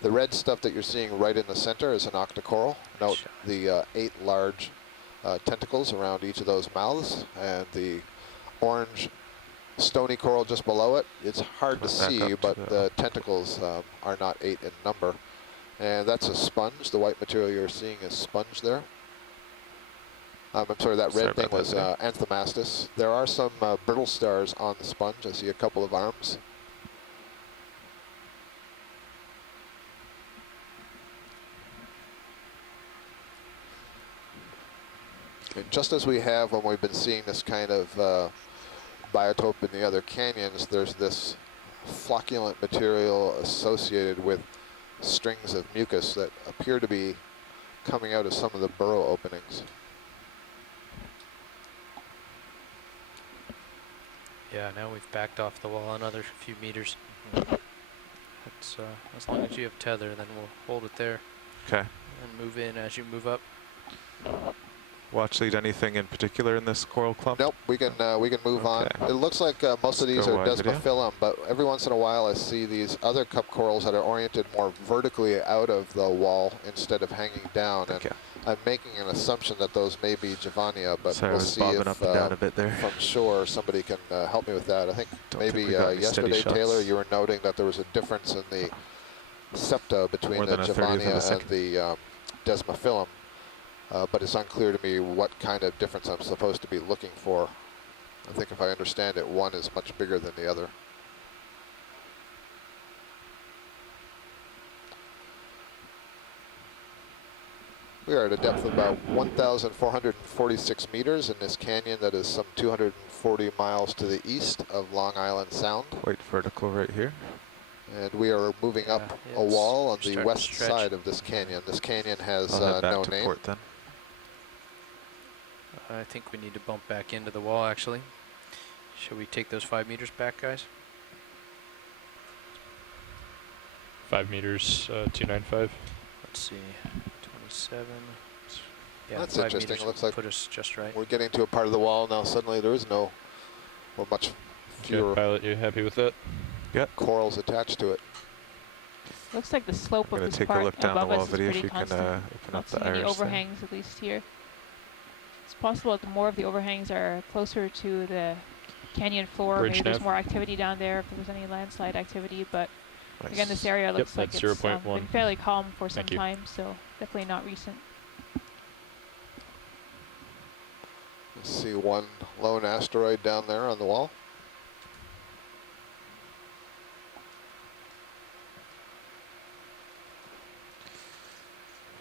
The red stuff that you're seeing right in the center is an octocoral. Note the 8 large tentacles around each of those mouths, and the orange stony coral just below it. It's hard to see, but the tentacles are not 8 in number. And that's a sponge. The white material you're seeing is sponge there. I'm sorry, that red thing was Anthomastus. There are some brittle stars on the sponge. I see a couple of arms. And just as we have when we've been seeing this kind of biotope in the other canyons, there's this flocculent material associated with strings of mucus that appear to be coming out of some of the burrow openings. Yeah, now we've backed off the wall another few meters. It's, as long as you have tether, then we'll hold it there. Okay. And move in as you move up. Watch lead, anything in particular in this coral clump? Nope, we can move on. It looks like most of these are desmophyllum, but every once in a while I see these other cup corals that are oriented more vertically out of the wall instead of hanging down. And I'm making an assumption that those may be Giovannia, but we'll see if up and down a bit there. From shore somebody can help me with that. I think maybe yesterday, Taylor, you were noting that there was a difference in the septa between the Giovannia and the desmophyllum. But it's unclear to me what kind of difference I'm supposed to be looking for. I think if I understand it, one is much bigger than the other. We are at a depth of about 1,446 meters in this canyon that is some 240 miles to the east of Long Island Sound. Quite vertical right here. And we are moving up a wall on the west side of this canyon. This canyon has no name. Port, then. I think we need to bump back into the wall, actually. Should we take those 5 meters back, guys? 5 meters, 295. Let's see, 27. Yeah, that's 5 interesting. meters It looks like put us just right. We're getting to a part of the wall now. Suddenly there is no, or much fewer. Pilot, you happy with that? Yep. Corals attached to it. Looks like the slope of this take part a look down above the wall us is video pretty if you can constant. open Not up the seeing any iris overhangs, at least here. It's possible that more of the overhangs are closer to the canyon floor. Bridge Maybe there's nav. more activity down there if there was any landslide activity. But Nice. again, this area looks like that's it's 0.1. been fairly calm for some Thank you. time, so definitely not recent. Let's see one lone asteroid down there on the wall.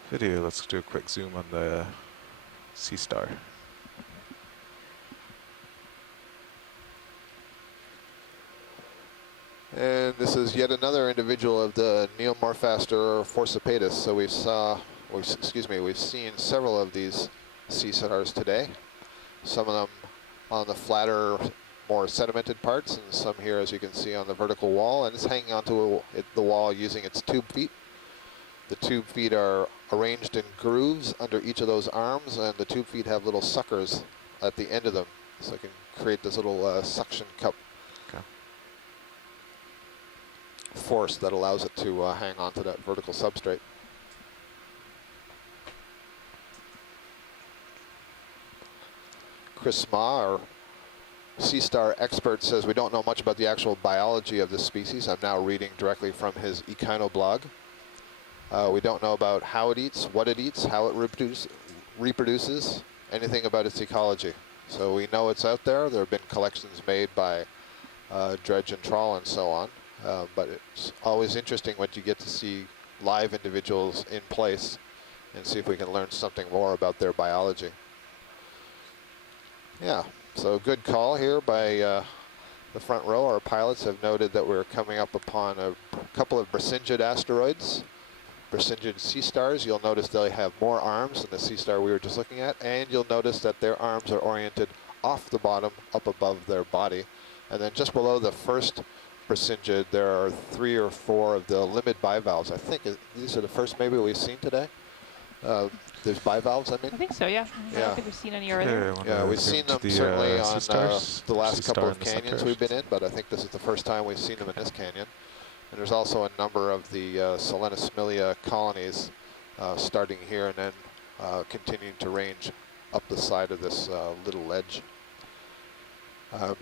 Video, let's do a quick zoom on the sea star. And this is yet another individual of the Neomorphaster forcipatus. So we've seen several of these sea stars today. Some of them on the flatter, more sedimented parts, and some here, as you can see, on the vertical wall. And it's hanging onto the wall using its tube feet. The tube feet are arranged in grooves under each of those arms, and the tube feet have little suckers at the end of them, so it can create this little suction cup force that allows it to hang onto that vertical substrate. Chris Ma, our sea star expert, says we don't know much about the actual biology of this species. I'm now reading directly from his Okeanoblog. We don't know about how it eats, what it eats, how it reproduces, anything about its ecology. So we know it's out there. There have been collections made by dredge and trawl and so on. But it's always interesting when you get to see live individuals in place and see if we can learn something more about their biology. Yeah, so good call here by the front row. Our pilots have noted that we're coming up upon a couple of Brisingid asteroids. Brisingid sea stars. You'll notice they have more arms than the sea star we were just looking at, and you'll notice that their arms are oriented off the bottom, up above their body. And then just below the first Brisingid, there are 3 or 4 of the limid bivalves. I think these are the first maybe we've seen today. There's bivalves, I mean? I think so, yeah. I don't think we've seen any earlier. Yeah, we've seen them certainly on the last couple of canyons we've been in, but I think this is the first time we've seen them in this canyon. And there's also a number of the Selenosmilia colonies starting here and then continuing to range up the side of this little ledge.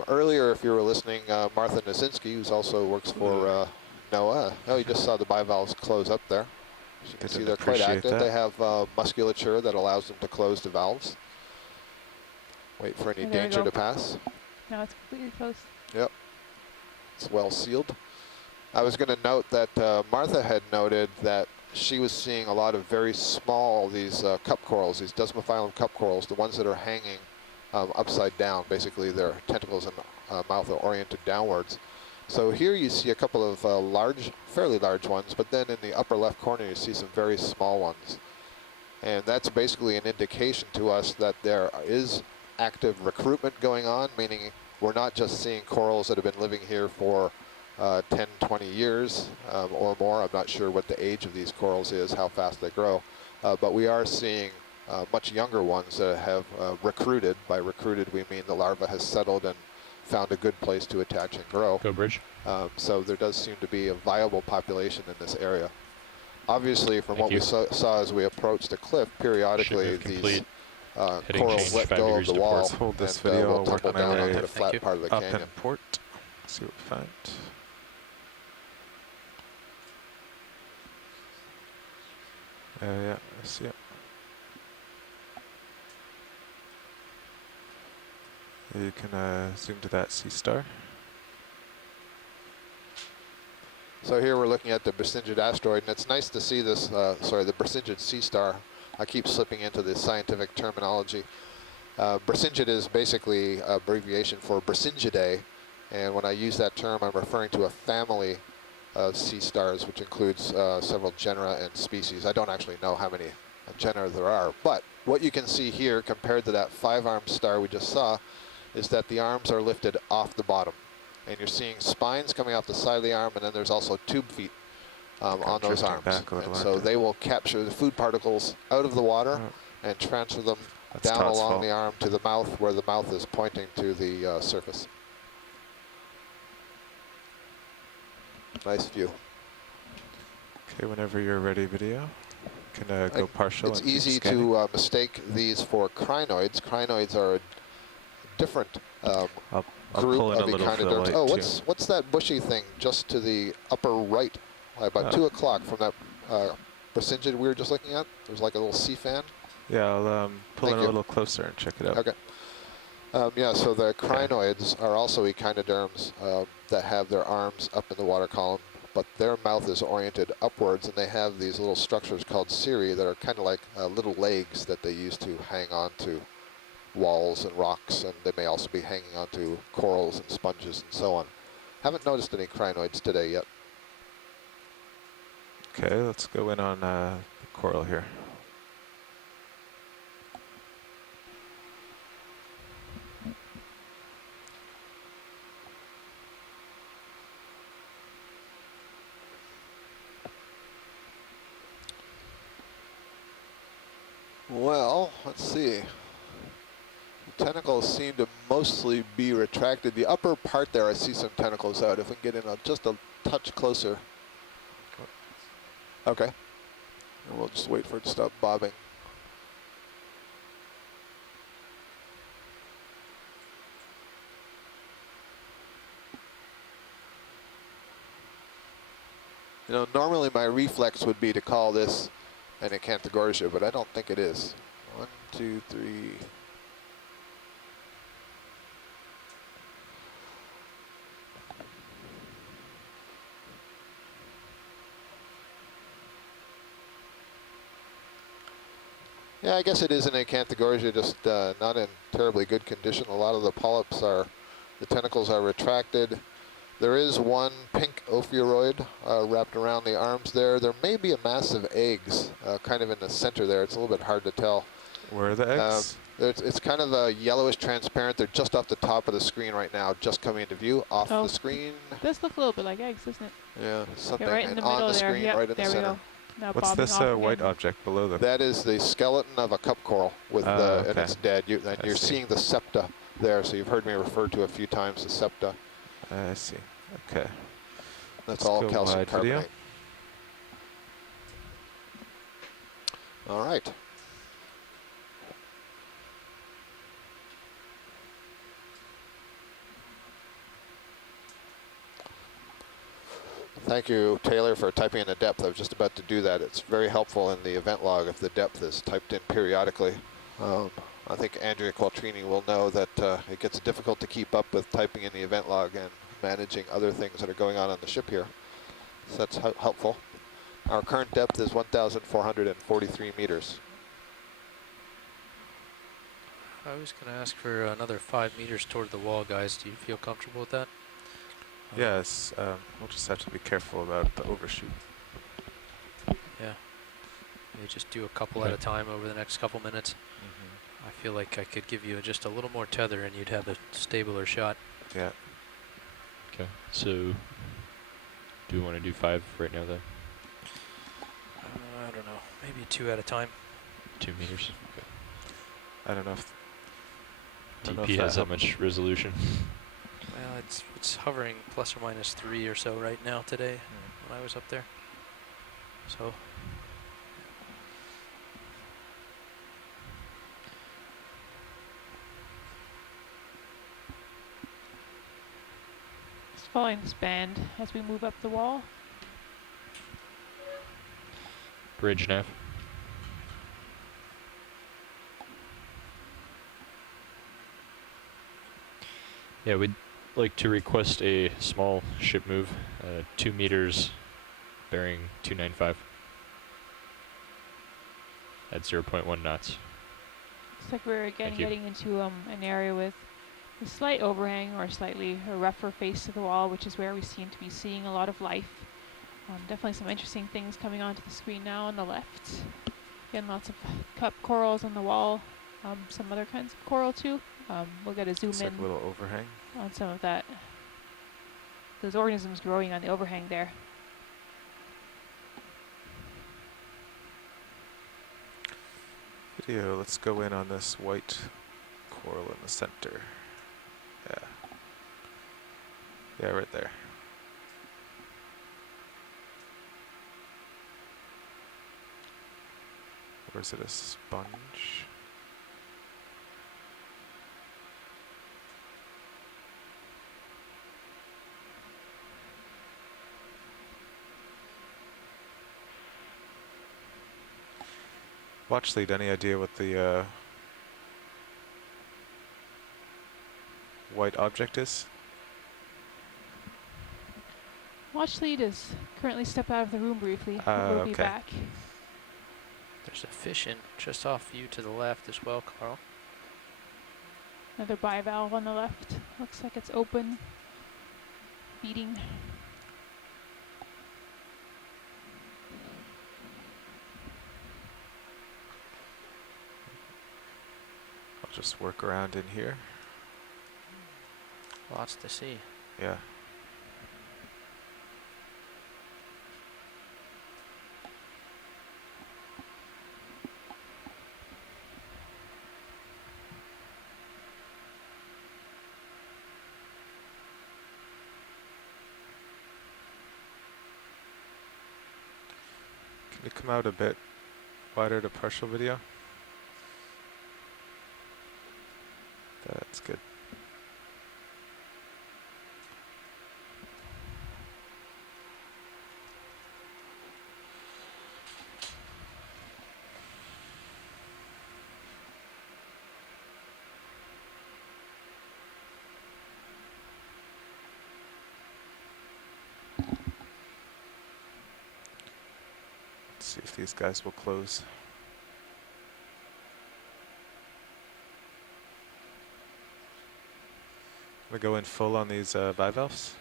Earlier, if you were listening, Martha Nasinski, who also works for NOAA, you just saw the bivalves close up there. As you can see, they're quite active. That. They have musculature that allows them to close the valves. Wait for any danger to pass. Now it's completely closed. Yep, it's well sealed. I was going to note that Martha had noted that she was seeing a lot of very small, these cup corals, these desmophyllum cup corals, the ones that are hanging upside down. Basically, their tentacles and mouth are oriented downwards. So here you see a couple of large, fairly large ones, but then in the upper left corner you see some very small ones. And that's basically an indication to us that there is active recruitment going on, meaning we're not just seeing corals that have been living here for 10, 20 years or more. I'm not sure what the age of these corals is, how fast they grow, but we are seeing much younger ones that have recruited. By recruited, we mean the larva has settled and found a good place to attach and grow. Go bridge. So there does seem to be a viable population in this area. Obviously, from what we saw as we approached the cliff, periodically these corals let go of the wall. Let's hold this and video, we'll tumble work on our down way onto the flat part of the up canyon. in port. See what we find. Yeah, I see it. You can zoom to that sea star. So here we're looking at the Brisingid asteroid, and it's nice to see this, the Brisingid sea star. I keep slipping into the scientific terminology. Brisingid is basically an abbreviation for Brisingidae, and when I use that term, I'm referring to a family of sea stars, which includes several genera and species. I don't actually know how many genera there are, but what you can see here compared to that 5-armed star we just saw is that the arms are lifted off the bottom. And you're seeing spines coming off the side of the arm, and then there's also tube feet on those arms. And so they will capture the food particles out of the water and transfer them down along the arm to the mouth, where the mouth is pointing to the surface. Nice view. Okay, whenever you're ready, video. Can go partial. It's easy to mistake these for crinoids. Crinoids are a different group of echinoderms. Oh, what's that bushy thing just to the upper right, about 2 o'clock from that Brisingid we were just looking at? There's like a little sea fan. Yeah, I'll pull in a little closer and check it out. Okay. Yeah, so the crinoids are also echinoderms that have their arms up in the water column, but their mouth is oriented upwards, and they have these little structures called cirri that are kind of like little legs that they use to hang on to walls and rocks, and they may also be hanging onto corals and sponges and so on. Haven't noticed any crinoids today yet. Okay, let's go in on the coral here. Well, let's see. The tentacles seem to mostly be retracted. The upper part there, I see some tentacles out. If we can get in just a touch closer. Okay. And we'll just wait for it to stop bobbing. You know, normally my reflex would be to call this an Acanthogorgia, but I don't think it is. 1, 2, 3. Yeah, I guess it is an Acanthogorgia, just not in terribly good condition. A lot of the polyps the tentacles are retracted. There is one pink ophiuroid wrapped around the arms there. There may be a mass of eggs kind of in the center there. It's a little bit hard to tell. Where are the eggs? It's kind of a yellowish transparent. They're just off the top of the screen right now, just coming into view off the screen. This looks a little bit like eggs, doesn't it? Yeah, something. Yeah, right in the middle on the there. screen, Yep, right in the center. Now what's this white object below them? That is the skeleton of a cup coral with and it's dead. You're seeing the septa there, so you've heard me refer to a few times the septa. I see. Okay. That's Let's all go calcium wide video. carbonate. All right. Thank you, Taylor, for typing in the depth. I was just about to do that. It's very helpful in the event log if the depth is typed in periodically. I think Andrea Qualtrini will know that it gets difficult to keep up with typing in the event log and managing other things that are going on the ship here. So that's helpful. Our current depth is 1,443 meters. I was going to ask for another 5 meters toward the wall, guys. Do you feel comfortable with that? Yes, we'll just have to be careful about the overshoot. Yeah. Maybe just do a couple Okay. at a time over the next couple minutes. I feel like I could give you just a little more tether and you'd have a stabler shot. Yeah. Okay. So, do we want to do 5 right now then? I don't know. Maybe 2 at a time. 2 meters. Okay. I don't know if. I don't know if DP has that help- much resolution. Well, it's hovering plus or minus 3 or so right now today when I was up there. So Just following this band as we move up the wall. Bridge nav. Yeah, we'd like to request a small ship move, 2 meters, bearing 295 at 0.1 knots. Looks like we're again Thank you. getting into an area with a slight overhang or slightly a rougher face to the wall, which is where we seem to be seeing a lot of life. Definitely some interesting things coming onto the screen now on the left. Again, lots of cup corals on the wall, some other kinds of coral too. We'll get a zoom It's like in a little overhang. on some of that. Those organisms growing on the overhang there. Video, let's go in on this white coral in the center. Yeah. Yeah, right there. Or is it a sponge? Watch lead, any idea what the white object is? Watch lead is currently stepped out of the room briefly, but we'll be okay. back. there's a fish in just off you to the left as well, Carl. Another bivalve on the left. Looks like it's open, feeding. I'll just work around in here. Lots to see. Yeah. Can you come out a bit wider to partial video? That's good. Let's see if these guys will close. We go in full on these bivalves.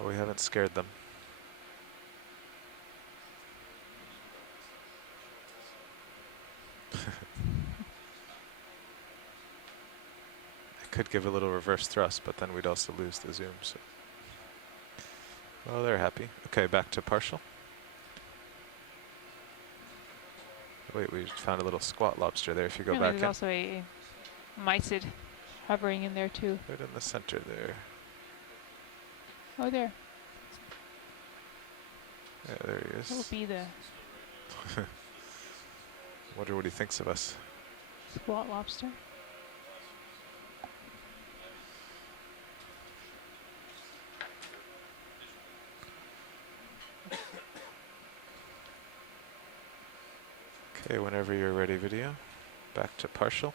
Oh, we haven't scared them. I could give a little reverse thrust, but then we'd also lose the zoom. So. Oh, they're happy. Okay, back to partial. Wait, we found a little squat lobster there. If you go Apparently back there's in. also a mysid hovering in there too. Right in the center there. Oh, there. Yeah, there he That will is. be the Wonder what he thinks of us. squat lobster. Okay, whenever you're ready, video. Back to partial.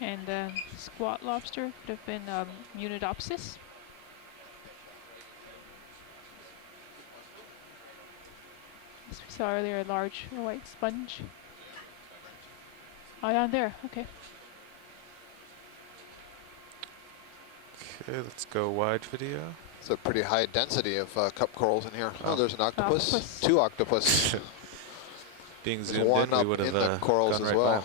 And squat lobster could have been Unidopsis. As we saw earlier, a large white sponge. Oh, down there. Okay. Okay, let's go wide video. It's a pretty high density of cup corals in here. Oh, Oh. there's an octopus. Octopus. 2 octopus. Being There's zoomed one in, we up would in have the corals gone as right well. by 'em.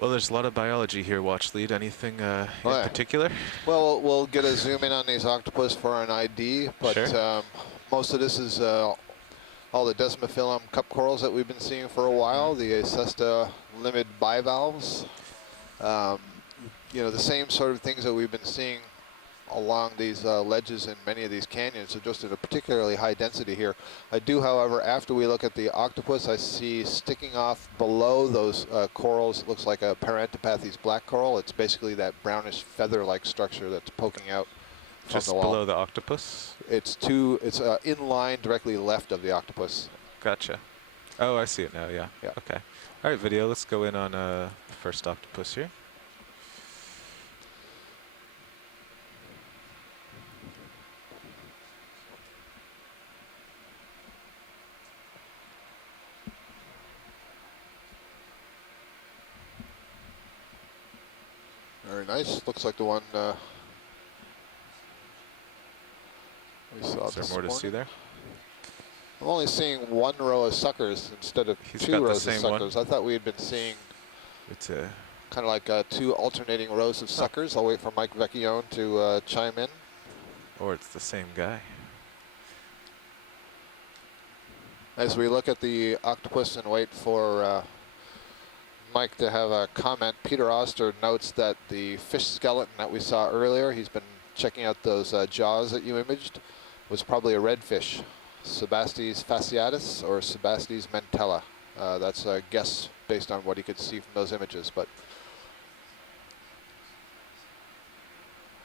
Well, there's a lot of biology here, Watch Lead. Anything in yeah. particular? Well, we'll get a zoom in on these octopus for an ID, but Sure. most of this is all the desmophyllum cup corals that we've been seeing for a while, the Acesta limid bivalves. You know, the same sort of things that we've been seeing along these ledges in many of these canyons, so just at a particularly high density here. I do, however, after we look at the octopus, I see sticking off below those corals, it looks like a Parantopathes black coral. It's basically that brownish feather-like structure that's poking out from Just the wall. below the octopus? It's in line directly left of the octopus. Gotcha. Oh, I see it now, yeah. Yeah. Okay. All right, video, let's go in on the first octopus here. Very nice. Looks like the one we saw Is there this more to see morning. there? I'm only seeing 1 row of suckers instead of He's 2 got the rows of same one. suckers. I thought we had been seeing It's a kind of like 2 alternating rows of suckers. I'll wait for Mike Vecchione to chime in. or it's the same guy. As we look at the octopus and wait for Mike to have a comment, Peter Oster notes that the fish skeleton that we saw earlier, he's been checking out those jaws that you imaged, was probably a redfish, Sebastes fasciatus or Sebastes mentella. That's a guess based on what he could see from those images, but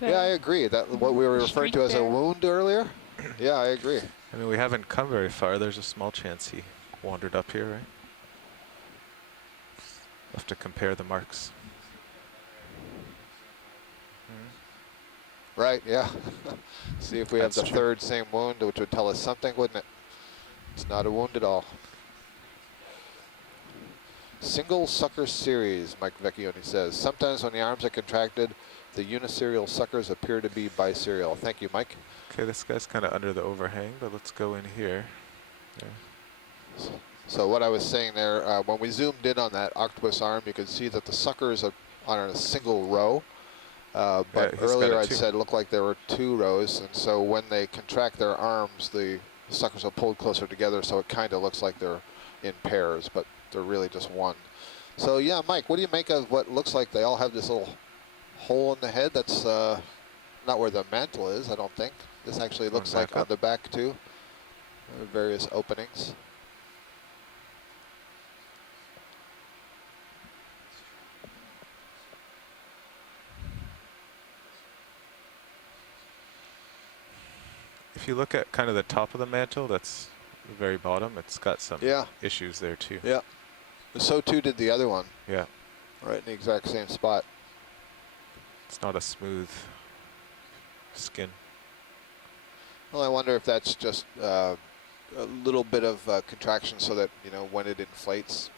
yeah, I agree. That what we were referring to as a wound earlier. Yeah, I agree. I mean, we haven't come very far. There's a small chance he wandered up here, right? We'll have to compare the marks. Right, yeah. See if we have That's the true. 3rd same wound, which would tell us something, wouldn't it? It's not a wound at all. Single sucker series, Mike Vecchione says. Sometimes when the arms are contracted, the uniserial suckers appear to be biserial. Thank you, Mike. Okay, this guy's kind of under the overhang, but let's go in here. Yeah. So what I was saying there, when we zoomed in on that octopus arm, you could see that the suckers are on a single row. But Yeah, he's got earlier it I'd too. said it looked like there were 2 rows, and so when they contract their arms, the suckers are pulled closer together, so it kind of looks like they're in pairs, but they're really just one. So yeah, Mike, what do you make of what looks like they all have this little hole in the head? That's not where the mantle is, I don't think. This actually Going looks like back on up. the back too. Various openings. If you look at kind of the top of the mantle, that's the very bottom, it's got some Yeah, issues there too. yeah. So too did the other one, Yeah, right in the exact same spot. it's not a smooth skin. Well, I wonder if that's just a little bit of contraction so that, you know, when it inflates.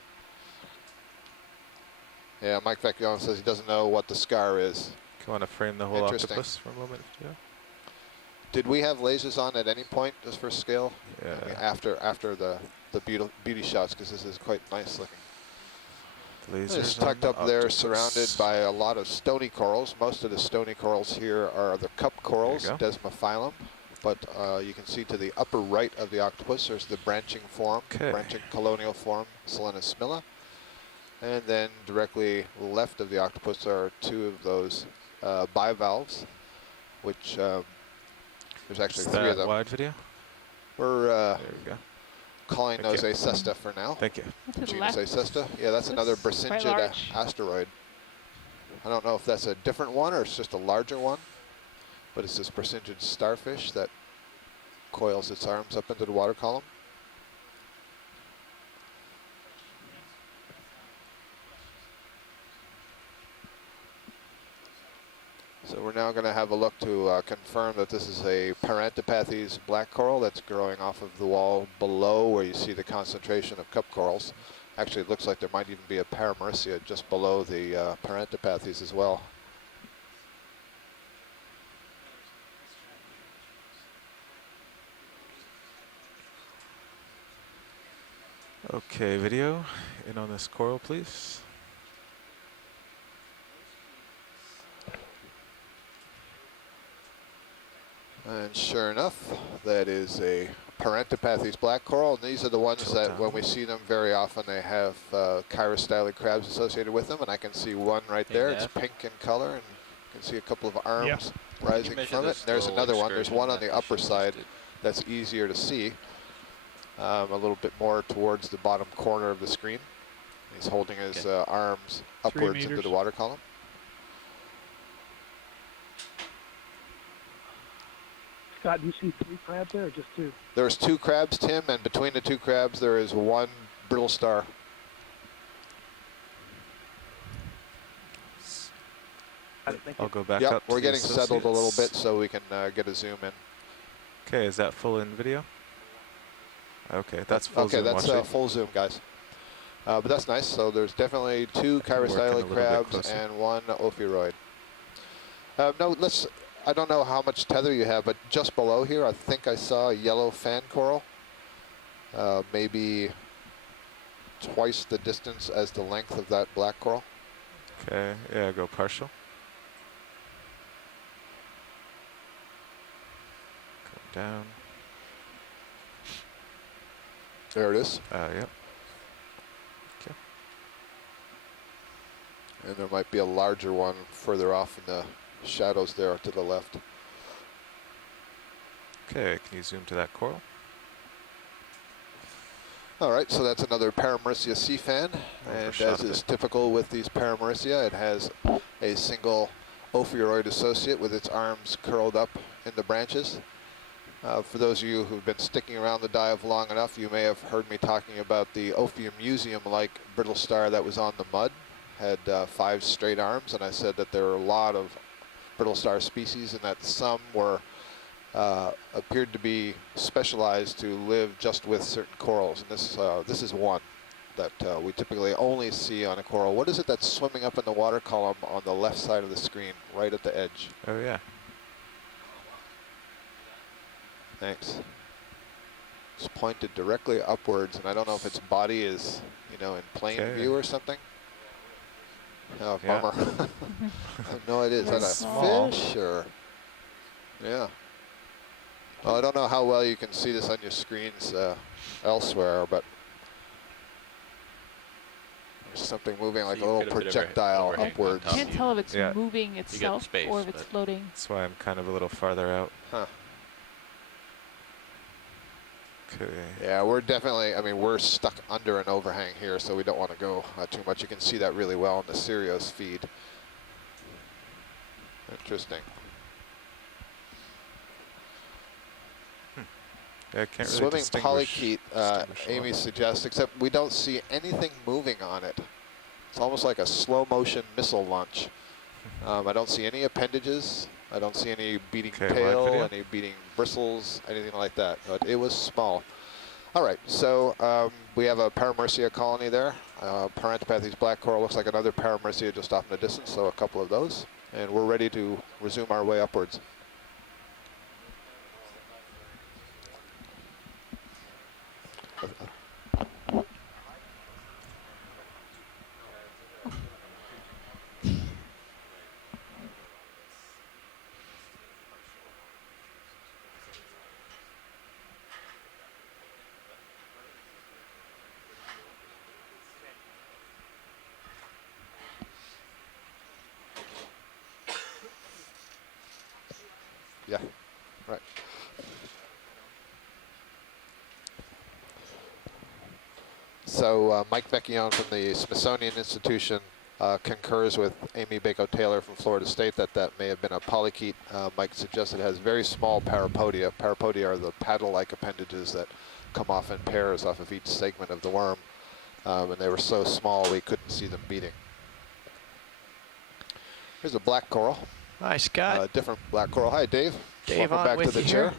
Yeah, Mike Vecchione says he doesn't know what the scar is. You want to frame the whole Interesting. octopus for a moment? Yeah. Did we have lasers on at any point, just for scale? Yeah. I mean, after the beauty shots, because this is quite nice looking. Lasers It's on tucked the up there, octopus. surrounded by a lot of stony corals. Most of the stony corals here are the cup corals, There you Desmophyllum. But you can see to the upper right of the octopus, there's the branching form, Okay. branching colonial form, Selenosmilla. And then directly left of the octopus are two of those bivalves, which there's actually Is three of that them. wide video? We're There you go. calling Thank those you. Acesta for now. Thank you. To the Genus left. Acesta. Yeah, that's another This is quite Brisingid large. asteroid. I don't know if that's a different one or it's just a larger one, but it's this Brisingid starfish that coils its arms up into the water column. So we're now going to have a look to confirm that this is a Parantopathes black coral that's growing off of the wall below where you see the concentration of cup corals. Actually, it looks like there might even be a Paramerissia just below the Parantopathes as well. Okay, video. In on this coral, please. And sure enough, that is a Parantopathes black coral. And these are the ones Tilt that down. when we see them very often, they have chirostylid crabs associated with them. And I can see one right there. It's pink in color. And you can see a couple of arms rising from it. And there's another one. There's one on the upper side that's easier to see. A little bit more towards the bottom corner of the screen. He's holding his arms upwards into the water column. Scott, do you see 3 crabs there or just 2? There's 2 crabs, Tim, and between the 2 crabs there is 1 brittle star. I'll go back Yep, up. we're to the getting settled a little bit associates. so we can get a zoom in. Okay, is that full in video? Okay, that's full Okay, zoom. that's watch it. full zoom, guys. But that's nice. So there's definitely 2 Working a chirostylid little bit crabs closer. and 1 ophiuroid. No, I don't know how much tether you have, but just below here, I think I saw a yellow fan coral. Maybe twice the distance as the length of that black coral. Okay, yeah, go partial. Go down. There it is. Yep. And there might be a larger one further off in the shadows there to the left. Okay, can you zoom to that coral? All right, so that's another Paramerissia sea fan, and Overshot as is it. typical with these Paramerissia, it has a single ophiuroid associate with its arms curled up in the branches. For those of you who've been sticking around the dive long enough, you may have heard me talking about the Ophiumuseum-like brittle star that was on the mud. Had 5 straight arms, and I said that there are a lot of brittle star species and that some were appeared to be specialized to live just with certain corals, and this is one that we typically only see on a coral. What is it that's swimming up in the water column on the left side of the screen, right at the edge? Oh yeah. Thanks. It's pointed directly upwards, and I don't know if its body is, in plain Okay. view or something. Oh, Yeah. bummer. I have no idea. Is that Very a small. fish or? Yeah. Well, I don't know how well you can see this on your screens elsewhere, but there's something moving like a you little get a bit of a projectile overhang on upwards. top. Can't tell if it's Yeah. moving itself space, or if it's but- floating. That's why I'm kind of a little farther out. Huh. Okay. Yeah, we're definitely, we're stuck under an overhang here, so we don't want to go too much. You can see that really well in the Sirius feed. Interesting. Yeah, I can't really Swimming distinguish polychaete, a Amy lot. suggests, except we don't see anything moving on it. It's almost like a slow motion missile launch. I don't see any appendages. I don't see any beating Okay, wide tail, video. any beating bristles, anything like that. But it was small. All right, so we have a Paramerissia colony there. Parantopathes black coral looks like another Paramercia just off in the distance, so a couple of those. And we're ready to resume our way upwards. Yeah, right. So Mike Vecchione from the Smithsonian Institution concurs with Amy Bako-Taylor from Florida State that that may have been a polychaete. Mike suggested it has very small parapodia. Parapodia are the paddle-like appendages that come off in pairs off of each segment of the worm. And they were so small we couldn't see them beating. Here's a black coral. Hi, Scott. Different black coral. Hi, Dave. Dave, Welcome on back with to the you chair.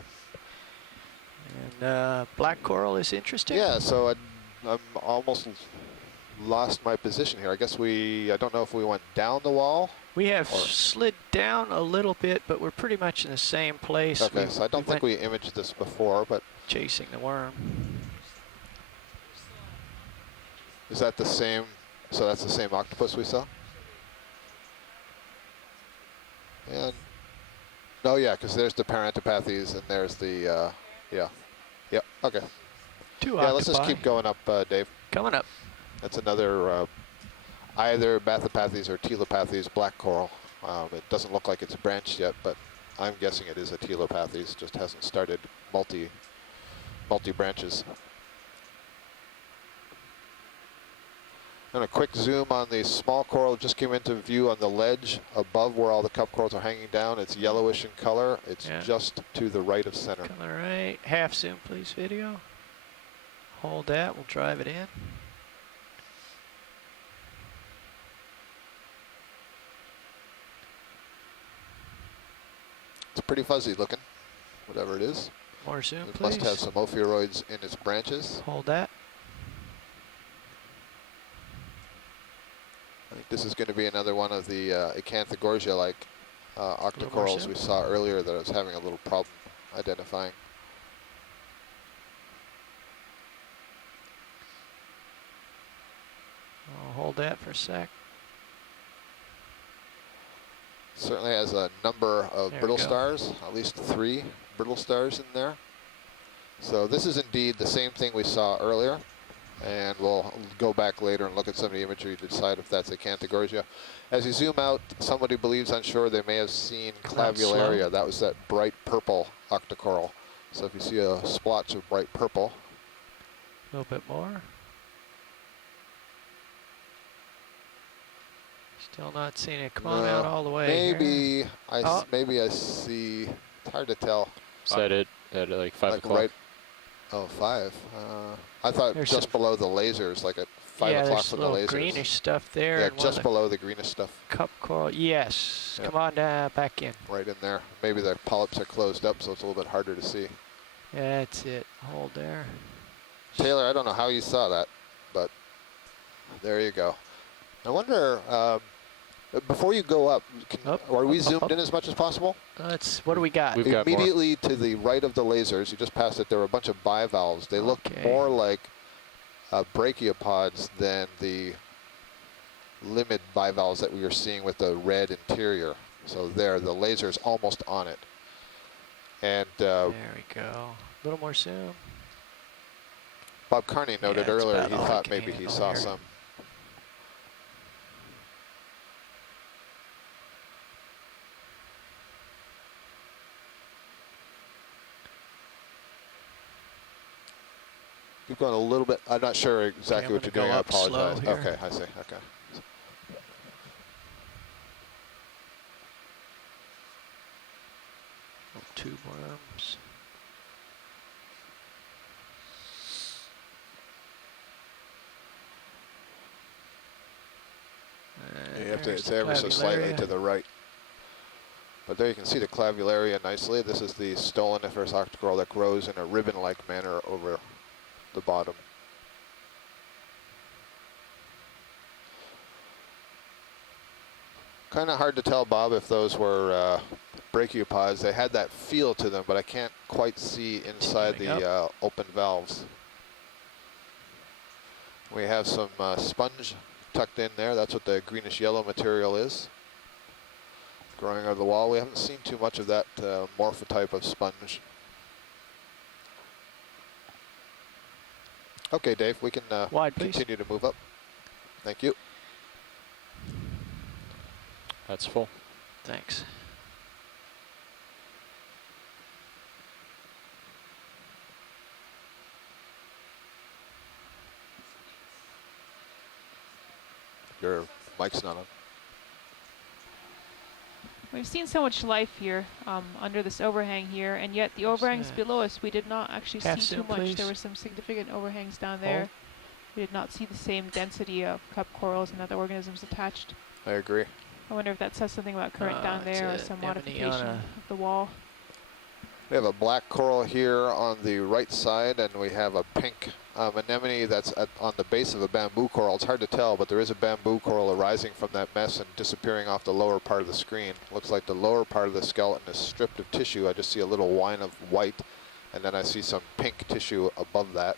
here. And black coral is interesting. Yeah, so I'm almost lost my position here. I guess I don't know if we went down the wall. We have slid down a little bit, but we're pretty much in the same place. Okay, so I don't think we imaged this before, but chasing the worm. is that the same? So that's the same octopus we saw? And no, yeah, because there's the Parantopathes and there's the, yeah. Okay. Two Let's just keep going up, Dave. Coming up. That's another either Bathopathes or Telopathes black coral. It doesn't look like it's branched yet, but I'm guessing it is a Telopathes, just hasn't started multi branches. And a quick zoom on the small coral just came into view on the ledge above where all the cup corals are hanging down. It's yellowish in color. It's just to the right of center. All right, half zoom please, video. Hold that, we'll drive it in. It's pretty fuzzy looking, whatever it is. More zoom, It please. must have some ophiuroids in its branches. Hold that. I think this is going to be another one of the Acanthogorgia-like octocorals we saw earlier that I was having a little problem identifying. I'll hold that for a sec. Certainly has a number of brittle stars, at least 3 brittle stars in there. So this is indeed the same thing we saw earlier. And we'll go back later and look at some of the imagery to decide if that's Acanthogorgia. As you zoom out, somebody believes on shore they may have seen Clavularia. That was that bright purple octocoral. So if you see a splotch of bright purple. A little bit more. Still not seeing it. Come on out all the way. Maybe maybe I see. It's hard to tell. Is that it at like 5 o'clock? Right. Oh, 5. I thought There's just below the lasers, like at 5 o'clock for the lasers. Yeah, there's greenish stuff there. Yeah, and just below the greenish stuff. Cup coral. Yes. Yep. Come on back in. Right in there. Maybe the polyps are closed up, so it's a little bit harder to see. That's it. Hold there. Taylor, I don't know how you saw that, but there you go. I wonder, before you go up, are we zoomed in as much as possible? What do we got? We've got immediately to the right of the lasers, you just passed it, there were a bunch of bivalves. They look more like brachiopods than the limid bivalves that we were seeing with the red interior. So there, the laser's almost on it. And there we go. A little more zoom. Bob Carney noted earlier he about thought maybe he saw some. Keep going a little bit. I'm not sure exactly what you're doing. I apologize. Okay, I see. Okay. Tube worms. You have to, it's ever so slightly to the right. But there you can see the Clavularia nicely. This is the stoloniferous octocoral that grows in a ribbon-like manner over the bottom. Kind of hard to tell, Bob, if those were brachiopods. They had that feel to them, but I can't quite see inside Continuing the open valves. We have some sponge tucked in there. That's what the greenish yellow material is. Growing out of the wall. We haven't seen too much of that morphotype of sponge. Okay, Dave, we can Wide, please. continue to move up. Thank you. That's full. Thanks. Your mic's not on. We've seen so much life here under this overhang here, and yet the What's overhangs that? below us, we did not actually Half see too zoom, much. please. There were some significant overhangs down there. Hold. We did not see the same density of cup corals and other organisms attached. I agree. I wonder if that says something about current down it's there or a some anemone modification on a- of the wall. We have a black coral here on the right side, and we have a pink anemone that's on the base of a bamboo coral. It's hard to tell, but there is a bamboo coral arising from that mess and disappearing off the lower part of the screen. Looks like the lower part of the skeleton is stripped of tissue. I just see a little line of white, and then I see some pink tissue above that.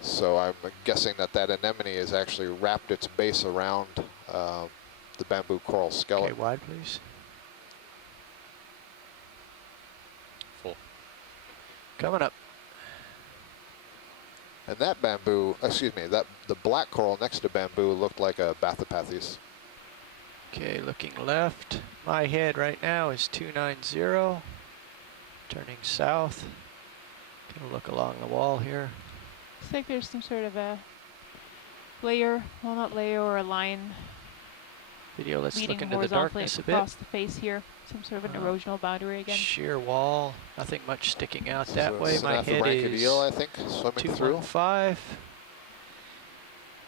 So I'm guessing that that anemone has actually wrapped its base around the bamboo coral Okay, skeleton. wide, please. Full. Coming up. And that bamboo, excuse me, the black coral next to bamboo looked like a Bathypathes. Okay, looking left. My head right now is 290. Turning south. Gonna look along the wall here. Looks like there's some sort of a layer, well not layer, or a line Video, let's leading look into the horizontally darkness a bit. across the face here. Some sort of an erosional boundary again. Sheer wall. Nothing much sticking out that So way. My head Synaphoranchid is eel, I think, swimming through. 215.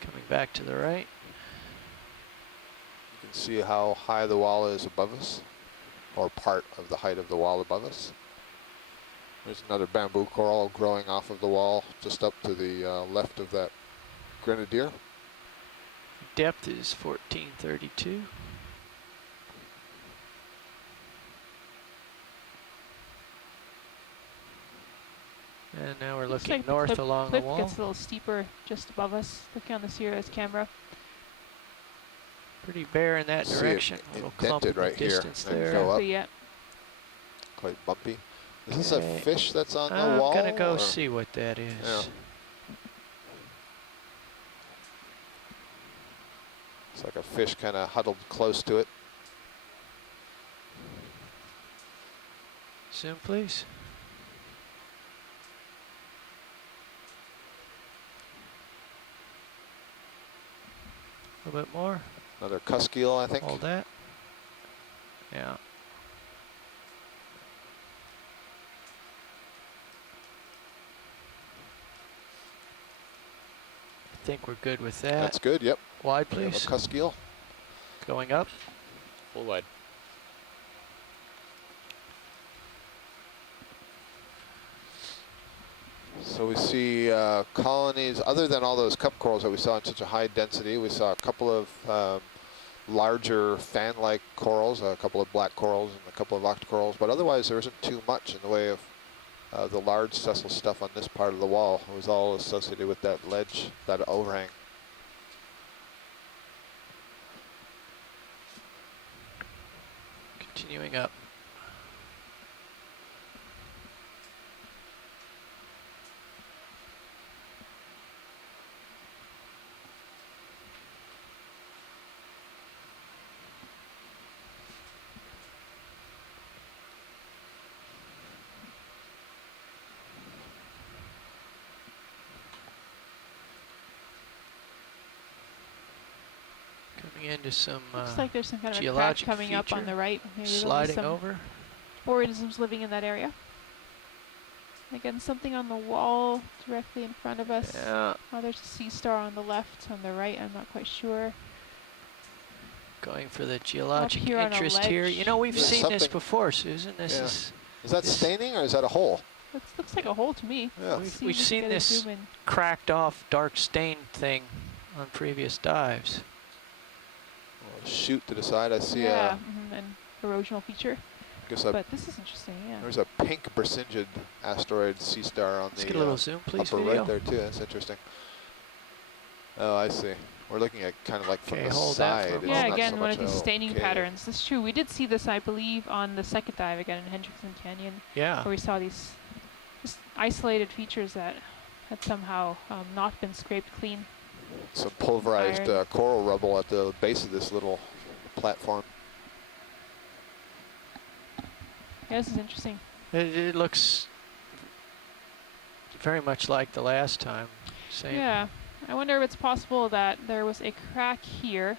Coming back to the right. You can see how high the wall is above us, or part of the height of the wall above us. There's another bamboo coral growing off of the wall just up to the left of that grenadier. Depth is 1432. And now we're Looks looking like the north along the cliff wall. gets a little steeper just above us, looking on the Sierra's camera. Pretty bare in that See it direction. A little clump in indented the right here distance and there. go up. So yeah, Quite bumpy. Is this Okay. a fish that's on the I'm wall? gonna go or- see what that is. Yeah. It's like a fish kind of huddled close to it. Zoom, please. A little bit more. Another cusk eel, I think. Hold that. Yeah. I think we're good with that. That's good, yep. Wide, We have please. a cusk eel. Going up. Full wide. So we see colonies, other than all those cup corals that we saw in such a high density. We saw a couple of larger fan-like corals, a couple of black corals and a couple of octocorals, but otherwise there isn't too much in the way of the large sessile stuff on this part of the wall. It was all associated with that ledge, that overhang. Continuing up. Coming into some looks like there's some kind of a crack geologic coming up on feature. the right. Maybe there'll be sliding some over. organisms living in that area. Again, something on the wall directly in front of us. Yeah. Oh, there's a sea star on the left, on the right, I'm not quite sure. Going for the geologic here on a interest here. You ledge. know, we've There's seen this something- before, Susan. This Yeah. Is that This- staining or is that a hole? It looks like a hole to me. Yeah. We've- See if we've we can seen get a this zoom in. cracked off dark stain thing on previous dives. Well, shoot to the side. I see yeah, an erosional feature. guess But this is interesting, yeah. there's a pink Bersingid asteroid sea star on Let's the get a little zoom, please, upper video. right there too. That's interesting. Oh, I see. We're looking at kind of like from Okay, the hold that side. for a It's moment. Yeah, not again, so one much of these staining okay. patterns. This is true. We did see this, I believe, on the second dive again in Hendrickson Canyon, Yeah. where we saw these just isolated features that had somehow not been scraped clean. Some pulverized Iron. coral rubble at the base of this little platform. Yeah, this is interesting. It looks very much like the last time. Same. Yeah, I wonder if it's possible that there was a crack here,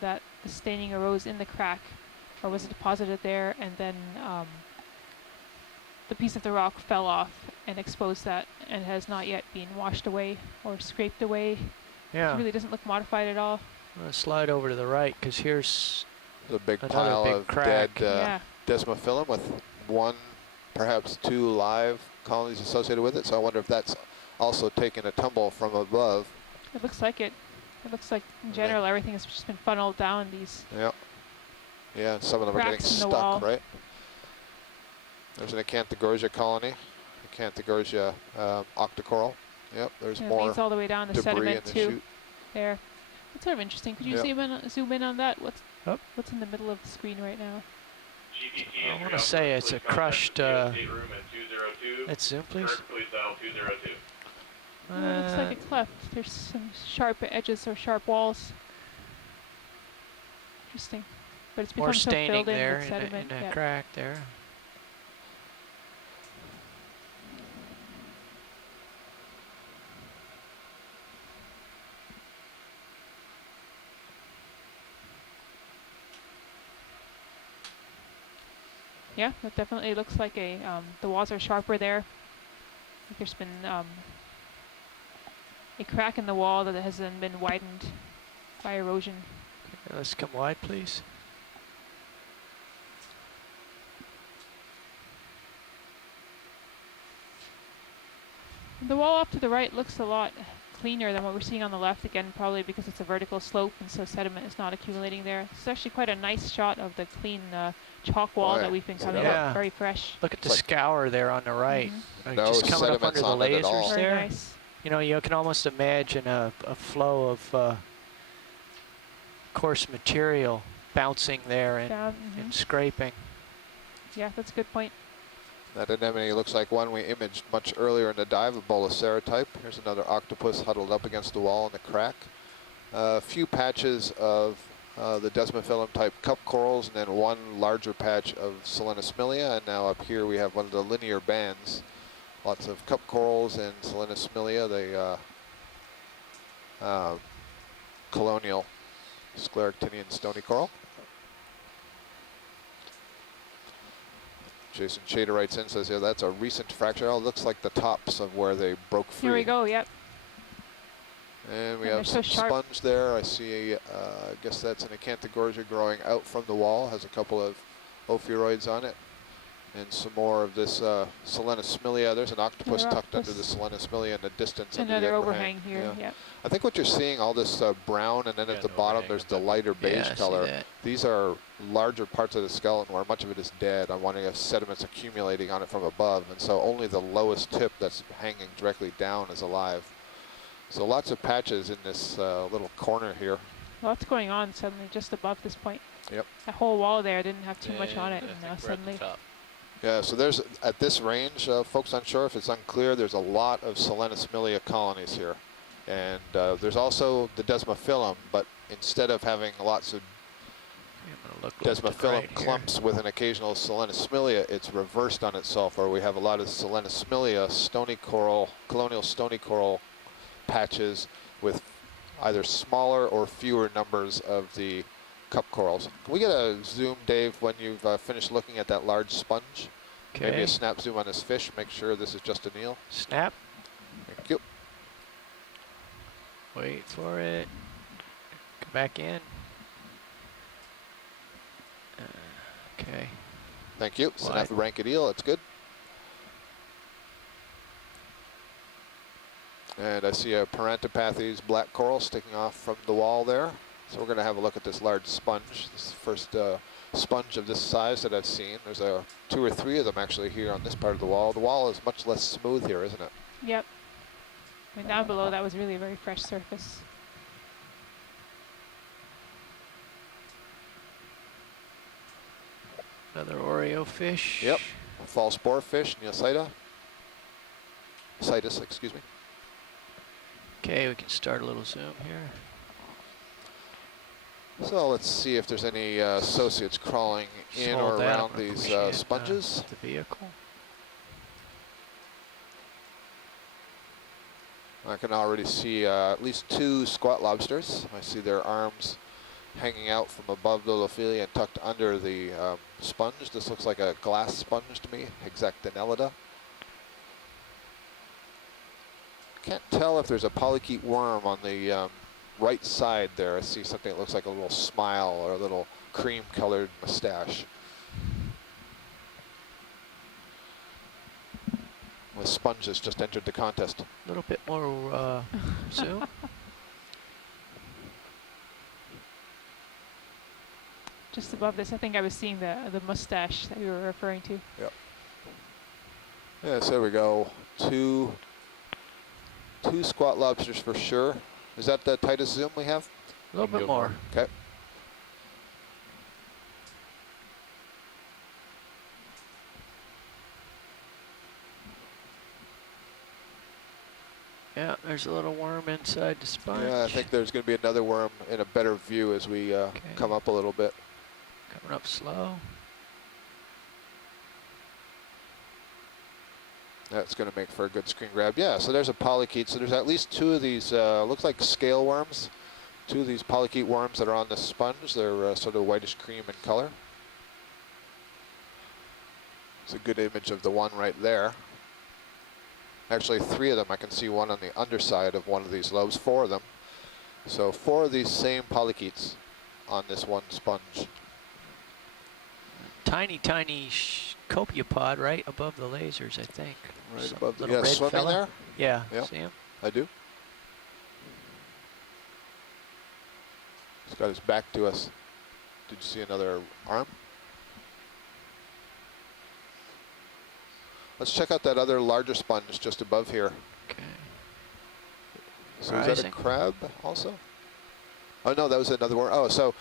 that the staining arose in the crack, or was it deposited there and then the piece of the rock fell off and exposed that and has not yet been washed away or scraped away. Yeah. It really doesn't look modified at all. I'm gonna slide over to the right because here's The big Another pile big of crack. dead Yeah, desmophyllum with one, perhaps two live colonies associated with it. So I wonder if that's also taken a tumble from above. it looks like it. It looks like in general everything has just been funneled down these. Yeah. Yeah, and some of them are getting Cracks in the wall. stuck, right? There's an Acanthogorgia colony, Acanthogorgia octocoral. Yep, there's And it more leads all the way down to debris in sediment the too. chute. There. That's sort of interesting. Could you Yep. zoom in on that? Oh. What's in the middle of the screen right now? I want to say it's a crushed. Let's zoom, please. Oh, it looks like a cleft. There's some sharp edges or sharp walls. Interesting. But it's More become so staining filled in there with in sediment. that Yeah. crack there. Yeah, that definitely looks like a, the walls are sharper there. I think there's been a crack in the wall that has then been widened by erosion. Okay, let's come wide, please. The wall off to the right looks a lot cleaner than what we're seeing on the left, again probably because it's a vertical slope and so sediment is not accumulating there. It's actually quite a nice shot of the clean chalk wall yeah. that we've been Yeah. coming Yeah. up, very fresh. Look at the It's like- scour there on the right. Mhm. No Just coming up sediments under the on it at all. lasers Very there. nice. You know, you can almost imagine a flow of coarse material bouncing there and, Down, and scraping. Yeah, that's a good point. That anemone looks like one we imaged much earlier in the dive, a Bolacera type. Here's another octopus huddled up against the wall in the crack. A few patches of the desmophyllum type cup corals, and then one larger patch of Selenosmilia. And now up here we have one of the linear bands. Lots of cup corals and Selenosmilia, the colonial scleractinian stony coral. Jason Chater writes in, says, yeah, that's a recent fracture. Oh, it looks like the tops of where they broke free. Here we go, yep. And we And have they're so some sharp. sponge there. I see, I guess that's an Acanthogorgia growing out from the wall. Has a couple of ophiuroids on it. And some more of this Selenosmilia. There's an octopus Another tucked under the Selenosmilia in the distance. under Another the overhang here, Yeah. yep. I think what you're seeing, all this brown, and then Yeah, at the an bottom overhang there's of the that. lighter beige Yeah, I see color. that. These are larger parts of the skeleton where much of it is dead. I'm wondering if sediment's accumulating on it from above, and so only the lowest tip that's hanging directly down is alive. So lots of patches in this little corner here. Lots going on suddenly just above this point. Yep. That whole wall there didn't have too much on it, and now suddenly. Yeah, so there's, at this range, folks unsure if it's unclear, there's a lot of Selenosmilia colonies here. And there's also the desmophyllum, but instead of having lots of I'm gonna look left and desmophyllum right here. clumps with an occasional Selenosmilia, it's reversed on itself, where we have a lot of Selenosmilia stony coral, colonial stony coral patches with either smaller or fewer numbers of the cup corals. Can we get a zoom, Dave, when you've finished looking at that large sponge? Maybe Okay. a snap zoom on this fish, make sure this is just a Neil. Snap. Thank you. Wait for it. Come back in. Okay. Thank you. Why? Synaphoranchideel, that's good. And I see a Parantopathes black coral sticking off from the wall there. So we're going to have a look at this large sponge. This is the first sponge of this size that I've seen. There's 2 or 3 of them actually here on this part of the wall. The wall is much less smooth here, isn't it? Yep. And down below, that was really a very fresh surface. Another Oreo fish. Yep. A fall spore fish, Neocita. Citus, excuse me. Okay, we can start a little zoom here. So let's see if there's any associates crawling in or Hold that, around I'm gonna these push in, sponges. the vehicle. I can already see at least 2 squat lobsters. I see their arms hanging out from above the Lophelia and tucked under the sponge. This looks like a glass sponge to me, Hexactinellida. Can't tell if there's a polychaete worm on the right side there. I see something that looks like a little smile or a little cream-colored mustache. The sponge has just entered the contest. A little bit more zoom. Just above this, I think I was seeing the mustache that you were referring to. Yep. Yeah, so there we go. Two squat lobsters for sure. Is that the tightest zoom we have? A little bit more. Okay. Yeah, there's a little worm inside the sponge. Yeah, I think there's going to be another worm in a better view as we come up a little bit. Coming up slow. That's going to make for a good screen grab. Yeah, so there's a polychaete. So there's at least 2 of these, looks like scale worms. 2 of these polychaete worms that are on the sponge. They're sort of whitish cream in color. It's a good image of the one right there. Actually, 3 of them. I can see one on the underside of one of these lobes, 4 of them. So 4 of these same polychaetes on this one sponge. Tiny, tiny copiapod right above the lasers, I think. Right Some above the, little yeah, red swimming fella. there? Yeah, Yep. see him? I do. He's got his back to us. Did you see another arm? Let's check out that other larger sponge just above here. Okay. So is that a Rising. crab also? Oh no, that was another worm. Oh, so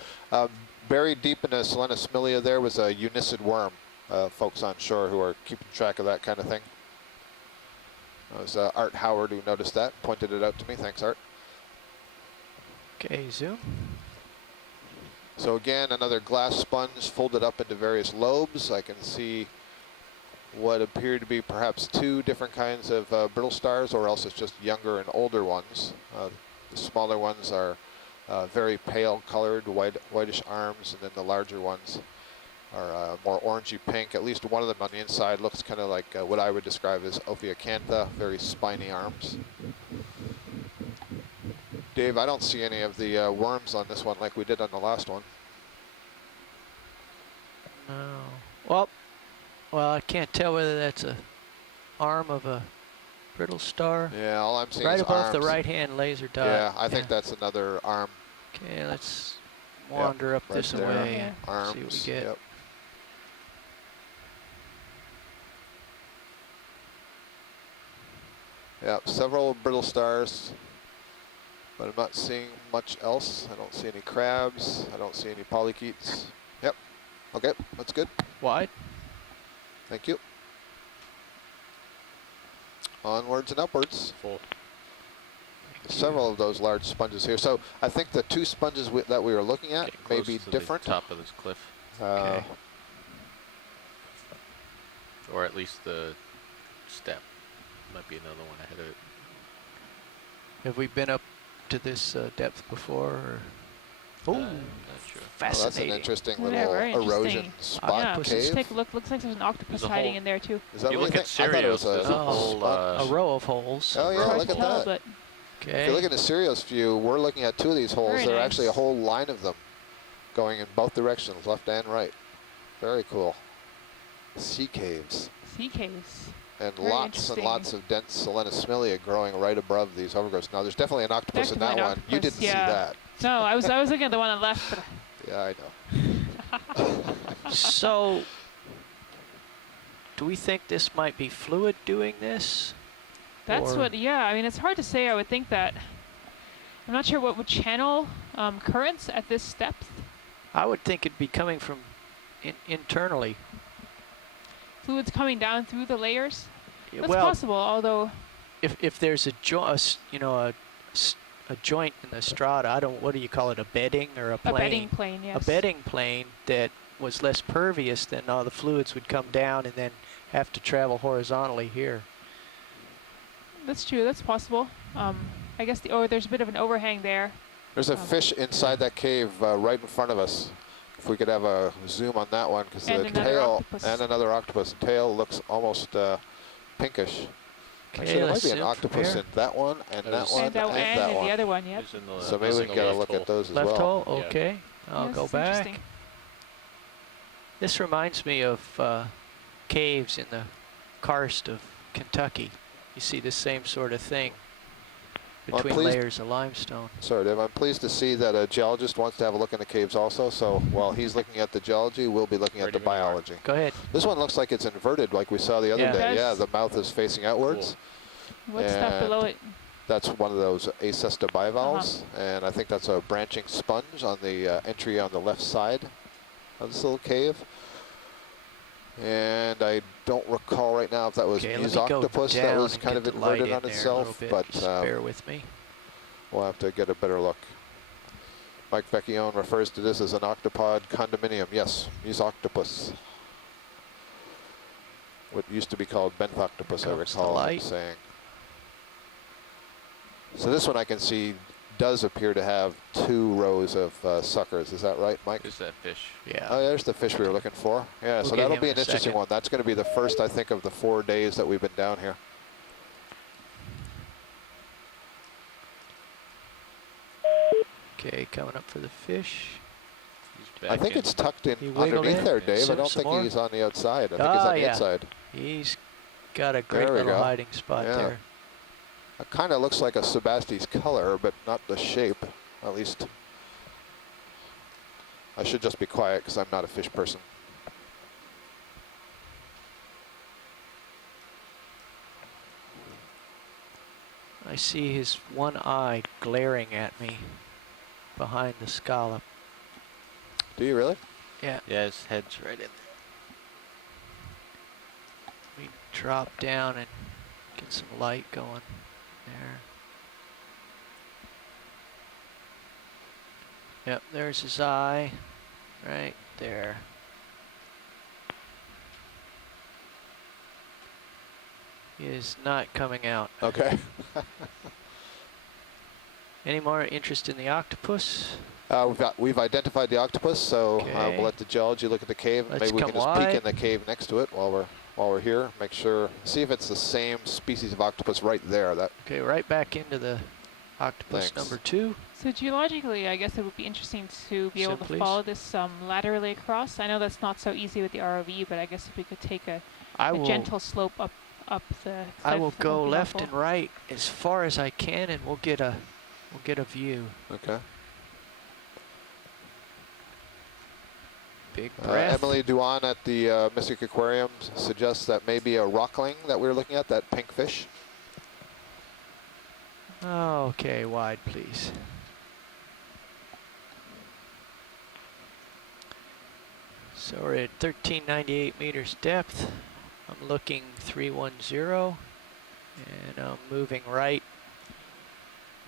buried deep in the Selenosmilia there was a unicid worm. Folks on shore who are keeping track of that kind of thing. It was Art Howard who noticed that, pointed it out to me. Thanks, Art. Okay, zoom. So again, another glass sponge folded up into various lobes. I can see what appear to be perhaps 2 different kinds of brittle stars, or else it's just younger and older ones. The smaller ones are very pale colored, whitish arms, and then the larger ones are more orangey pink. At least one of them on the inside looks kind of like what I would describe as Ophiacantha, very spiny arms. Dave, I don't see any of the worms on this one like we did on the last one. No. Well, I can't tell whether that's a arm of a brittle star. Yeah, all I'm seeing Right is above arms. the right-hand laser dot. Yeah, I think that's another arm. Okay, let's wander up right this there. way Yeah. and Arms. see what we get. Yep. Yep, several brittle stars, but I'm not seeing much else. I don't see any crabs. I don't see any polychaetes. Yep. Okay, that's good. Wide. Thank you. Onwards and upwards. Full. Several of those large sponges here. So I think the 2 sponges that we were looking at Getting may close be to different. the top of this cliff, Okay. or at least the step. Might be another one ahead of it. Have we been up to this depth before? Or? Not Oh, sure. Oh, that's an fascinating. interesting Yeah, little very erosion interesting. spot Yeah, Octopus. just cave. take a look. Looks like there's an octopus There's a hiding whole- in there too. Is that You what look you at think? I thought it was Sirius, there's a Oh. whole A row of holes. Oh, yeah, Hard look to at tell, that. but If you Okay. look at the Sirius view, we're looking at 2 of these holes. Very There are nice. actually a whole line of them going in both directions, left and right. Very cool. Sea caves. sea caves. And Very lots and interesting. lots of dense Selenosmilia growing right above these overgrowths. Now, there's definitely an octopus in that Definitely an one. You octopus, didn't yeah. see that. No, I was looking at the one on the left, but Yeah, I know. So, do we think this might be fluid doing this? that's Or- what. Yeah, I mean, it's hard to say. I would think that. I'm not sure what would channel currents at this depth. I would think it'd be coming from internally. Fluids coming down through the layers. That's Well, possible, although if there's a joint, a joint in the strata, what do you call it, a bedding or a plane? a bedding plane, yes. A bedding plane that was less pervious, then all the fluids would come down and then have to travel horizontally here. That's true. That's possible. I guess there's a bit of an overhang there. There's a fish inside that cave right in front of us. If we could have a zoom on that one, because And the another tail octopus. and another octopus tail looks almost pinkish. Actually, there let's might be an zoom from octopus here. in that one and that There's- one And, and that in one. the other one, yep. It's in the, So maybe it's we in can the get a left look hole. at those as Left well. hole, Yeah. okay. I'll Yes, go it's back. interesting. This reminds me of caves in the karst of Kentucky. You see the same sort of thing Well, between please- layers of limestone. Sorry, Dave. I'm pleased to see that a geologist wants to have a look in the caves also. So while he's looking at the geology, we'll be looking at Right the when you are. biology. Go ahead. This one looks like it's inverted like we saw the other Yeah. It day. Yeah, does. the mouth is facing outwards. What's that And below it? That's one of those acesta bivalves, and I think that's a branching sponge on the entry on the left side of this little cave. And I don't recall right now if that was Okay, Muse let me go octopus that down was and kind get of the light inverted in on there a itself, little bit. but Just bear with me. we'll have to get a better look. Mike Vecchione refers to this as an octopod condominium. Yes, Muse octopus. What used to be called bentoctopus, I Comes the recall him light. saying. So this one I can see does appear to have 2 rows of suckers. Is that right, Mike? There's that fish. Yeah. Oh, there's the fish we were looking for. Yeah, We'll so get that'll him be in an a interesting second. one. That's going to be the first, I think, of the 4 days that we've been down here. Okay, coming up for the fish. He's I back think in. it's tucked in He wiggled underneath in. there, Dave. I Some don't think more? he's on the outside. I think he's Ah, on the yeah. inside. He's got a great There we little go. hiding spot Yeah. there. It kind of looks like a Sebasti's color, but not the shape, at least. I should just be quiet because I'm not a fish person. I see his one eye glaring at me behind the scallop. Do you really? Yeah, Yeah, his head's right in there. we drop down and get some light going there. Yep, there's his eye, right there. He is not coming out. Okay. Any more interest in the octopus? We've identified the octopus, so Okay. we'll let the geology look at the cave. Let's Maybe we can come just peek wide. in the cave next to it while we're here. Make sure, see if it's the same species of octopus right there. That Okay, right back into the octopus Thanks. number 2. So geologically, I guess it would be interesting to be able Sim, to please. follow this laterally across. I know that's not so easy with the ROV, but I guess if we could take a I will gentle slope up the cliff, I will that go would be left helpful. and right as far as I can, and we'll get a view. okay. Big breath. Emily Duan at the Mystic Aquarium suggests that maybe a rockling that we were looking at, that pink fish. Okay, wide, please. So we're at 1398 meters depth. I'm looking 310, and I'm moving right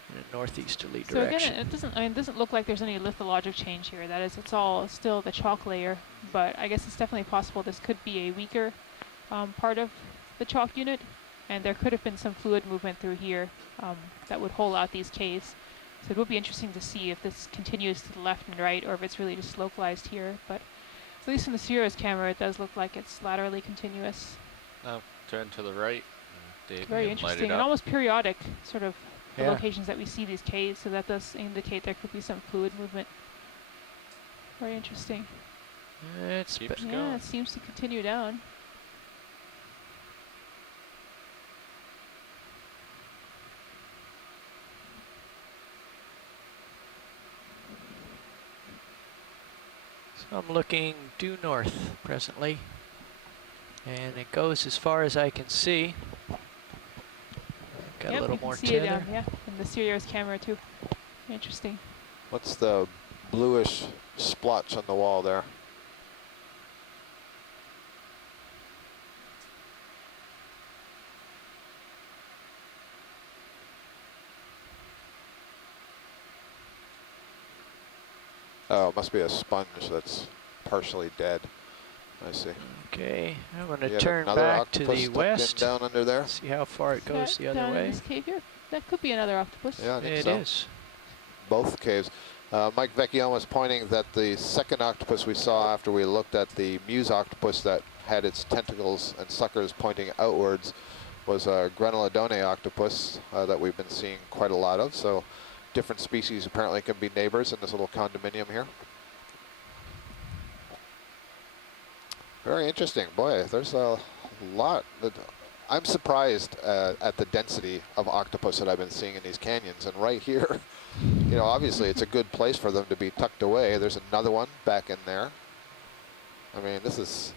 in a northeasterly So direction. again, it doesn't look like there's any lithologic change here. That is, it's all still the chalk layer, but I guess it's definitely possible this could be a weaker part of the chalk unit, and there could have been some fluid movement through here that would hole out these caves. So it would be interesting to see if this continues to the left and right, or if it's really just localized here. But at least from the Sierra's camera, it does look like it's laterally continuous. Now turn to the right. and Dave Very can light it interesting, up. and almost periodic, sort of the Yeah. locations that we see these caves, so that does indicate there could be some fluid movement. Very interesting. It's Keeps Yeah, going. it seems to continue down. I'm looking due north presently. And it goes as far as I can see. Got Yep, a little you can more see tether. it, yeah, in the Sirius camera too. Interesting. What's the bluish splotch on the wall there? Oh, it must be a sponge that's partially dead. I see. Okay, I'm going You to have turn another back to octopus the tucked in west. down under there. See how far it goes the other down in way. this cave here? That could be another octopus. Yeah, I think It so. is. Both caves. Mike Vecchione was pointing that the second octopus we saw after we looked at the Muse octopus that had its tentacles and suckers pointing outwards was a Grenelodone octopus that we've been seeing quite a lot of. So different species apparently can be neighbors in this little condominium here. Very interesting. Boy, there's a lot. I'm surprised at the density of octopus that I've been seeing in these canyons. And right here, you know, obviously it's a good place for them to be tucked away. There's another one back in there. I mean, this is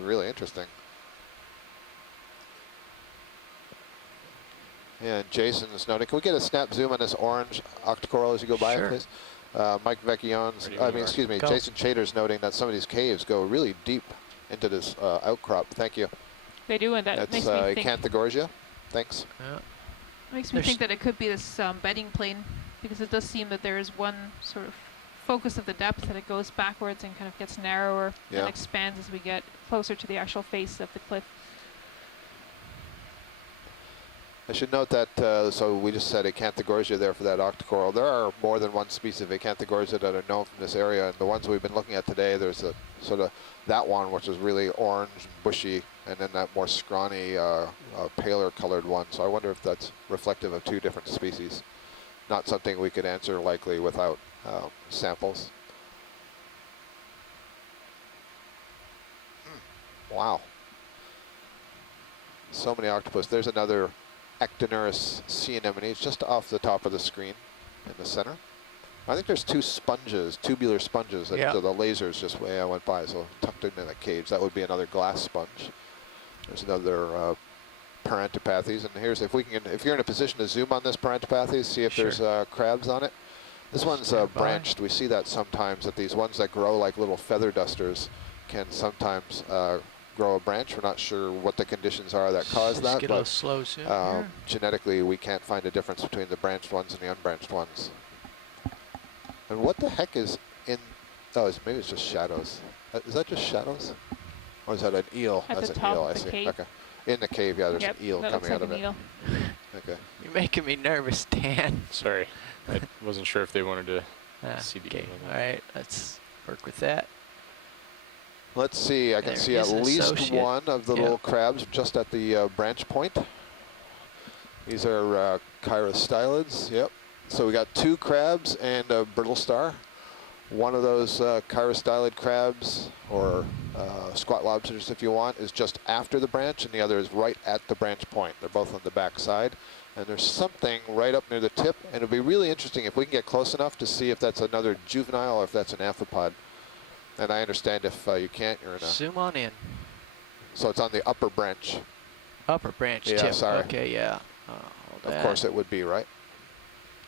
really interesting. And Jason is noting, can we get a snap zoom on this orange octocoral as you go by Sure. it, please? Mike Vecchione's, Ready when you are. excuse me, Go. Jason Chater's noting that some of these caves go really deep into this outcrop. Thank you. They do, and that That's makes me think. Acanthogorgia. Thanks. Yeah. Makes me think that it could be this bedding plane, because it does seem that there is one sort of focus of the depth, that it goes backwards and kind of gets narrower Yeah. and expands as we get closer to the actual face of the cliff. I should note that, so we just said Acanthogorgia there for that octocoral. There are more than one species of Acanthogorgia that are known from this area, and the ones we've been looking at today, there's a sort of that one, which is really orange and bushy, and then that more scrawny, paler colored one. So I wonder if that's reflective of two different species. Not something we could answer likely without samples. Wow. So many octopus. There's another Ectoneurus sea anemone. It's just off the top of the screen in the center. I think there's two sponges, tubular sponges, that the lasers just way I went by, so tucked into that cage. That would be another glass sponge. There's another Parantipathes, and here's if you're in a position to zoom on this Parantipathes, see if there's crabs on it. This one's branched. We see that sometimes, that these ones that grow like little feather dusters can sometimes grow a branch. We're not sure what the conditions are that cause that, Get a but little slow zoom here. genetically we can't find a difference between the branched ones and the unbranched ones. And what the heck is in, maybe it's just shadows. Is that just shadows? Or is that an eel? At That's the an top eel, of I the see. cave. Okay. In the cave, yeah, there's Yep, an eel that looks coming out like of an it. eel. Okay. You're making me nervous, Dan. Sorry, I wasn't sure if they wanted to see the Okay, eel on all right, let's work with that. Let's see, I can There see at is an least associate. one of the little crabs just at the branch point. These are chirostylids, yep. So we got two crabs and a brittle star. One of those chirostylid crabs, or squat lobsters if you want, is just after the branch, and the other is right at the branch point. They're both on the back side. And there's something right up near the tip, and it'll be really interesting if we can get close enough to see if that's another juvenile or if that's an amphipod. And I understand if you can't, you're in a... Zoom on in. So it's on the upper branch. Upper branch Yeah, tip. sorry. Okay, yeah. Of course it would be, right?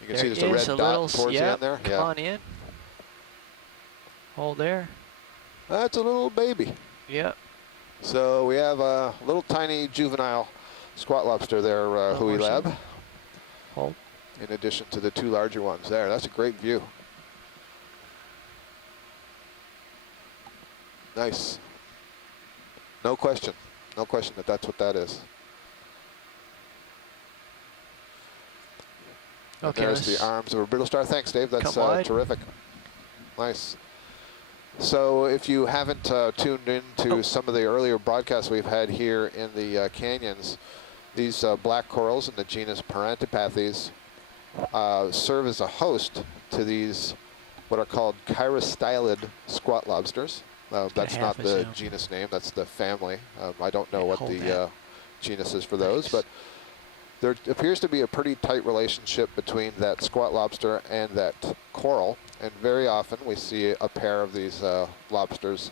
You can There see there's a red is dot little, towards the end there. Come on in. Hold there. That's a little baby. Yep. So we have a little tiny juvenile squat lobster there, Hui more Lab. zoom. Hold. In addition to the two larger ones there. That's a great view. Nice. No question that that's what that is. And Okay, there's let's the arms of a brittle star. Thanks, Dave. That's come wide. terrific. Nice. So if you haven't tuned in to some of the earlier broadcasts we've had here in the canyons, these black corals in the genus Parantipathes serve as a host to these what are called chirostylid squat lobsters. That's not half a the zoom. genus name, that's the family. I don't know Yeah, what hold the that. genus is for those, but there appears to be a pretty tight relationship between that squat lobster and that coral, and very often we see a pair of these lobsters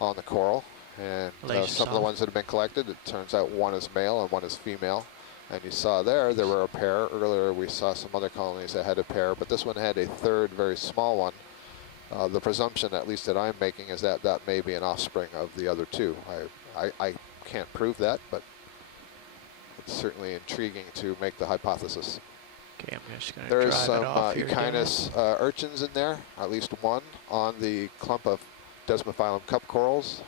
on the coral. And some of the ones that have been collected, it turns out one is male and one is female. And you saw there were a pair. Earlier we saw some other colonies that had a pair, but this one had a third very small one. The presumption, at least that I'm making, is that that may be an offspring of the other two. I can't prove that, but it's certainly intriguing to make the hypothesis. Okay, I'm just going to There's drive some it off here, Okeanos urchins in there, at least one on the clump of Desmophyllum cup corals.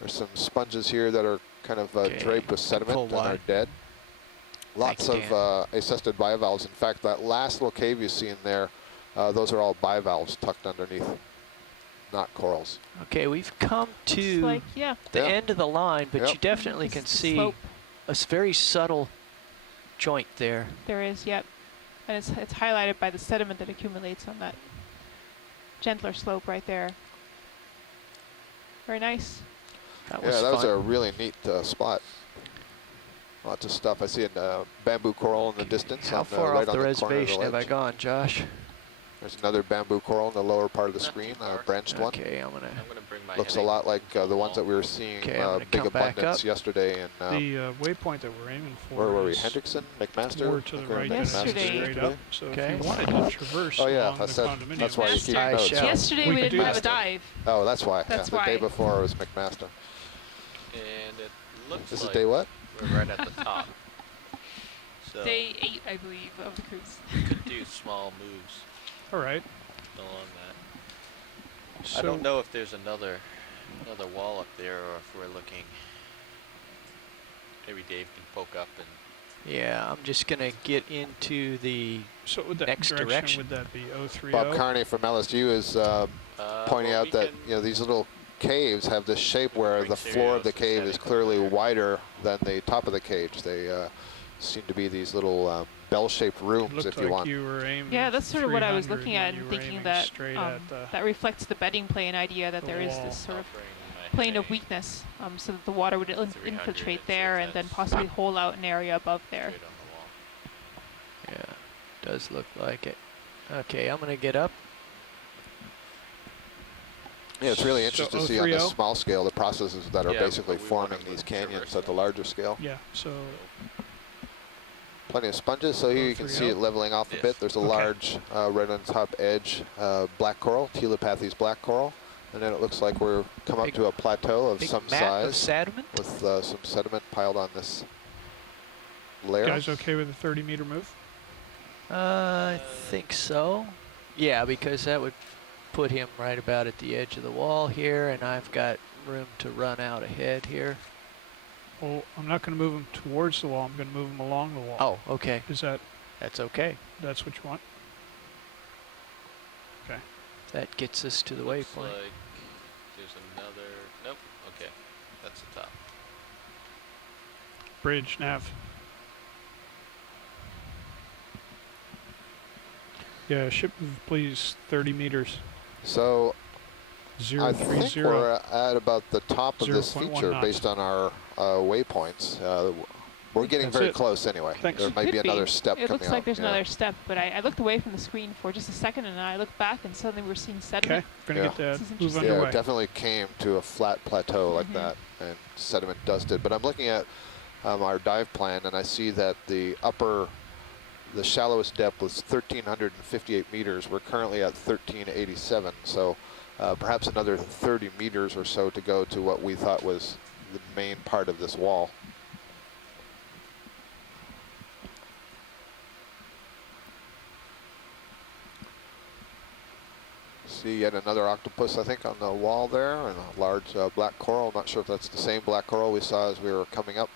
There's some sponges here that are kind of draped with sediment and are dead. Lots of acested bivalves. In fact, that last little cave you see in there, those are all bivalves tucked underneath, not corals. Okay, we've come to like, the end of the line, but you definitely can see a very subtle joint there. There is, yep. And it's highlighted by the sediment that accumulates on that gentler slope right there. Very nice. That was a really neat spot. Lots of stuff. I see a bamboo coral in the distance. How far right off on the the corner of reservation have I ledge. gone, Josh? There's another bamboo coral in the lower part of the screen, a branched one. Okay, I'm gonna bring my Looks a lot like the ones that we were seeing big abundance yesterday in. The waypoint that we're aiming for. Where were we? is Hendrickson, McMaster. more to the right, Yesterday. straight up. So if you wanted to traverse oh yeah, along the condominium, that's why you keep notes. Yesterday we didn't have a dive. Oh, that's why. That's The why. day before was McMaster. And it looks This like is day what? we're right at the top. So Day 8, I believe, of the cruise. we could do small moves all right. along that. So I don't know if there's another wall up there, or if we're looking. Maybe Dave can poke up and. Yeah, I'm just gonna get into the So would that next direction, would that be 030? Bob Carney from LSU is pointing well, out we that can- these little caves have this shape where the floor of the cave is clearly wider than the top of the cage. They seem to be these little bell-shaped rooms, Looked if like you want. you were aiming Yeah, that's sort of what I was 300 looking when at you and were thinking aiming that straight at the that reflects the bedding plane idea that the there is wall. this sort I'll of bring my plane of headache weakness, so that the water would 300 infiltrate and see there if and then that's possibly hole out an area above there. straight on the wall. Yeah, does look like it. Okay, I'm gonna get up. Yeah, it's really So interesting to see on this 030? small scale the processes that are Yeah, basically but we wanna forming these traverse canyons that. at the larger scale. Yeah, so Plenty of sponges, so here you can see it leveling off a Yes. bit. There's a Okay. large, right on the top edge, black coral, Telepathes black coral. And then it looks like we're come up Big- to a plateau of Big some mat of size sediment. with some sediment piled on this layer. guys okay with a 30-meter move? I think so. Yeah, because that would put him right about at the edge of the wall here, and I've got room to run out ahead here. Well, I'm not going to move him towards the wall. I'm going to move him along the wall. Oh, okay. Is that, That's okay. that's what you want? Okay. That gets us to the Looks waypoint. like there's another. Nope. Okay, that's the top. Bridge, nav. Yeah, ship move, please, 30 meters. So I think 030. we're at about the top of this 0.1 feature knots. based on our waypoints. We're getting That's very it. close anyway. Thanks. There might Could be another step It coming looks like out, there's yeah. another step, but I looked away from the screen for just a second and I looked back and suddenly we're seeing sediment. Okay, we're going Yeah. to get This that is move interesting. Yeah, underway. it definitely came to a flat plateau like Mhm. that, and sediment dusted. But I'm looking at our dive plan, and I see that the shallowest depth was 1,358 meters. We're currently at 1,387, so perhaps another 30 meters or so to go to what we thought was the main part of this wall. See yet another octopus, I think, on the wall there, and a large black coral. I'm not sure if that's the same black coral we saw as we were coming up.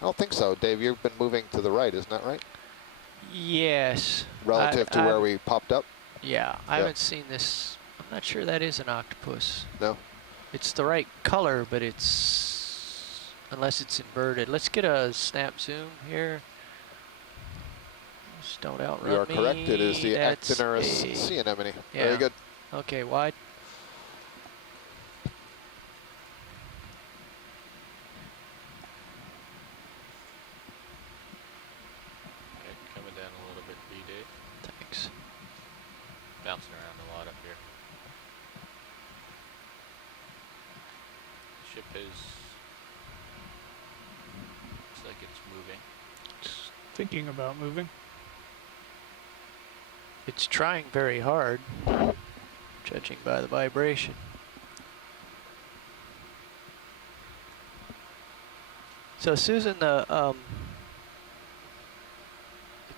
I don't think so. Dave, you've been moving to the right, isn't that right? Yes. Relative to where we popped up? Yeah, I Yeah. haven't seen this. I'm not sure that is an octopus. No? It's the right color, but it's, unless it's inverted. Let's get a snap zoom here. Just don't outrun You are me. correct. It is the That's Actinorus a- sea anemone. Yeah. Very good. Okay, wide. is... Looks like it's moving. It's thinking about moving. It's trying very hard, judging by the vibration. So Susan, the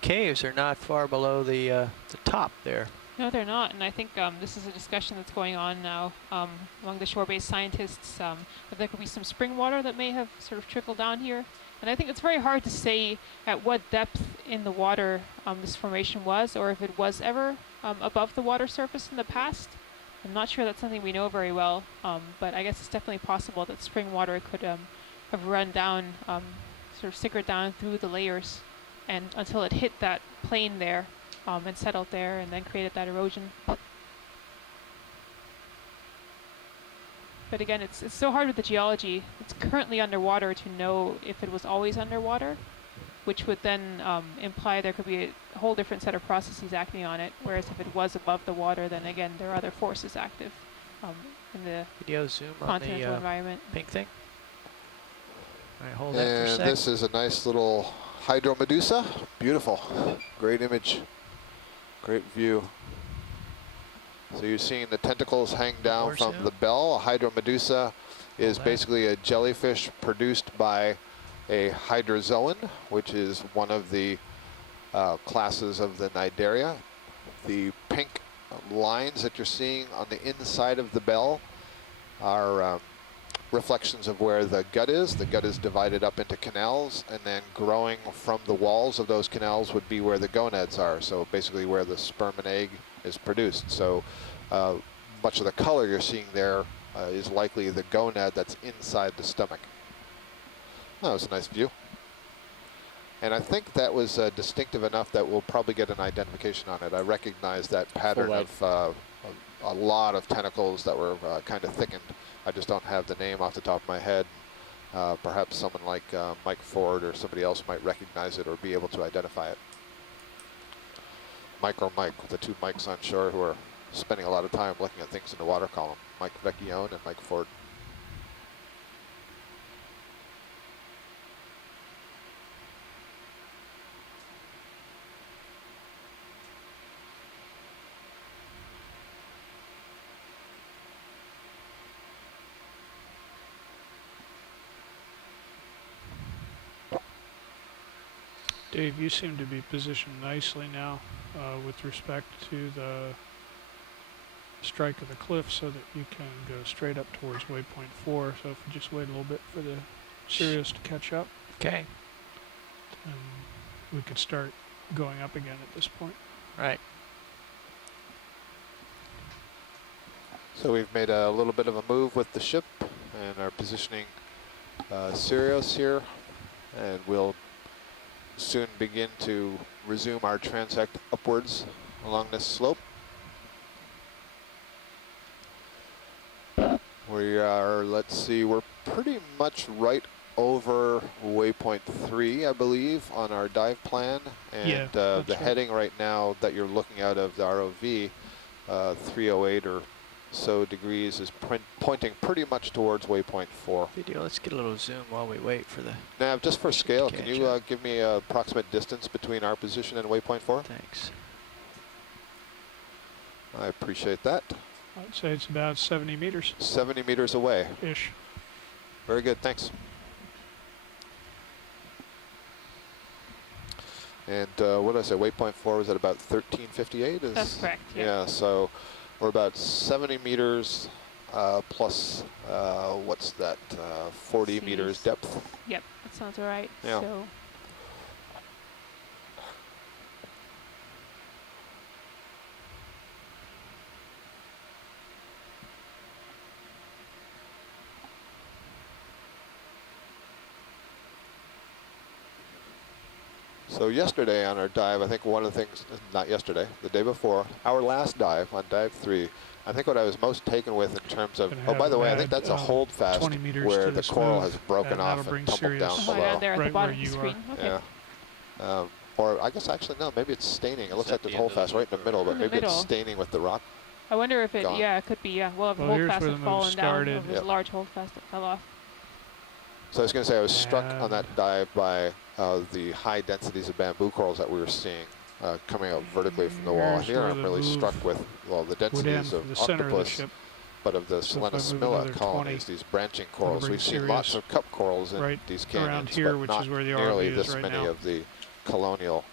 caves are not far below the top there. No, they're not, and I think this is a discussion that's going on now among the shore-based scientists that there could be some spring water that may have sort of trickled down here. And I think it's very hard to say at what depth in the water this formation was, or if it was ever above the water surface in the past. I'm not sure that's something we know very well, but I guess it's definitely possible that spring water could have run down, sort of sickered down through the layers, and until it hit that plane there. And settled there and then created that erosion. But again, it's so hard with the geology. It's currently underwater to know if it was always underwater, which would then imply there could be a whole different set of processes acting on it, whereas if it was above the water, then again, there are other forces active in the Video zoom on continental the environment. pink thing. All right, hold that for a And sec. this is a nice little hydromedusa. Beautiful. Great image. Great view. So you're seeing the tentacles hang down More from zoom. the bell. A hydromedusa is that. basically a jellyfish produced by a hydrozoan, which is one of the classes of the Cnidaria. The pink lines that you're seeing on the inside of the bell are reflections of where the gut is. The gut is divided up into canals, and then growing from the walls of those canals would be where the gonads are, so basically where the sperm and egg is produced. So much of the color you're seeing there is likely the gonad that's inside the stomach. That was a nice view. And I think that was distinctive enough that we'll probably get an identification on it. I recognize that pattern of a lot of tentacles that were kind of thickened. I just don't have the name off the top of my head. Perhaps someone like Mike Ford or somebody else might recognize it or be able to identify it. Mike or Mike, the two Mikes on shore who are spending a lot of time looking at things in the water column. Mike Vecchione and Mike Ford. Dave, you seem to be positioned nicely now with respect to the strike of the cliff so that you can go straight up towards waypoint 4. So if we just wait a little bit for the Sirius to catch up, Okay. and we could start going up again at this point. Right. So we've made a little bit of a move with the ship and are positioning Sirius here, and we'll soon begin to resume our transect upwards along this slope. We are, let's see, we're pretty much right over waypoint 3, I believe, on our dive plan. And Yeah, the that's right. heading right now that you're looking out of the ROV, 308 or so degrees, is pointing pretty much towards waypoint 4. Video, let's get a little zoom while we wait for the... Nav, just for scale, can Catch you up. give me an approximate distance between our position and waypoint 4? Thanks. I appreciate that. I'd say it's about 70 meters 70 meters away. ish. Very good, thanks. And what did I say, waypoint 4 was at about 1358? That's correct, yeah. Yeah, so we're about 70 meters plus, what's that, 40 meters Seas. depth. Yep, that sounds all right. Yeah. So So yesterday on our dive, I think one of the things, not yesterday, the day before, our last dive on dive 3, I think what I was most taken with in terms of, Gonna oh, by have the way, I add, think that's a hold fast 20 meters where to the this coral move, has broken and off that'll bring and tumbled down Sirius oh, below. down there at the Right bottom where of the you screen. Okay. Yeah. Or I guess actually, no, maybe it's staining. It looks Is like that there's the hold end of fast the right in the middle, but In the maybe it's middle. staining with the rock. I wonder if it, Gone. yeah, it could be, yeah. Well, if the Well, here's holdfast where had the move fallen down, started. or if it was Yep. a large holdfast that fell off. So I was going to say I was struck on that dive by the high densities of bamboo corals that we were seeing coming out vertically from the wall. Here's Here where I'm the really struck move with, well, the would end densities for of the center of the octopus, ship. but of the So if I move Selenasmilla another colonies, 20, these branching that'll corals. bring We've seen Sirius lots of cup corals in right these around canyons, here, but which not is where the nearly RV is this right many now. of the colonial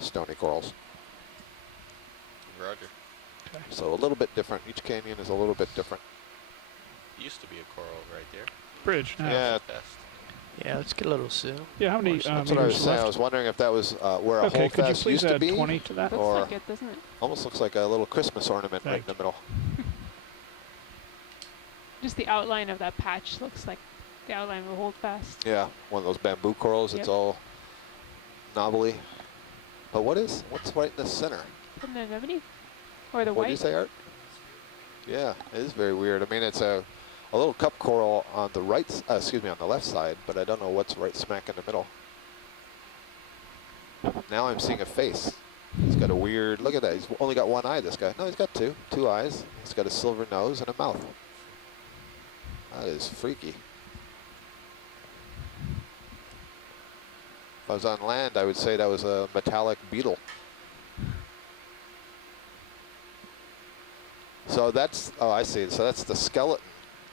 stony corals. Roger. So a little bit different. Each canyon is a little bit different. Used to be a coral right there. Bridge now. Yeah, Fast. Yeah, let's get a little zoom. Yeah, how many that's what I was meters saying. I left? was wondering if that was where a Okay, could you holdfast please used to add be. 20 to that? Looks Or like it, doesn't it? almost looks like a little Christmas ornament right in Thank the middle. Just the outline of that patch looks like the outline of a holdfast. Yeah, one of those bamboo corals. Yep. It's all knobbly. But what's right in the center? The anemone? Or the What did you white? say, Art? Yeah, it is very weird. I mean, it's a little cup coral on the right, excuse me, on the left side, but I don't know what's right smack in the middle. Now I'm seeing a face. He's got a weird, look at that. He's only got one eye, this guy. No, he's got two eyes. He's got a silver nose and a mouth. That is freaky. If I was on land, I would say that was a metallic beetle. So that's, oh, I see. So that's the skeleton.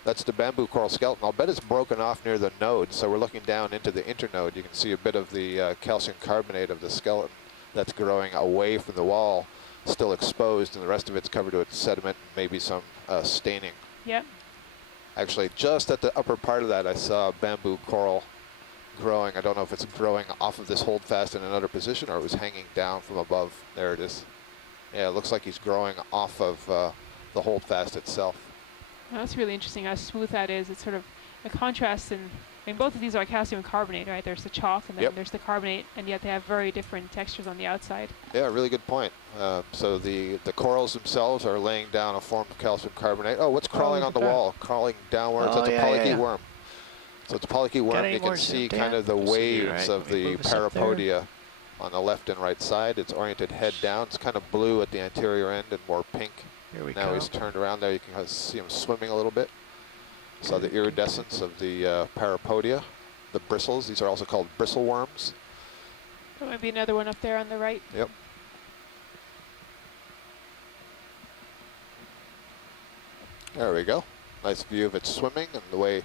That's the bamboo coral skeleton. I'll bet it's broken off near the node. So we're looking down into the internode. You can see a bit of the calcium carbonate of the skeleton that's growing away from the wall, still exposed, and the rest of it's covered with sediment and maybe some staining. Yep. Actually, just at the upper part of that, I saw a bamboo coral growing. I don't know if it's growing off of this holdfast in another position or it was hanging down from above. There it is. Yeah, it looks like he's growing off of the holdfast itself. Well, that's really interesting how smooth that is. It's sort of a contrast in both of these are calcium carbonate, right? There's the chalk and then Yep. there's the carbonate, and yet they have very different textures on the outside. Yeah, really good point. So the corals themselves are laying down a form of calcium carbonate. Oh, what's crawling on look the at that. wall? Crawling downwards. Oh, It's a yeah, polychaete yeah. worm. So it's a polychaete worm. any You more can see zoom, kind Dan? of the Just so you, waves right? of Can we the move us up there? parapodia on the left and right side. It's oriented head down. It's kind of blue at the anterior end and more pink. Here we Now go. he's turned around there. You can kind of see him swimming a little bit. So the iridescence of the parapodia, the bristles. These are also called bristle worms. There might be another one up there on the right. Yep. There we go. Nice view of it swimming and the way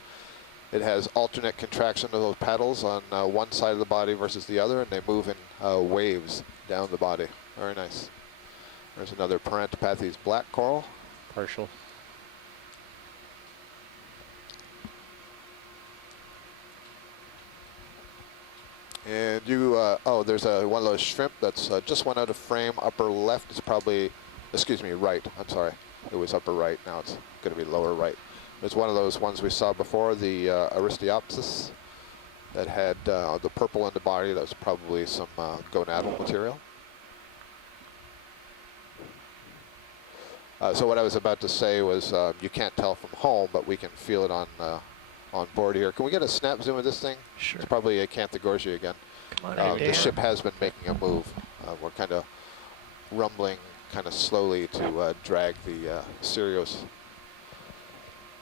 it has alternate contraction of those paddles on one side of the body versus the other, and they move in waves down the body. Very nice. There's another Parantopathes black coral. Partial. And you, oh, there's one of those shrimp that's just went out of frame, upper left. It's probably, excuse me, right. I'm sorry. It was upper right. Now it's going to be lower right. There's one of those ones we saw before, the Aristeopsis, that had the purple in the body. That was probably some gonadal material. So what I was about to say was you can't tell from home, but we can feel it on board here. Can we get a snap zoom of this thing? Sure. It's probably a Canthagorgia again. Come on, The Dan. ship has been making a move. We're kind of rumbling kind of slowly to drag the Sirius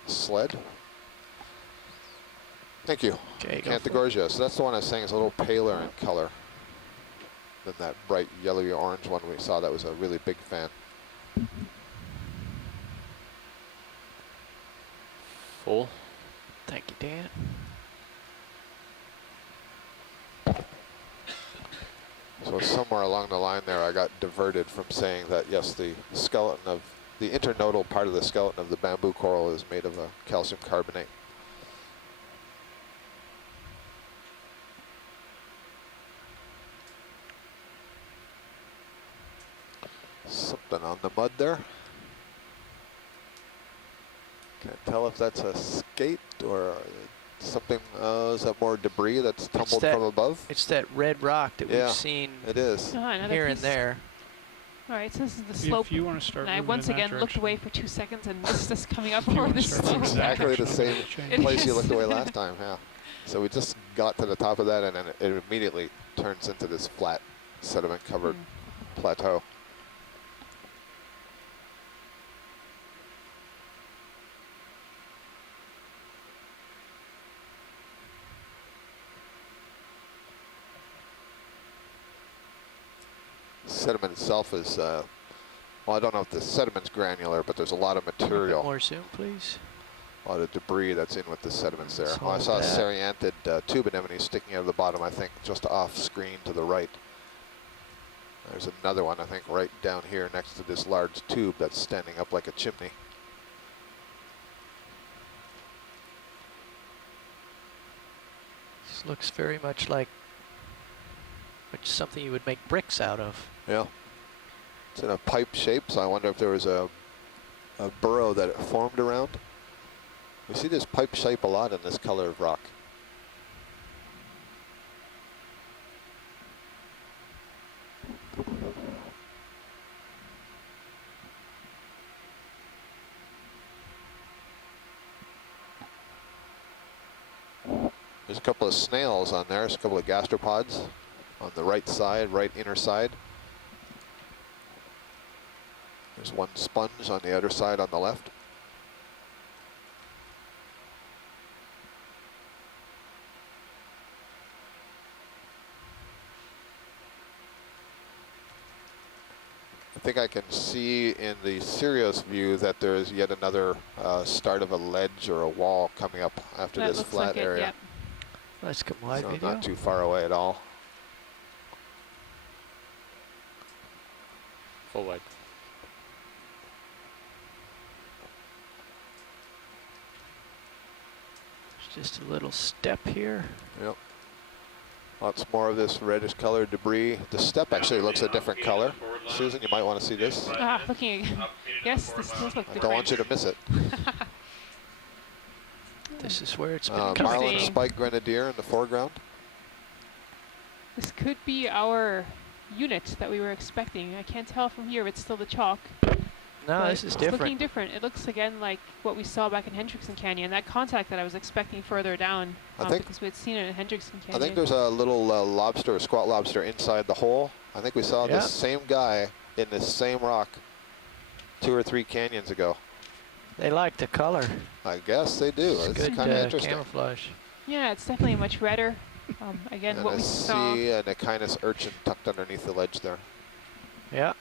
sled. Thank you. Okay, go for it. Canthagorgia. So that's the one I was saying is a little paler in color than that bright yellowy orange one we saw. That was a really big fan. Full. Thank you, Dan. So somewhere along the line there, I got diverted from saying that, yes, the skeleton of the internodal part of the skeleton of the bamboo coral is made of a calcium carbonate. Something on the mud there. Can't tell if that's a skate or something. Is that more debris that's tumbled that- from above? It's that red rock that Yeah. we've seen It is. Another here and piece. there. All right, so this is the slope. If you want to start And I moving once in that again looked direction, away for 2 seconds and missed us coming up if you over wanna the start slope. moving in that Exactly the direction, I'm gonna same change It place you is. looked away last time, yeah. So we just got to the top of that and then it immediately turns into this flat sediment covered plateau. sediment itself is, well, I don't know if the sediment's granular, but there's a lot of A bit material, more zoom, please. a lot of debris that's in with the sediments there. Let's Oh, I hold saw a that. serriantid tube anemone sticking out of the bottom, I think, just off screen to the right. There's another one, I think, right down here next to this large tube that's standing up like a chimney. This looks very much like something you would make bricks out of. Yeah. It's in a pipe shape, so I wonder if there was a burrow that it formed around. We see this pipe shape a lot in this color of rock. There's a couple of snails on there. There's a couple of gastropods on the right side, right inner side. There's one sponge on the other side on the left. I think I can see in the Sirius view that there is yet another start of a ledge or a wall coming up after That this looks flat like it, area. yep. Let's come wide So video. not too far away at all. Full wide. There's just a little step here. Yep. Lots more of this reddish colored debris. The step actually looks a different color. Susan, you might want to see this. Ah, looking again. Yes, this does look I different. don't want you to miss it. This is where it's been Interesting. Marlin spike grenadier in the foreground. This could be our unit that we were expecting. I can't tell from here if it's still the chalk. No, but this is it's looking different. different. It looks again like what we saw back in Hendrickson Canyon. That contact that I was expecting further down, I think- because we had seen it in Hendrickson Canyon. I think there's a little lobster, squat lobster inside the hole. I think we saw Yeah. this same guy in this same rock 2 or 3 canyons ago. They like the color. I guess they do. It's good kind of interesting. camouflage. Yeah, it's definitely much redder. Again, And what I we saw. see an Okeanos urchin tucked underneath the ledge there. Yeah,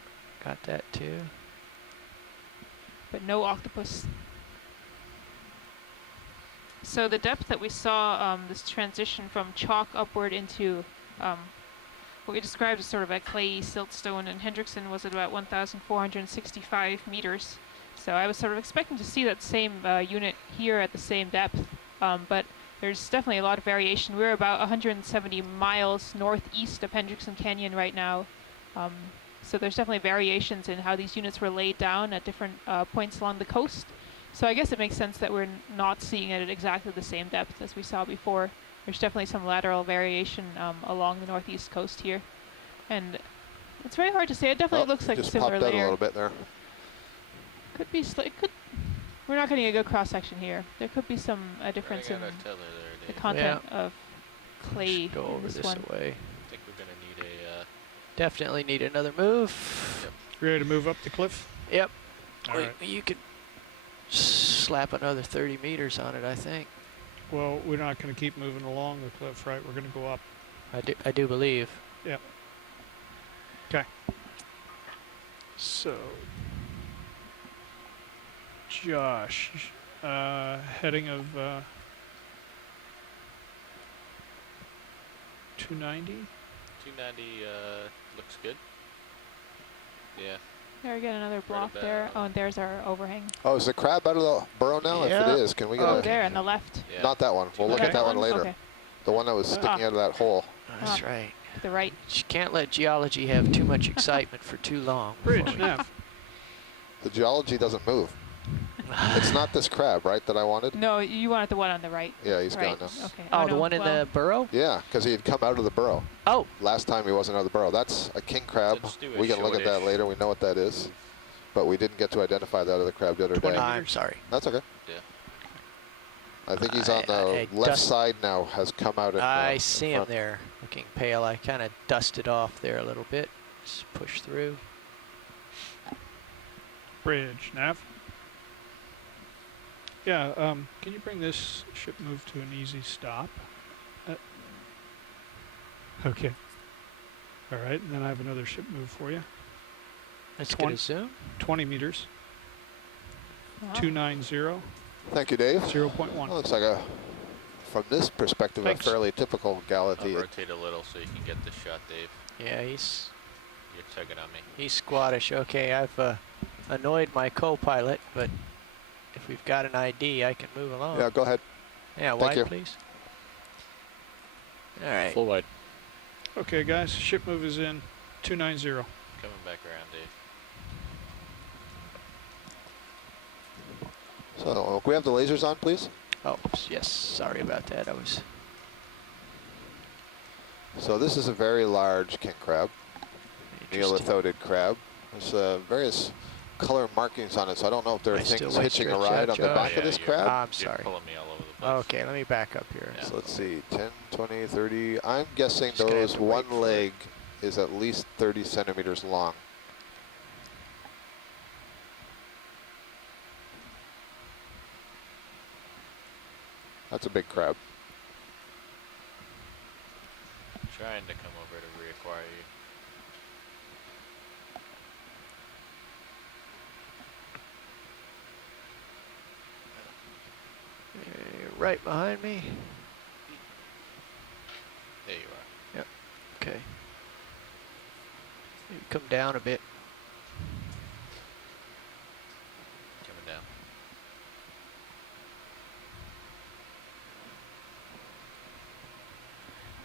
got that too. But no octopus. So the depth that we saw, this transition from chalk upward into what we described as sort of a clay siltstone, and Hendrickson was at about 1,465 meters. So I was sort of expecting to see that same unit here at the same depth, but there's definitely a lot of variation. We're about 170 miles northeast of Hendrickson Canyon right now. So there's definitely variations in how these units were laid down at different points along the coast. So I guess it makes sense that we're not seeing it at exactly the same depth as we saw before. There's definitely some lateral variation along the northeast coast here. And it's very hard to say. It definitely looks like a just similar popped out a layer. little bit there. Could be we're not getting a good cross section here. There could be some difference in Running out of tether there, the Dave. content of clay Just go in over this this one. way. I think we're gonna need a. Definitely need another move. Ready to move up the cliff? Yep. All Wait, right. you could slap another 30 meters on it, I think. Well, we're not going to keep moving along the cliff, right? We're going to go up. I do believe. So, Josh, heading of 290. 290 looks good. Yeah. There again, another block about- there. Oh, and there's our overhang. Oh, is the crab out of the burrow now? Yeah. If it is, can we get Oh, a... there on the left. Yeah. Not that one. We'll look Okay. at that one later. Okay, The one that was sticking Ah. out of that hole. That's right. to the right. You can't let geology have too much excitement for too long. before Bridge, we- Nav. The geology doesn't move. It's not this crab, right, that I wanted? No, you wanted the one on the right. Yeah, he's Right. gone now. Okay. Oh, the no, one in well, the burrow? Yeah, because he had come out of the burrow. Oh, Last time he wasn't out of the burrow. That's a king crab. Let's do a We can look at that shortish. later. We know what that is. But we didn't get to identify that other crab the other 20 day. I'm sorry. That's okay. Yeah. I think he's on the I left dust- side now, has come out. I in see him front. there, looking pale. I kind of dusted off there a little bit. Just push through. Bridge, Nav. Yeah, can you bring this ship move to an easy stop? Okay. All right, and then I have another ship move for you. Let's get a zoom. 20 meters, Wow. 290, Thank you, Dave. 0.1. Looks like from this perspective, Thanks. a fairly typical I'll Galatea. rotate a little so you can get the shot, Dave. Yeah, he's You're tugging on me. squattish. Okay, I've annoyed my co-pilot, but if we've got an ID, I can move along. Yeah, go ahead. Yeah, Thank wide, you. please. All right. Full wide. Okay, guys, ship move is in, 290. Coming back around, Dave. So, can we have the lasers on, please? Oh, yes. Sorry about that. I was. So this is a very large king crab, Interesting. neolithotid crab. There's various color markings on it, so I don't know if there are I still things like hitching a stretch ride out, on the Joe. back of this you're- crab. I'm You're sorry. pulling me all over the place. Okay, let me back up here. Yeah. So let's see, 10, 20, 30. I'm guessing Just gonna have those to wait one for it. leg is at least 30 centimeters long. That's a big crab. Trying to come over to reacquire you. Right behind me. There you are. Okay. Maybe come down a bit. Coming down.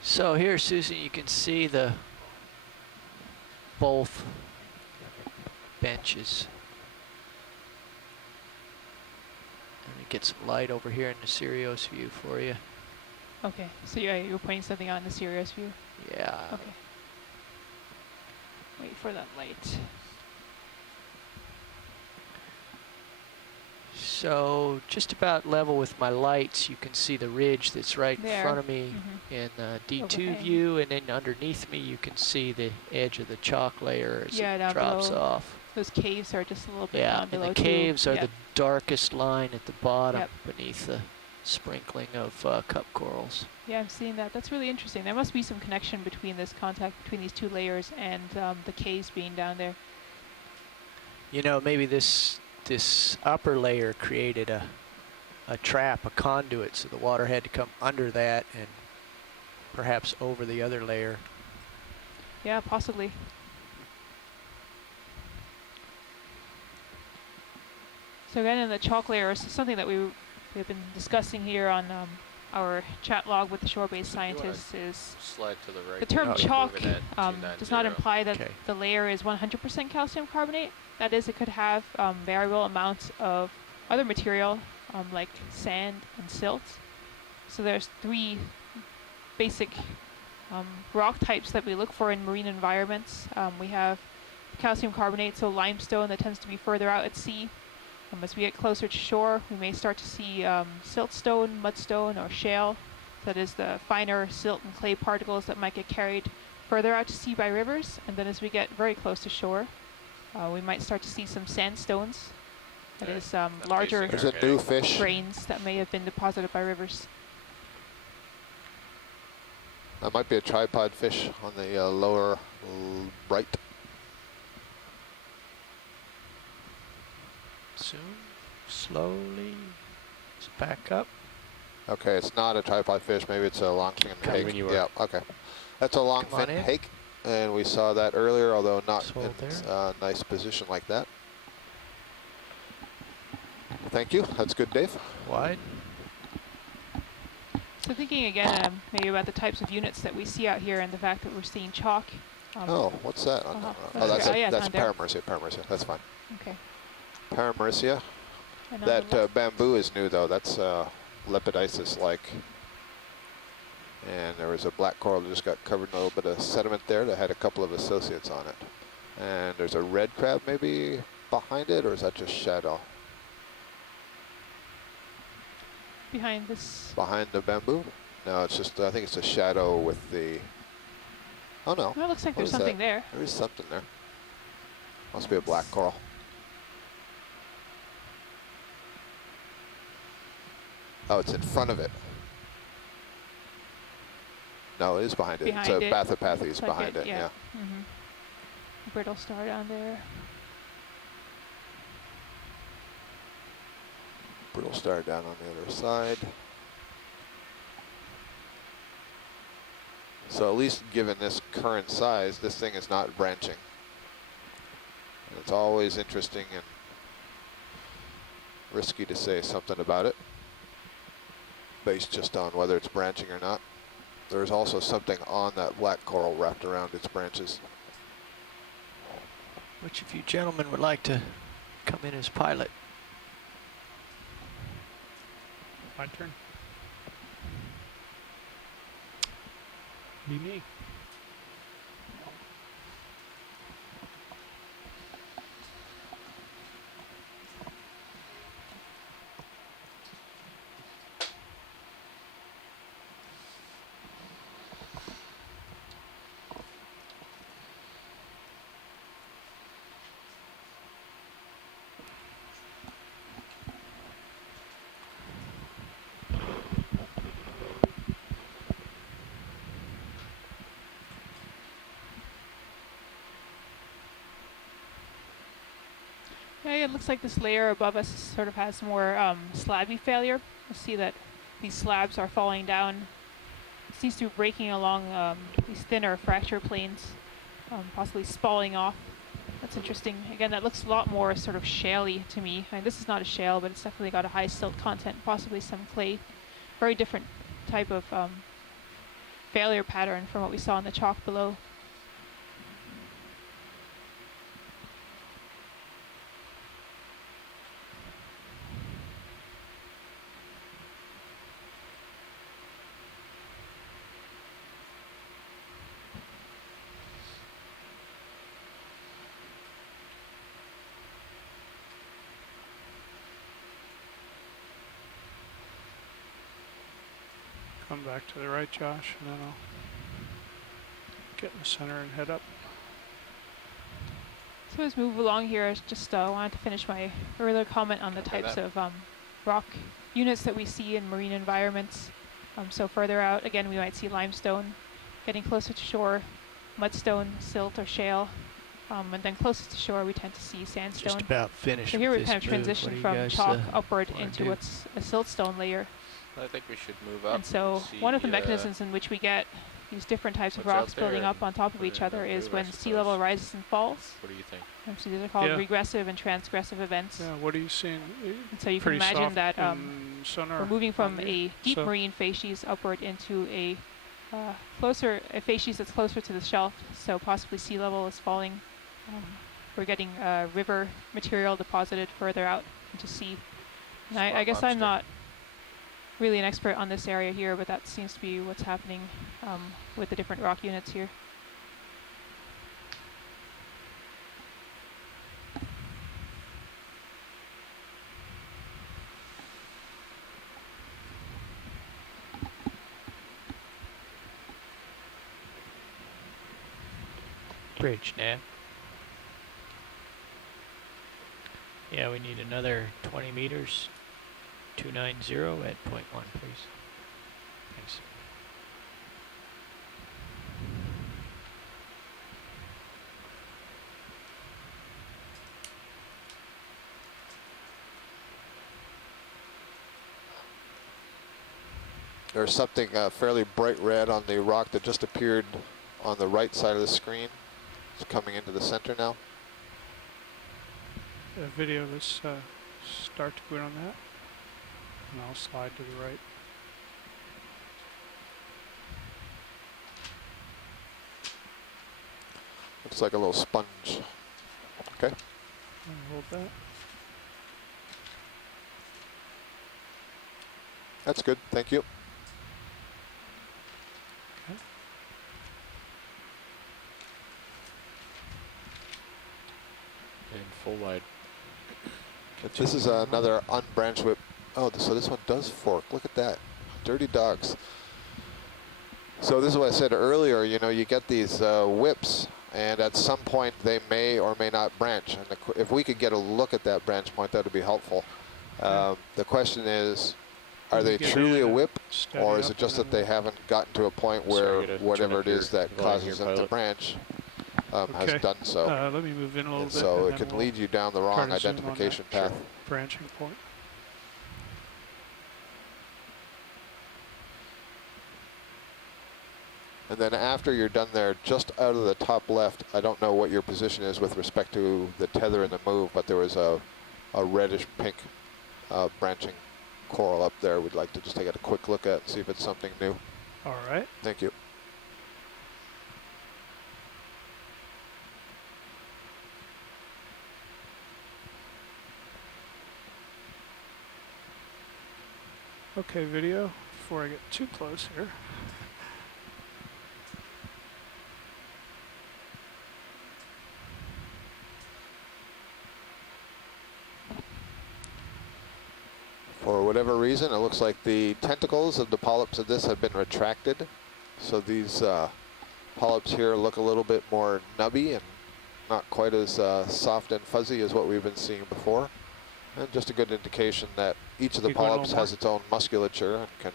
So here, Susan, you can see the both benches. Let me get some light over here in the Sirius view for you. Okay, so you're pointing something out in the Sirius view? Yeah. Okay. Wait for that light. So just about level with my lights, you can see the ridge that's right There. in front of me Mhm. in the D2 Overhang. view, and then underneath me you can see the edge of the chalk layer as Yeah, it down drops below. off. Those caves are just a little bit Yeah, down and below the too. caves are Yep. the darkest line at the bottom Yep. beneath the sprinkling of cup corals. Yeah, I'm seeing that. That's really interesting. There must be some connection between this contact between these two layers and the caves being down there. You know, maybe this upper layer created a trap, a conduit, so the water had to come under that and perhaps over the other layer. Yeah, possibly. So again, in the chalk layer is something that we've been discussing here on our chat log with the shore-based So if you wanna scientists is Slide to the right. the term Oh, yeah. chalk Moving at does not 290. imply that Okay. the layer is 100% calcium carbonate. That is, it could have variable amounts of other material like sand and silt. So there's three basic rock types that we look for in marine environments. We have calcium carbonate, so limestone that tends to be further out at sea. As we get closer to shore, we may start to see siltstone, mudstone, or shale. That is the finer silt and clay particles that might get carried further out to sea by rivers. And then as we get very close to shore, we might start to see some sandstones. That is larger There's a new fish. grains that may have been deposited by rivers. That might be a tripod fish on the lower right. Soon, slowly, just back up. Okay, it's not a tripod fish. Maybe it's a longfin Coming hake. when you are. Yeah, okay. That's a Come on longfin in. hake, and we saw that earlier, although not Just hold in there. a nice position like that. Thank you. That's good, Dave. Wide. So thinking again maybe about the types of units that we see out here and the fact that we're seeing chalk. Oh, what's that? Uh-huh. Oh, that's Oh, yeah, it's that's on there. Paramercia. That's fine. Okay. Paramercia. And on the That left- bamboo is new, though. That's lepidisis-like. And there was a black coral that just got covered in a little bit of sediment there that had a couple of associates on it. And there's a red crab maybe behind it, or is that just shadow? behind this. Behind the bamboo? No, it's just, I think it's a shadow with the, oh no, Oh, it looks like What there's is that? something there. there is something there. Must be a black coral. Oh, it's in front of it. No, it is behind it. Behind it's a it. Bathypathes Looks like behind it, yeah. Mm-hmm. Brittle star down there. Brittle star down on the other side. So at least given this current size, this thing is not branching. And it's always interesting and risky to say something about it, based just on whether it's branching or not. There's also something on that black coral wrapped around its branches. Which if you gentlemen would like to come in as pilot. My turn. Be me. Yeah, it looks like this layer above us sort of has more slabby failure. You see that these slabs are falling down. It seems to be breaking along these thinner fracture planes, possibly spalling off. That's interesting. Again, that looks a lot more sort of shaly to me. I mean, this is not a shale, but it's definitely got a high silt content, possibly some clay. Very different type of failure pattern from what we saw in the chalk below. Come back to the right, Josh, and then I'll get in the center and head up. So as we move along here, I just wanted to finish my earlier comment on the types of rock units that we see in marine environments. So further out, again, we might see limestone. Getting closer to shore, mudstone, silt, or shale. And then closest to shore, we tend to see sandstone. Just about finished. So here we with kind of this move. What transition do you from guys, chalk upward wanna into do? what's a siltstone layer. I think we should move up. And so see, one of the mechanisms in which we get these different types of what's out rocks building there up on top of put it each in other the is blue, I when sea level suppose. rises and falls. What do you think? So these are called Yeah. regressive and transgressive events. Yeah, what are you seeing? And so you can Pretty imagine soft that in sonar we're moving from on a you, deep so- marine facies upward into a facies that's closer to the shelf, so possibly sea level is falling. We're getting river material deposited further out into sea. And I guess I'm not really an expert on this area here, but that seems to be what's happening with the different rock units here. Bridge, nav. Yeah, we need another 20 meters. 290 at point 1, please. Thanks. There's something fairly bright red on the rock that just appeared on the right side of the screen. It's coming into the center now. A video of us start to go on that, and I'll slide to the right. Looks like a little sponge. Okay. And hold that. That's good. Thank you. And full wide. This is another unbranched whip. Oh, so this one does fork. Look at that. Dirty dogs. So this is what I said earlier. You know, you get these whips, and at some point they may or may not branch. And if we could get a look at that branch point, that would be helpful. The question is, are they Get truly a in, whip, steady or is up, it just and that they haven't gotten to a point where Sorry, you gotta whatever turn it up is your that volume causes here, them to pilot. branch has Okay. done so? Let me move in a little And bit. so and it then can we'll lead you down the try wrong to zoom on identification that path. branching point. And then after you're done there, just out of the top left, I don't know what your position is with respect to the tether and the move, but there was a reddish pink branching coral up there. We'd like to just take a quick look at and see if it's something new. All right. Thank you. Okay, video, before I get too close here. For whatever reason, it looks like the tentacles of the polyps of this have been retracted. So these polyps here look a little bit more nubby and not quite as soft and fuzzy as what we've been seeing before. And just a good indication that each of the polyps has its own musculature and can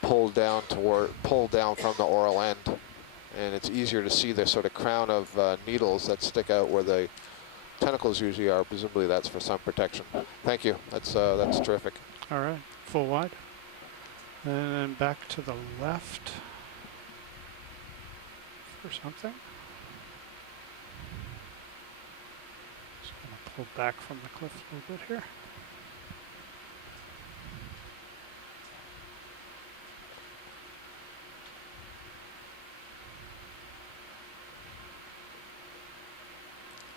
pull down from the oral end. And it's easier to see the sort of crown of needles that stick out where the tentacles usually are. Presumably that's for sun protection. Thank you. That's terrific. All right, full wide. And then back to the left for something. Just gonna pull back from the cliff a little bit here.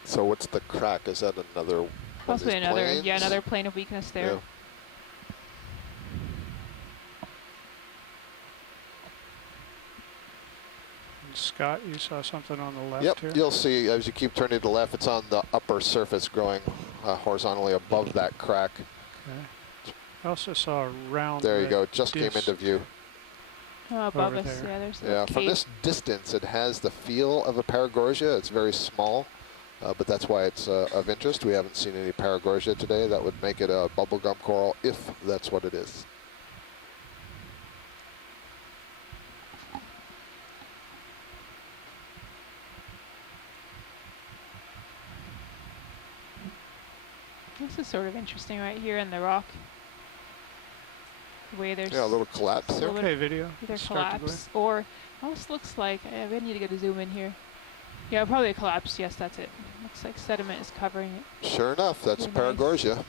So what's the crack? Is that another one of Possibly these another, planes? yeah, another plane of weakness there. Yeah. And Scott, you saw something on the left Yep, here? you'll see as you keep turning to the left, it's on the upper surface growing horizontally above that crack. Okay. I also saw a round There you red go, just came disc. into view. Above Over us, there. yeah, there's a Yeah, little from cave. this distance, it has the feel of a paragorgia. It's very small, but that's why it's of interest. We haven't seen any paragorgia today. That would make it a bubblegum coral, if that's what it is. This is sort of interesting right here in the rock. The way there's Yeah, a little collapse a there. little Okay, video. either Start to go in. collapse or almost looks like, we need to get a zoom in here. Yeah, probably a collapse. Yes, that's it. Looks like sediment is covering it. Sure enough, that's a Really nice. paragorgia.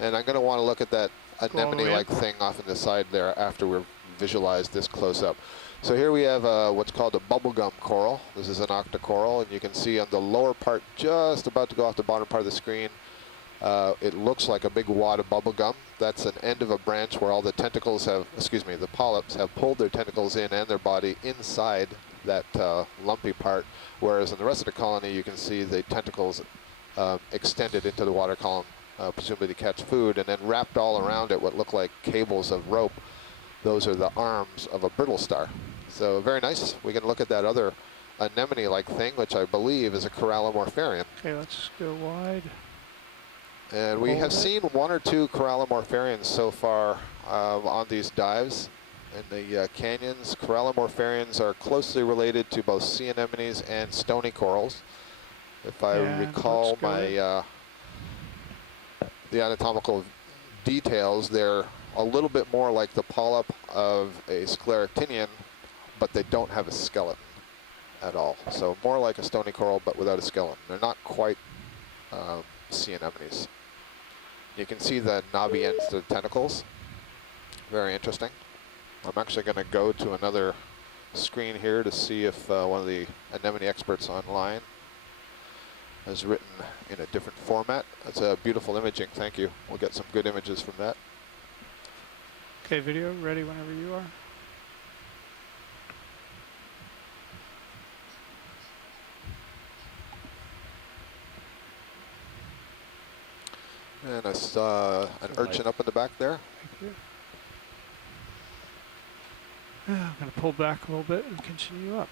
And I'm going to want to look at that Go all the way anemone-like up. thing off in the side there after we've visualized this close up. So here we have what's called a bubblegum coral. This is an octocoral, and you can see on the lower part, just about to go off the bottom part of the screen, it looks like a big wad of bubblegum. That's an end of a branch where all the tentacles have, the polyps have pulled their tentacles in and their body inside that lumpy part, whereas in the rest of the colony you can see the tentacles extended into the water column, presumably to catch food, and then wrapped all around it what look like cables of rope. Those are the arms of a brittle star. So very nice. We can look at that other anemone-like thing, which I believe is a Corallomorpharian. Okay, let's go wide. And we have seen one or two Corallomorpharians so far on these dives. In the canyons, Corallomorpharians are closely related to both sea anemones and stony corals. If I And recall let's go my the anatomical details, they're a little bit more like the polyp of a scleractinian, but they don't have a skeleton at all. So more like a stony coral, but without a skeleton. They're not quite sea anemones. You can see the knobby ends to the tentacles. Very interesting. I'm actually going to go to another screen here to see if one of the anemone experts online has written in a different format. That's a beautiful imaging, thank you. We'll get some good images from that. Okay, video, ready whenever you are. And I saw an urchin up in the back there. Thank you. Yeah, I'm going to pull back a little bit and continue up.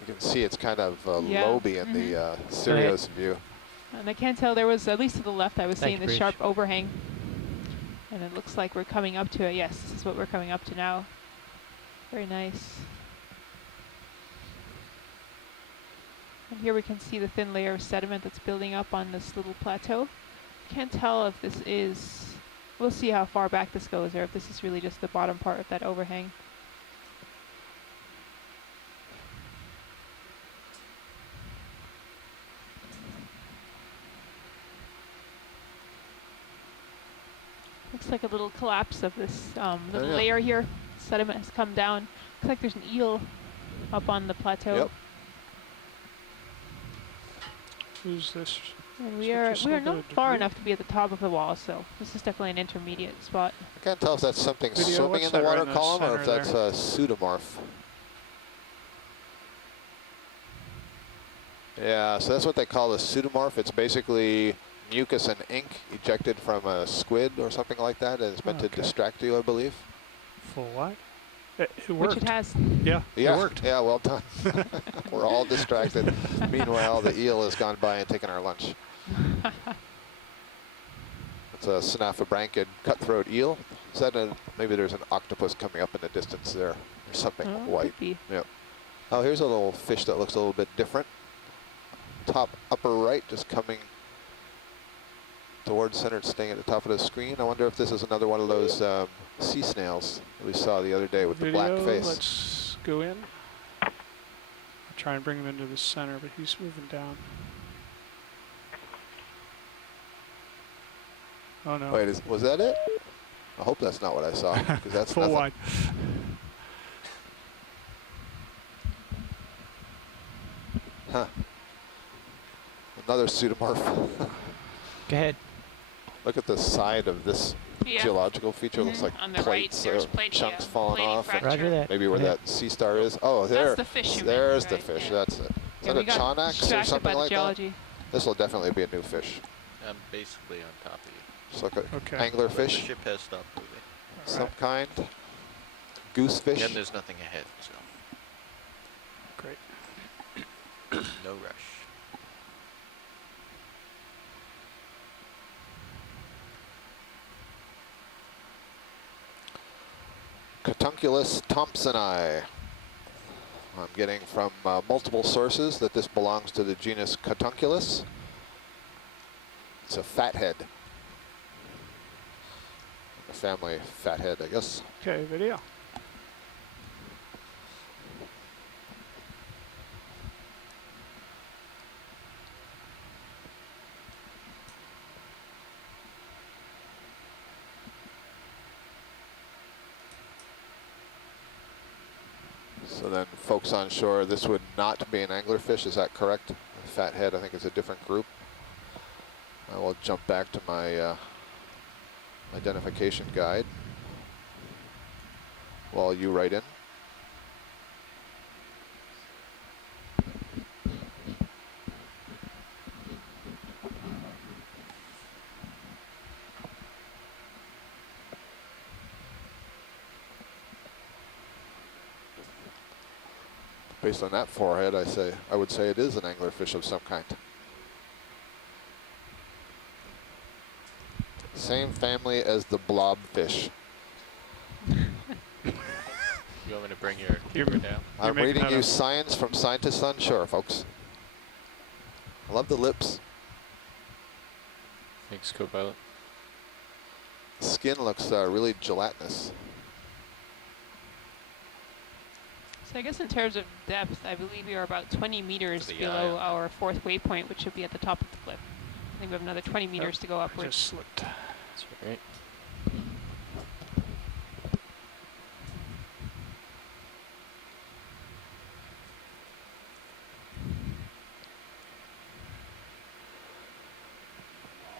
You can see it's kind of Yeah. loby in the Sirius view. And I can't tell, there was, at least to the left, I was Thank seeing you, this Breach. sharp overhang. And it looks like we're coming up to it. Yes, this is what we're coming up to now. Very nice. And here we can see the thin layer of sediment that's building up on this little plateau. Can't tell if this is, we'll see how far back this goes, or if this is really just the bottom part of that overhang. Looks like a little collapse of this little yeah. layer here. Sediment has come down. Looks like there's an eel up on the plateau. Yep. Who's this? And So we are just like not a far debris? enough to be at the top of the wall, so this is definitely an intermediate spot. I can't tell if that's something Video, swimming what's in the that right water in the column or if center that's a pseudomorph. Yeah, so that's what they call a pseudomorph. It's basically mucus and ink ejected from a squid or something like that, and it's meant to Okay. distract you, I believe. For what? It Which worked. it has. Yeah, Yeah, it worked. yeah, well done. We're all distracted. Meanwhile, the eel has gone by and taken our lunch. It's a synaphobranchid cutthroat eel. Is that maybe there's an octopus coming up in the distance there, or something Oh, white. could be. Yep. Oh, here's a little fish that looks a little bit different. Top upper right, just coming towards center, staying at the top of the screen. I wonder if this is another one of those sea snails that we saw the other day with the black Video, face. let's go in. I'll try and bring him into the center, but he's moving down. Oh no. Wait, was that it? I hope that's not what I saw, because that's Full nothing. wide. Huh. Another pseudomorph. Go ahead. Look at the side of this Yeah. geological feature. Looks Mhm. like On the right, plates, there's plate, chunks yeah, falling plating off. and fracture. Roger that. maybe where Go ahead. that sea star is. Oh, there. That's the fish you meant, There's the right, fish. yeah. That's it. Is Yeah, that we a got chonax or distracted something by the like that? geology. This will definitely be a new fish. I'm basically on top of you. Just like an Okay. angler But the fish, ship has stopped moving. some kind. Goose fish. And there's nothing ahead, so Great. no rush. Catunculus thompsoni. I'm getting from multiple sources that this belongs to the genus Catunculus. It's a fathead. The family fathead, I guess. Okay, video. So then folks on shore, this would not be an anglerfish, is that correct? Fathead, I think, is a different group. I will jump back to my identification guide while you write in. Based on that forehead, I would say it is an anglerfish of some kind. Same family as the blobfish. You want me to bring your camera down? I'm making reading that you up. science from scientists on shore, folks. I love the lips. Thanks, co-pilot. Skin looks really gelatinous. So I guess in terms of depth, I believe we are about 20 meters the below eye. our fourth waypoint, which should be at the top of the cliff. I think we have another 20 meters to go I upwards. just slipped. That's right.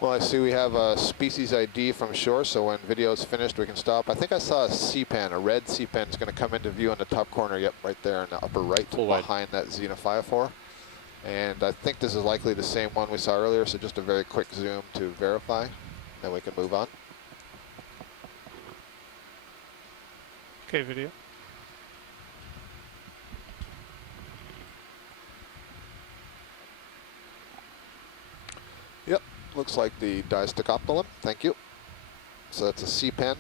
Well, I see we have a species ID from shore, so when video is finished, we can stop. I think I saw a sea pen, a red sea pen is going to come into view in the top corner. Yep, right there in the upper right, Full wide. behind that xenophyophore. And I think this is likely the same one we saw earlier, so just a very quick zoom to verify, then we can move on. Okay, video. looks like the Diastacoptylum. Thank you. So that's a sea pen.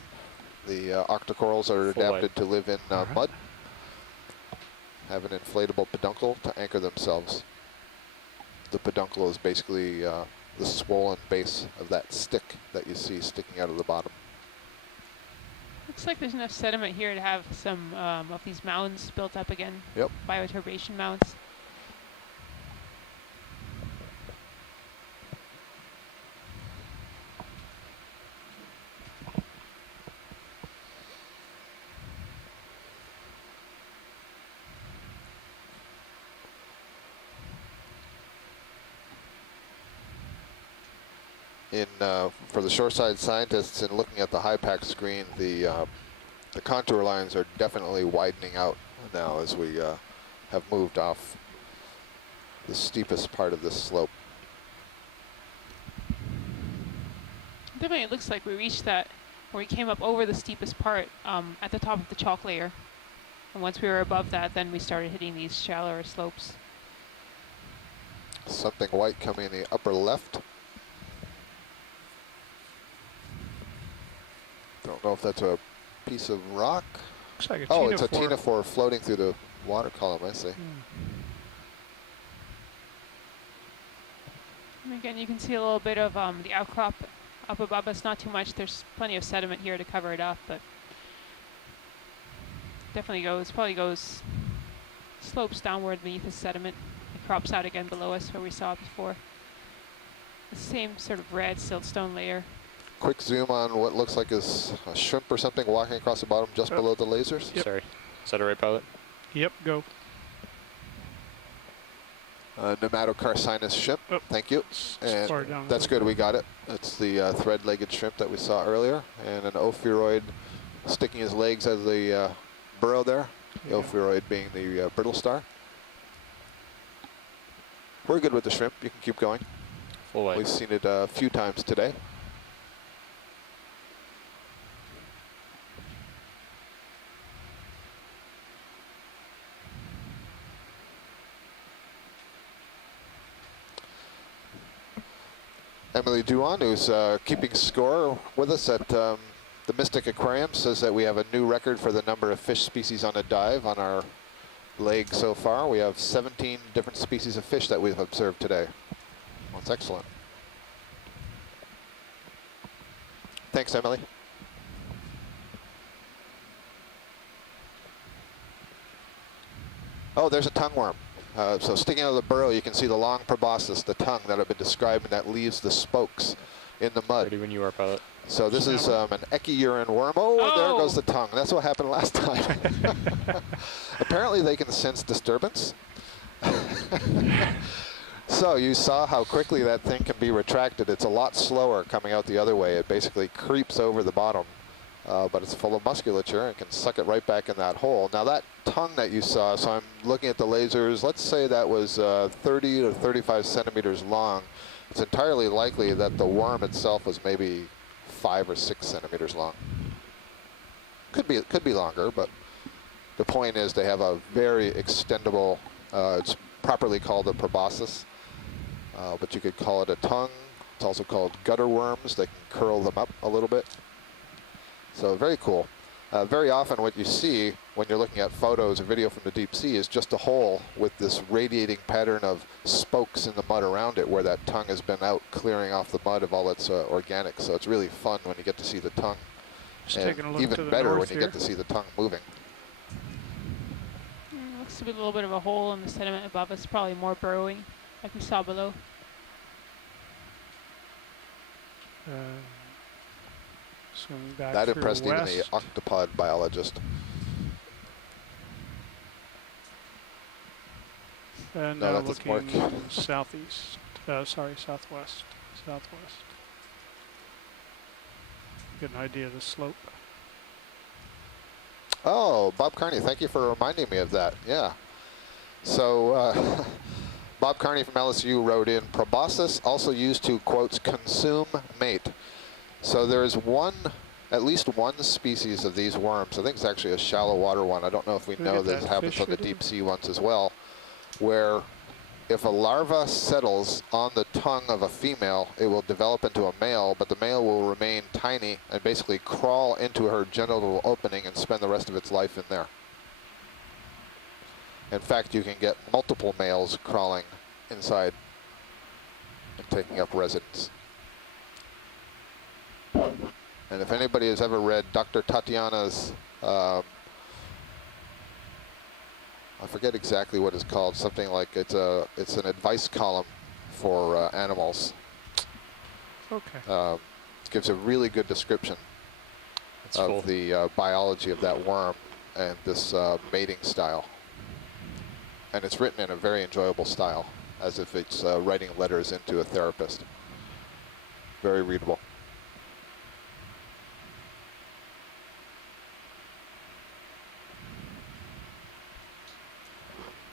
The octocorals are Full adapted to live in Alright. mud. Have an inflatable peduncle to anchor themselves. The peduncle is basically the swollen base of that stick that you see sticking out of the bottom. Looks like there's enough sediment here to have some of these mounds built up again. Yep. Bioturbation mounds. For the shoreside scientists, in looking at the high pack screen, the contour lines are definitely widening out now as we have moved off the steepest part of this slope. Definitely, it looks like we reached that where we came up over the steepest part at the top of the chalk layer. And once we were above that, then we started hitting these shallower slopes. Something white coming in the upper left. Don't know if that's a piece of rock. Looks like a Oh, it's a ctenophore. ctenophore floating through the water column, I see. And again, you can see a little bit of the outcrop up above us. Not too much. There's plenty of sediment here to cover it up, but definitely probably goes, slopes downward beneath the sediment. It crops out again below us where we saw it before. The same sort of red siltstone layer. Quick zoom on what looks like is a shrimp or something walking across the bottom just below the lasers. Yep. Sorry. Is that a right, pilot? Yep, go. Nematocarcinus shrimp. Oh. Thank you. And Far down. that's good, we got it. It's the thread-legged shrimp that we saw earlier, and an ophiuroid sticking his legs out of the burrow there. The Yeah. ophiuroid being the brittle star. We're good with the shrimp. You can keep going. Full white. We've seen it a few times today. Emily Duan, who's keeping score with us at the Mystic Aquarium, says that we have a new record for the number of fish species on a dive on our leg so far. We have 17 different species of fish that we've observed today. Well, that's excellent. Thanks, Emily. Oh, there's a tongue worm. So sticking out of the burrow, you can see the long proboscis, the tongue that I've been describing that leaves the spokes in the mud. Ready when you are, pilot. So this is an echiurine worm. Oh, there goes the tongue. That's what happened last time. Apparently they can sense disturbance. So you saw how quickly that thing can be retracted. It's a lot slower coming out the other way. It basically creeps over the bottom, but it's full of musculature and can suck it right back in that hole. Now that tongue that you saw, so I'm looking at the lasers, let's say that was 30 to 35 centimeters long. It's entirely likely that the worm itself was maybe 5 or 6 centimeters long. Could be longer, but the point is they have a very extendable, it's properly called a proboscis, but you could call it a tongue. It's also called gutter worms. They can curl them up a little bit. So very cool. Very often what you see when you're looking at photos or video from the deep sea is just a hole with this radiating pattern of spokes in the mud around it where that tongue has been out clearing off the mud of all its organics. So it's really fun when you get to see the tongue. Just And taking a look to even the better when north you here. get to see the tongue moving. Looks to be a little bit of a hole in the sediment above us, probably more burrowing, like we saw below. Swimming back That through impressed even the west. octopod biologist. And No, now that doesn't work. looking southeast. Sorry, southwest. Southwest. Get an idea of the slope. Oh, Bob Carney, thank you for reminding me of that. Yeah. So Bob Carney from LSU wrote in, proboscis also used to, quotes, consume mate. So there's at least one species of these worms. I think it's actually a shallow water one. I don't know if we Look know at this that happens fish on the we did. deep sea ones as well, where if a larva settles on the tongue of a female, it will develop into a male, but the male will remain tiny and basically crawl into her genital opening and spend the rest of its life in there. In fact, you can get multiple males crawling inside and taking up residence. And if anybody has ever read Dr. Tatiana's, I forget exactly what it's called, something like it's an advice column for animals. Okay. Gives a really good description of the biology of that worm and this mating style. And it's written in a very enjoyable style, as if it's writing letters into a therapist. Very readable.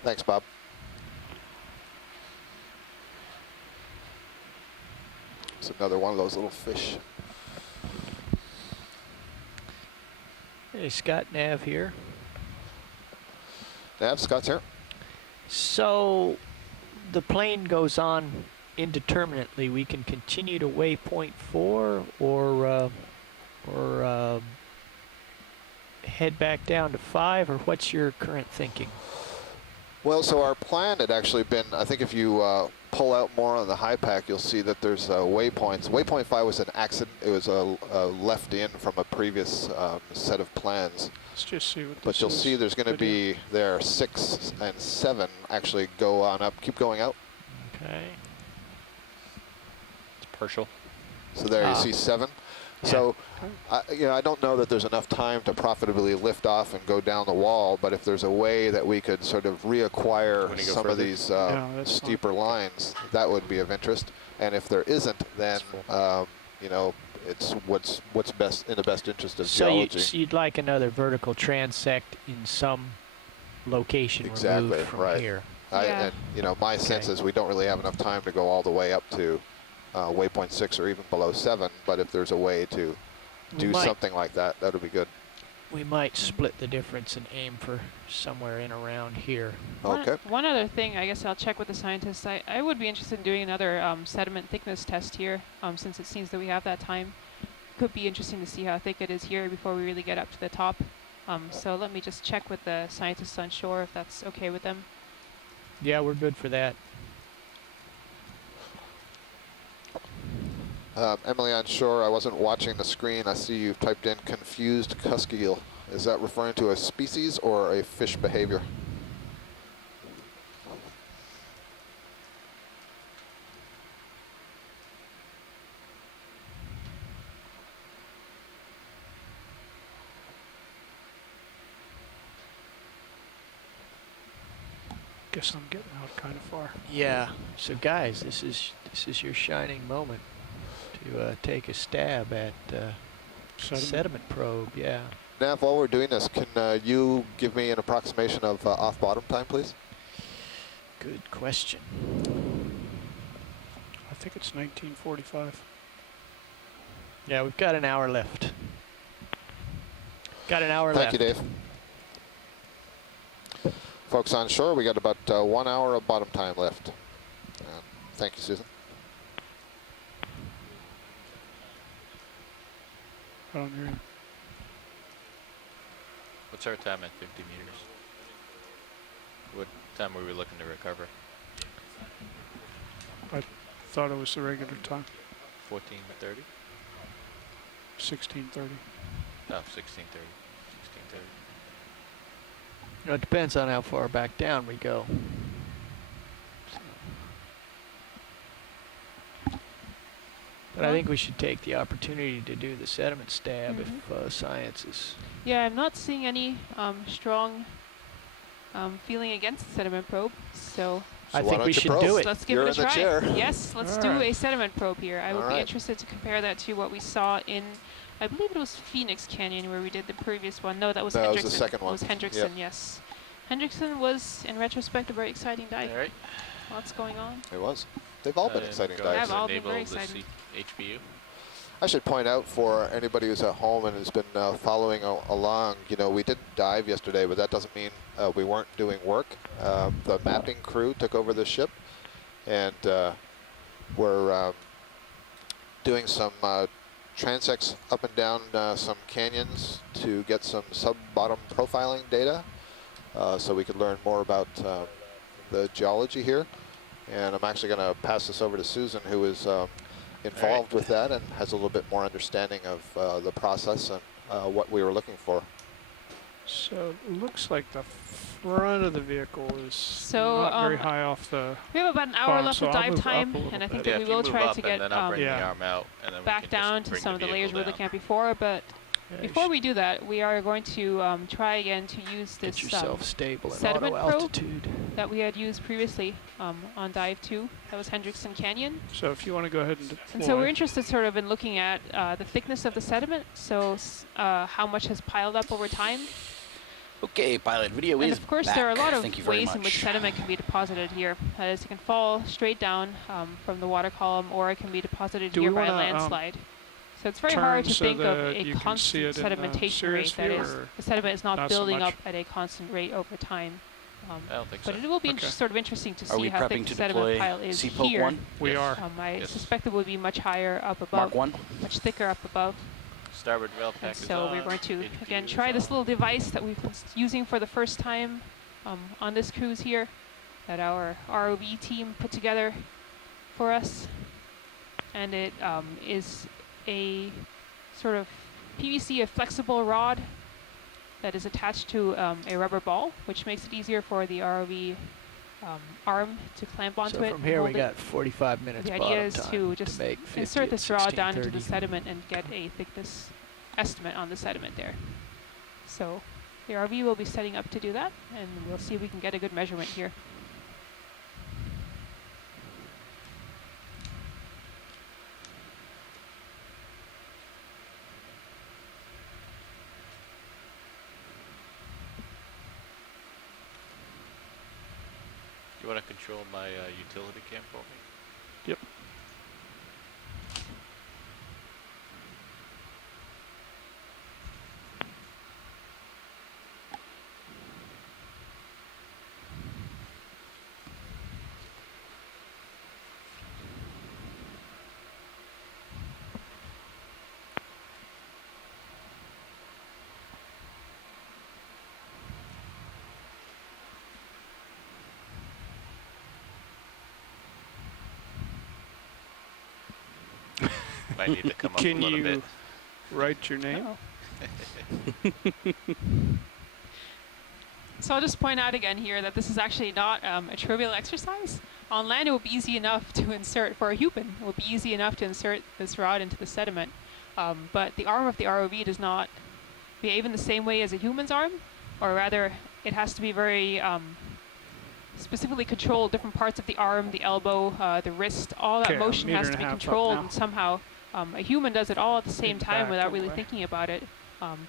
Thanks, Bob. It's another one of those little fish. Hey, Scott, Nav here. Nav, Scott's here. So the plane goes on indeterminately. We can continue to waypoint 4 or head back down to 5, or what's your current thinking? Well, so our plan had actually been, I think if you pull out more on the high pack, you'll see that there's waypoints. Waypoint 5 was an accident. It was left in from a previous set of plans. Let's just see what But this you'll is. see there's going to be there 6 and 7 actually go on up. Keep going out. Okay. It's partial. So there you see 7. Yeah. So, I don't know that there's enough time to profitably lift off and go down the wall, but if there's a way that we could sort of reacquire Wanna go some of further? these Yeah, that's steeper lines, that would be of interest. And if there isn't, then, it's what's best in the best interest of So geology. you'd like another vertical transect in some location Exactly, removed from right. here. Yeah. And, my sense is we don't really have enough time to go all the way up to waypoint 6 or even below 7, but if there's a way to do something like that, that would be good. We might split the difference and aim for somewhere in around here. Okay. One other thing, I guess I'll check with the scientists. I would be interested in doing another sediment thickness test here, since it seems that we have that time. Could be interesting to see how thick it is here before we really get up to the top. So let me just check with the scientists on shore if that's okay with them. Yeah, we're good for that. Emily on shore, I wasn't watching the screen. I see you've typed in confused cusk eel. Is that referring to a species or a fish behavior? Guess I'm getting out kind of far. Yeah. So guys, this is your shining moment to take a stab at sediment probe. Yeah. Nav, while we're doing this, can you give me an approximation of off-bottom time, please? Good question. I think it's 1945. Yeah, we've got an hour left. Got an hour Thank left. you, Dave. Folks on shore, we got about 1 hour of bottom time left. Thank you, Susan. I don't hear you. What's our time at 50 meters? What time were we looking to recover? Thought it was the regular time, 14:30? 16:30. No, 16:30. 16:30. It depends on how far back down we go. But I think we should take the opportunity to do the sediment stab if science is... Yeah, I'm not seeing any strong feeling against the sediment probe, so I why think don't we you should probe? do it. let's give You're it a in the try. chair. Yes, let's All do right. a sediment probe here. I would All be right. interested to compare that to what we saw in, I believe it was Phoenix Canyon where we did the previous one. No, that was No, it Hendrickson. was the second one. It was Hendrickson, Yep. yes. Hendrickson was, in retrospect, a very exciting dive. All right. Lots going on. It was. They've all been exciting go dives. Have all been enable very the exciting. HBU. I should point out for anybody who's at home and has been following along, we didn't dive yesterday, but that doesn't mean we weren't doing work. The mapping crew took over the ship, and we're doing some transects up and down some canyons to get some sub-bottom profiling data, so we could learn more about the geology here. And I'm actually going to pass this over to Susan, who is involved with that and has a little bit more understanding of the process and what we were looking for. So it looks like the front of the vehicle is So, not very high off the. We have about an hour left so of I'll dive move up time, a little and I think bit. that Yeah, we if you will move try up to and get then I'll bring the Yeah. arm out, and then we back can down just to bring some of the vehicle layers we were down. looking at before. But Yeah, you before we do that, we are going to try again to use get this yourself stable at sediment auto probe altitude. that we had used previously on dive 2. That was Hendrickson Canyon. So if you want to go ahead and deploy. And so we're interested sort of in looking at the thickness of the sediment, so how much has piled up over time. Okay, pilot, video And is of course, back. there are a lot of Thank you very ways in which much. sediment can be deposited here. That is, it can fall straight down from the water column, or it can be deposited Do here we by a wanna, landslide. So it's very turn hard to so think of that a you can see constant it in the sedimentation serious rate. That view, is, or the sediment is not not so building much? up at a constant rate over time. I don't think But so. it will be Okay. sort of interesting to Are see we how thick prepping the to sediment deploy pile is Seapoke here. 1? We Yes. are. I Yes. suspect it would be much higher up above, Mark 1? much thicker up above. Starboard rail pack And is so on. we're going to, HPU again, is try this on. little device that we've been using for the first time on this cruise here that our ROV team put together for us. And it is a sort of PVC, a flexible rod that is attached to a rubber ball, which makes it easier for the ROV arm to clamp onto So it. from and here we hold it. got 45 minutes The bottom idea is time to just make 50 insert at this rod down into the 16:30. sediment and get a thickness estimate on the sediment there. So the RV will be setting up to do that, and we'll see if we can get a good measurement here. You want to control my utility cam for me? Yep. Might need to come up a Can little you bit. write your name? Uh-oh. So I'll just point out again here that this is actually not a trivial exercise. On land, it will be easy enough to insert, for a human, it will be easy enough to insert this rod into the sediment. But the arm of the ROV does not behave in the same way as a human's arm, or rather, it has to be very specifically controlled. Different parts of the arm, the elbow, the wrist, all that Okay, motion has meter to be and a half up controlled, now. and somehow a human does it all at the same In time back without really anyway. thinking about it.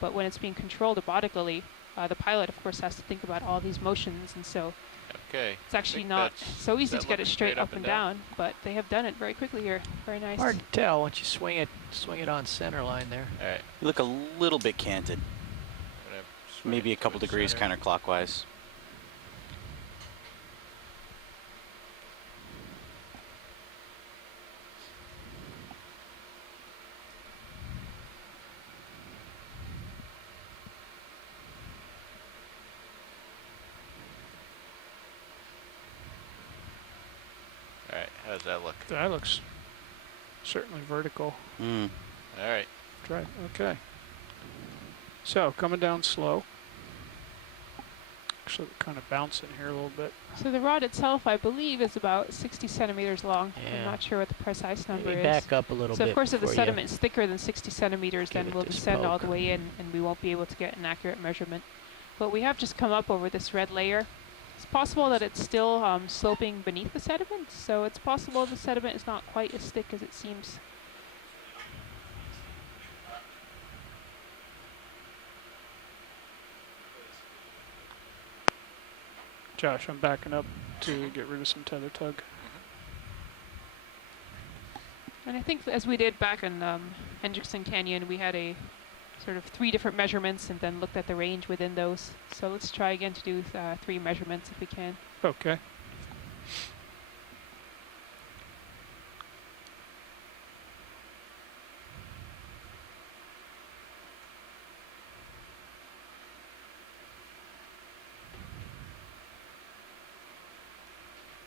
But when it's being controlled robotically, the pilot, of course, has to think about all these motions, and so Okay. it's actually think not that's- so is easy that to get it looking straight up and down. But they have done it very quickly here. Very nice. Hard to tell. Once you swing it on center line there. All right. You look a little bit canted. I'm gonna swing Maybe a it couple towards degrees center. counterclockwise. All right. How does that look? That looks certainly vertical. Mm. All right. Right. Okay. So coming down slow. Actually, kind of bouncing here a little bit. So the rod itself, I believe, is about 60 centimeters long. I'm Yeah. not sure what the precise number Maybe is. back up a little So bit. of course, if the before you- sediment is thicker than 60 centimeters, give then it we'll this descend all poke. the way in, and we won't be able to get an accurate measurement. But we have just come up over this red layer. It's possible that it's still sloping beneath the sediment, so it's possible the sediment is not quite as thick as it seems. Josh, I'm backing up to get rid of some tether tug. And I think as we did back in Hendrickson Canyon, we had a sort of 3 different measurements and then looked at the range within those. So let's try again to do 3 measurements if we can. Okay.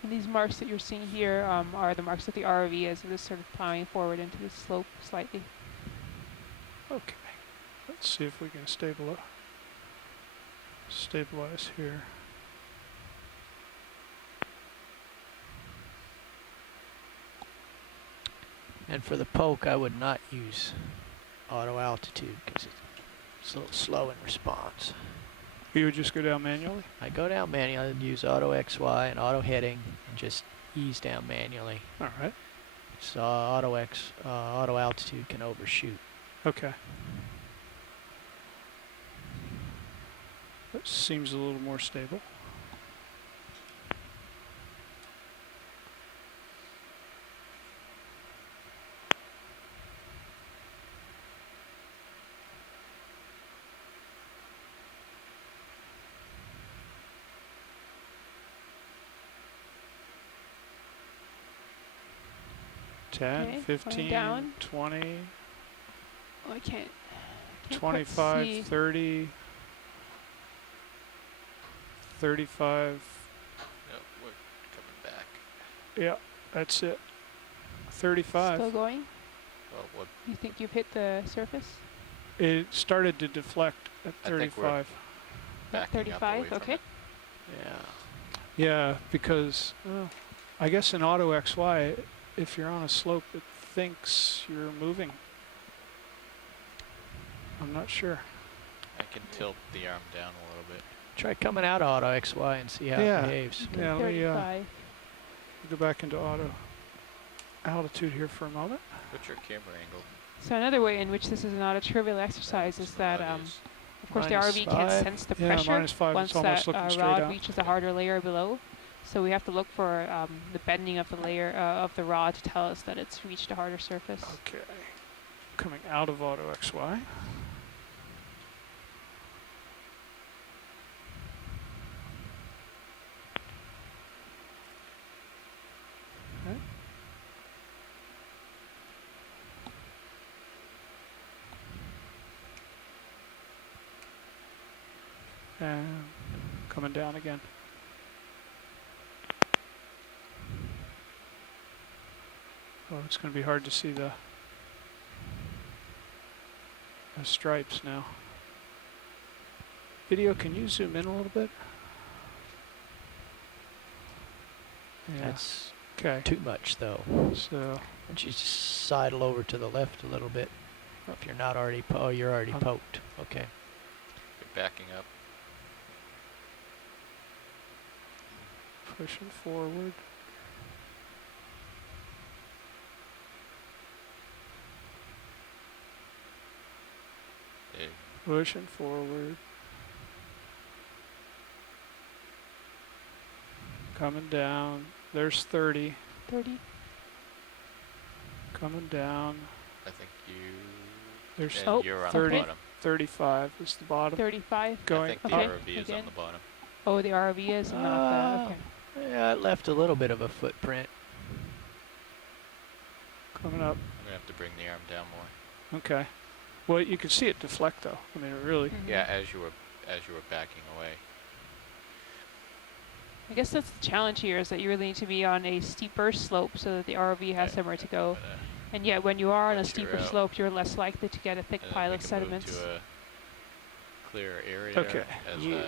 And these marks that you're seeing here are the marks that the ROV is just sort of plowing forward into the slope slightly. Okay. Let's see if we can stabilize here. And for the poke, I would not use auto altitude because it's a little slow in response. You would just go down manually? I go down manually and use auto XY and auto heading and just ease down manually. All right. So auto altitude can overshoot. Okay. That seems a little more stable. Okay, 10, 15, down. 20, Oh, I can't 25, see. 30, 35. Nope, we're coming back. Yeah, that's it. 35. Still going? Well, what? You think you've hit the surface? It started to deflect at I think we're 35. Backing up 35, away from okay. it. Yeah. Yeah, because I guess in auto XY, if you're on a slope, it thinks you're moving. I'm not sure. I can tilt the arm down a little bit. Try coming out of auto XY and see how Yeah. it behaves. Okay, Yeah, let me 35. go back into auto altitude here for a moment. What's your camera angle? So another way in which this is not a trivial exercise is that, Values. of course, the Minus ROV can't 5. sense the Yeah, pressure -5, once it's almost that looking straight rod out. reaches a harder layer below. So we have to look for the bending of the layer of the rod to tell us that it's reached a harder surface. Okay. Coming out of auto XY. Okay. And coming down again. Oh, it's going to be hard to see the stripes now. Video, can you zoom in a little bit? Yeah. That's Okay. too much though. So Why don't you just sidle over to the left a little bit? If you're not already you're already poked. Okay. You're backing up. pushing forward. Hey, Pushing forward. Coming down. There's 30. 30. Coming down. I think you. There's And Oh, you're on 30. the bottom. 35 is the bottom. 35. I Going think the Okay, ROV is again. on the bottom. Oh, the ROV is and not the. Okay. Yeah, it left a little bit of a footprint. Coming up. I'm gonna have to bring the arm down more. Okay. Well, you can see it deflect though. I mean, it really. Mhm. Yeah, as you were backing away. I guess that's the challenge here is that you really need to be on a steeper slope so that the ROV has Okay, somewhere to I'm go. gonna- And yet when you are on a once you're steeper out, slope, you're less likely to get a thick and then pile we of can move sediments. to a clear area. Okay. As You-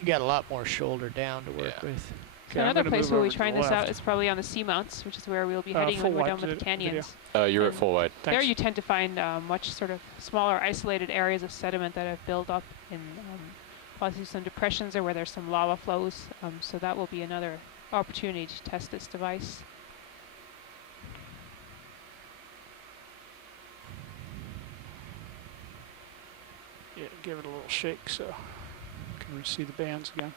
You got a lot more shoulder down to work Yeah. with. Okay, I'm Another gonna place move we'll over be to trying the this out left. is probably on the seamounts, which is where we'll be heading full when we're wide done with the video. canyons. You're at And full wide. There Thanks. you tend to find much sort of smaller isolated areas of sediment that have built up in possibly some depressions or where there's some lava flows. So that will be another opportunity to test this device. Yeah, give it a little shake so can we see the bands again.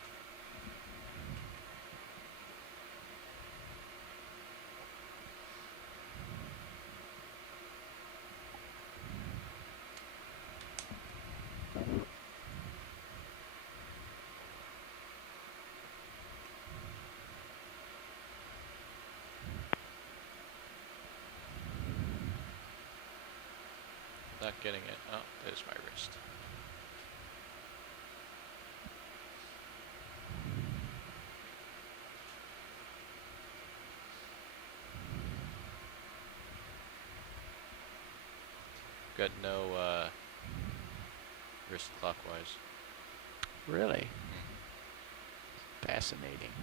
Not getting it. Oh, there's my wrist. got no wrist clockwise. Really? Fascinating.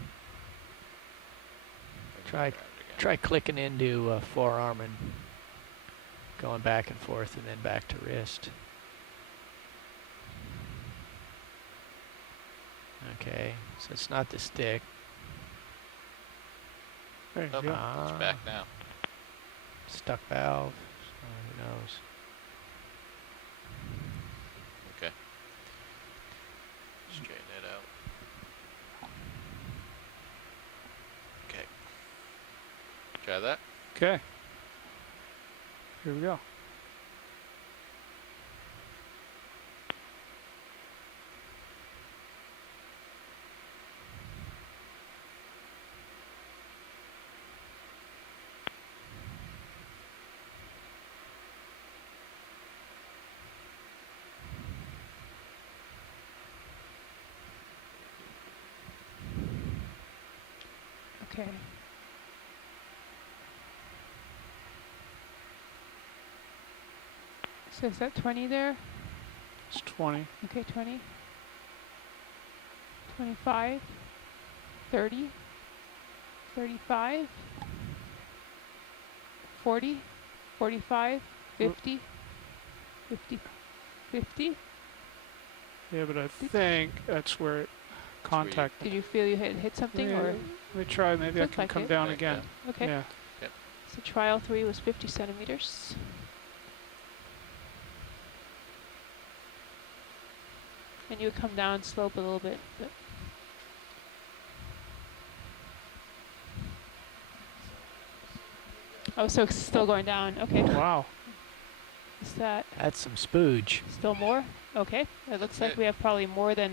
I can Try- grab it again. Try clicking into forearm and going back and forth and then back to wrist. Okay, so it's not this thick. There you Oh, go. it's back now. Stuck valve, so who knows. Okay. Straighten it out. Okay. Try that. Okay. Here we go. Okay. So is that 20 there? It's 20. Okay, 20. 25. 30. 35. 40. 45. 50. 50. 50. Yeah, but I think that's where it contact. Did you feel you hit something Yeah, or? let me try. Maybe I Looked can like come it. down Okay, again. Okay. Yeah. So trial 3 was 50 centimeters. And you would come down slope a little bit. But oh, so it's still going down. Okay. Wow. Is that That's some spooge. still more? Okay. It looks like it. we have probably more than,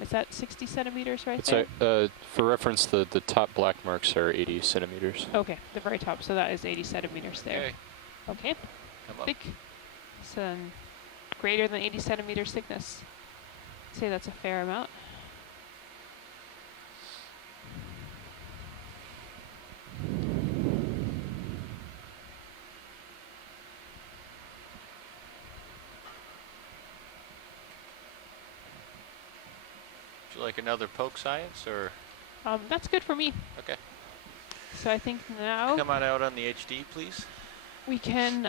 is that 60 centimeters right It's there? for reference, the top black marks are 80 centimeters. Okay, the very top. So that is 80 centimeters there. Okay. Okay. Come up. Thick. So greater than 80 centimeters thickness. I'd say that's a fair amount. Would you like another poke science or? That's good for me. Okay. So I think now Come on out on the HD, please. we can,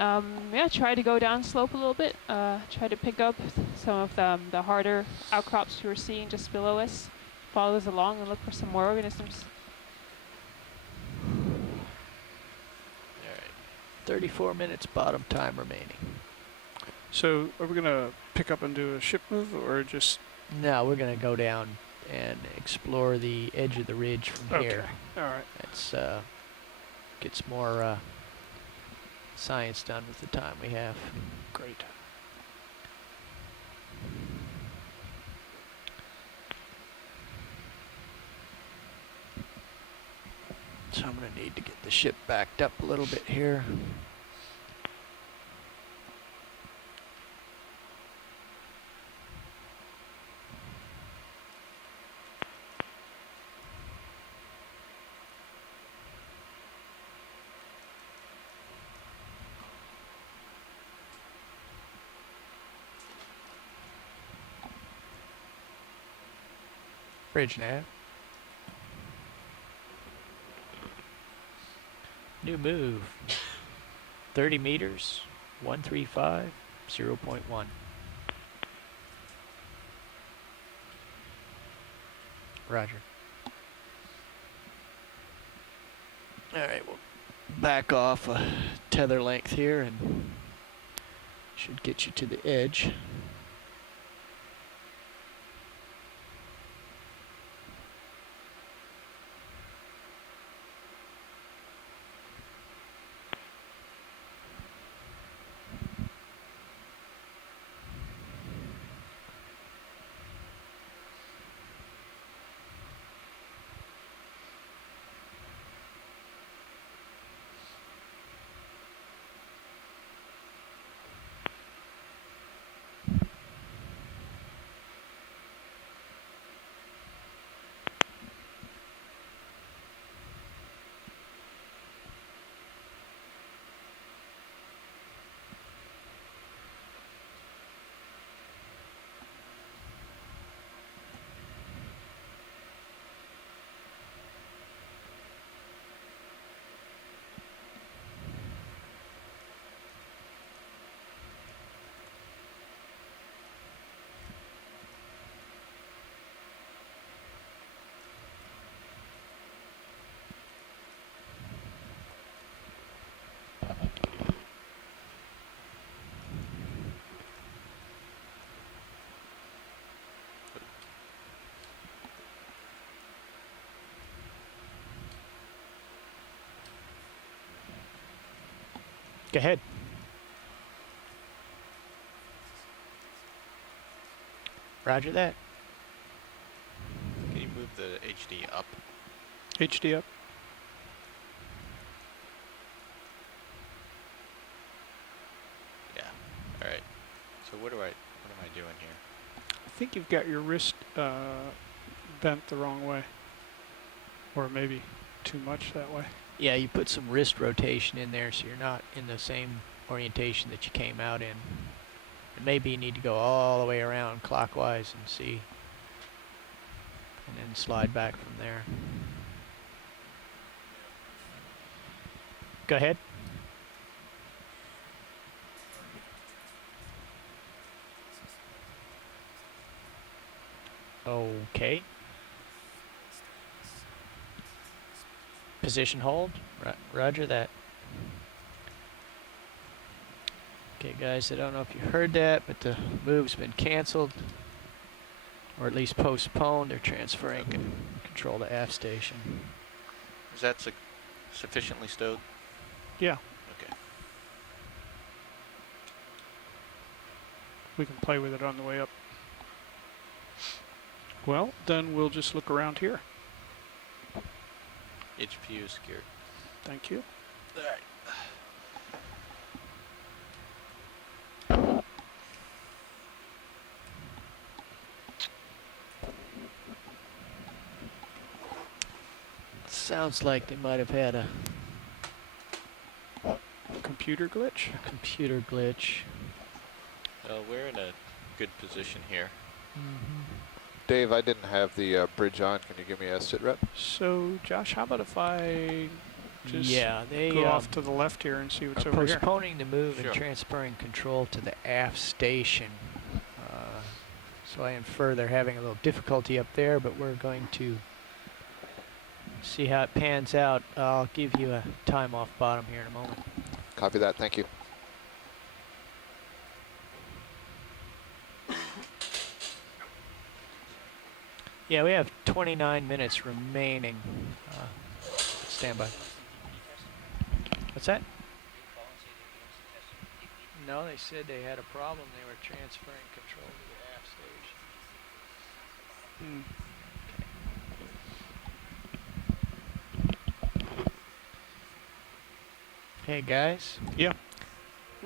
yeah, try to go down slope a little bit. Try to pick up some of the harder outcrops we were seeing just below us. Follow us along and look for some more organisms. All right. 34 minutes bottom time remaining. So are we gonna pick up and do a ship move or just? Now we're gonna go down and explore the edge of the ridge from Okay. here. All right. It's gets more science done with the time we have. Great. So I'm gonna need to get the ship backed up a little bit here. Bridge nav. New move. 30 meters, 135, 0.1. Roger. All right, we'll back off a tether length here and should get you to the edge. Go ahead. Roger that. Can you move the HD up? HD up. Yeah. All right. So what am I doing here? I think you've got your wrist bent the wrong way. Or maybe too much that way. Yeah, you put some wrist rotation in there so you're not in the same orientation that you came out in. And maybe you need to go all the way around clockwise and see. And then slide back from there. Go ahead. Okay. Position hold. Roger that. Okay, guys, I don't know if you heard that, but the move's been canceled, or at least postponed. They're transferring control to aft station. Is that sufficiently stowed? Yeah, Okay. we can play with it on the way up. Well, then we'll just look around here. HPU secured. Thank you. All right. Sounds like they might have had a Computer glitch. computer glitch. Well, we're in a good position here. Dave, I didn't have the bridge on. Can you give me a sit rep? So, Josh, how about if I just Yeah, they go off to the left here and see what's are over here? postponing the move Sure. and transferring control to the aft station. So I infer they're having a little difficulty up there, but we're going to see how it pans out. I'll give you a time off bottom here in a moment. Copy that. Thank you. Yeah, we have 29 minutes remaining. Stand by. What's that? No, they said they had a problem. They were transferring control to the aft station. Hey guys. Yeah.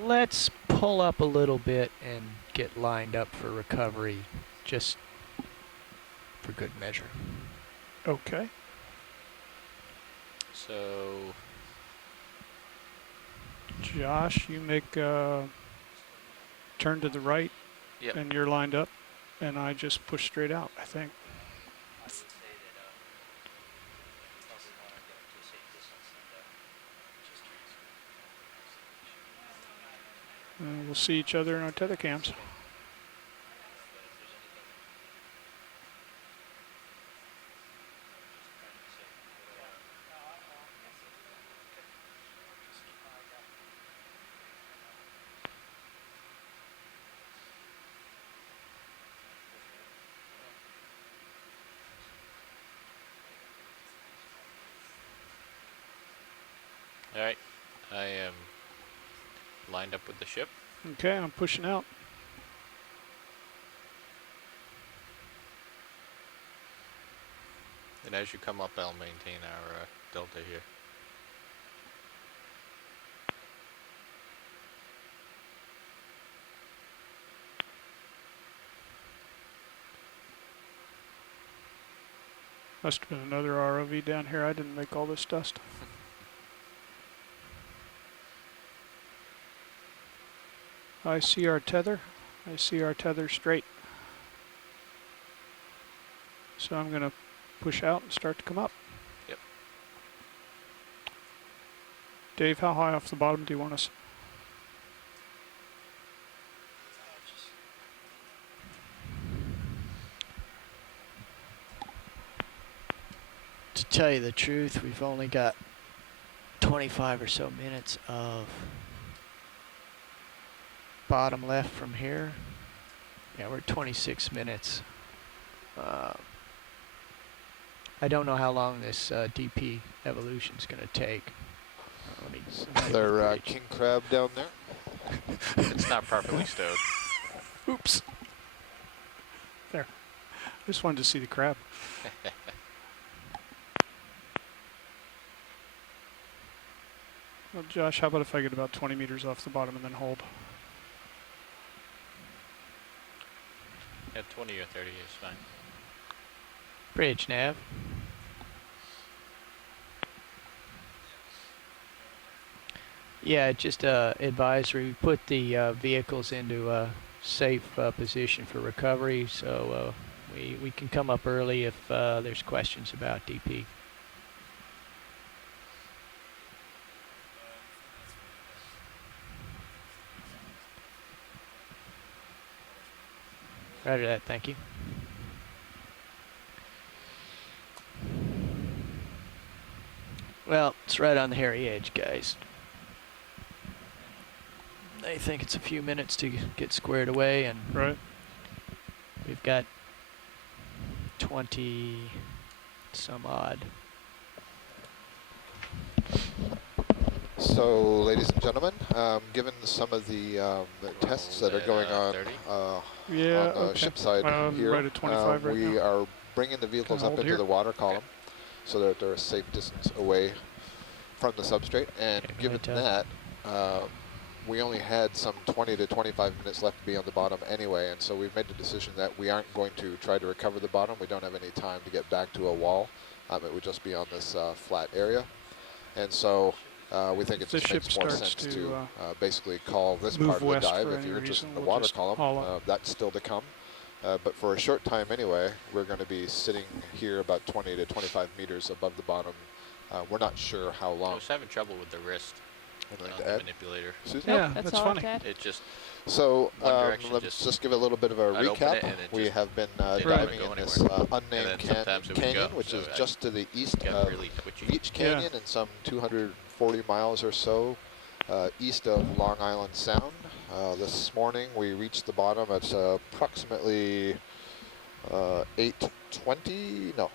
Let's pull up a little bit and get lined up for recovery, just for good measure. Okay. So, Josh, you make a turn to the right, yep. and you're lined up, and I just push straight out, I think. And we'll see each other in our tether cams. All right. I am lined up with the ship. Okay, I'm pushing out. And as you come up, I'll maintain our delta here. Must have been another ROV down here. I didn't make all this dust. I see our tether. I see our tether straight. So I'm going to push out and start to come up. Yep. Dave, how high off the bottom do you want us? To tell you the truth, we've only got 25 or so minutes of bottom left from here. Yeah, we're at 26 minutes. I don't know how long this DP evolution is going to take. Let me Another king crab down there. It's not properly stowed. Oops. There. I just wanted to see the crab. Well, Josh, how about if I get about 20 meters off the bottom and then hold? Yeah, 20 or 30 is fine. Bridge nav. Yeah, just advisory. We put the vehicles into a safe position for recovery, so we can come up early if there's questions about DP. Roger that, thank you. Well, it's right on the hairy edge, guys. I think it's a few minutes to get squared away, and Right. we've got 20 some odd. So, ladies and gentlemen, given some of the tests that are going on 30? Yeah, on the okay. ship side here, Right at 25 right we now. are bringing the vehicles Can up hold into here. the water column so that they're a safe distance away from the substrate. And Okay, given right, that, we only had some 20 to 25 minutes left to be on the bottom anyway, and so we've made the decision that we aren't going to try to recover the bottom. We don't have any time to get back to a wall. It would just be on this flat area. And so we think it The just ship makes more starts sense to, to basically call this move part of the west dive. for If any you're interested in reason, the we'll water just column, haul up. that's still to come. But for a short time anyway, we're going to be sitting here about 20 to 25 meters above the bottom. We're not sure how I long. was having trouble with the wrist Anything on to the add? manipulator. Susan? Yeah, That's that's all funny. Dad. It just, So One direction, let's just- just give a little bit of a I'd open recap. it and it We just have been didn't diving go in this anywhere. unnamed And then sometimes it would canyon, go, which so is I just to the east got of really twitchy. Veatch Canyon and some 240 miles or so east of Long Island Sound. This morning we reached the bottom at approximately 8:20, no,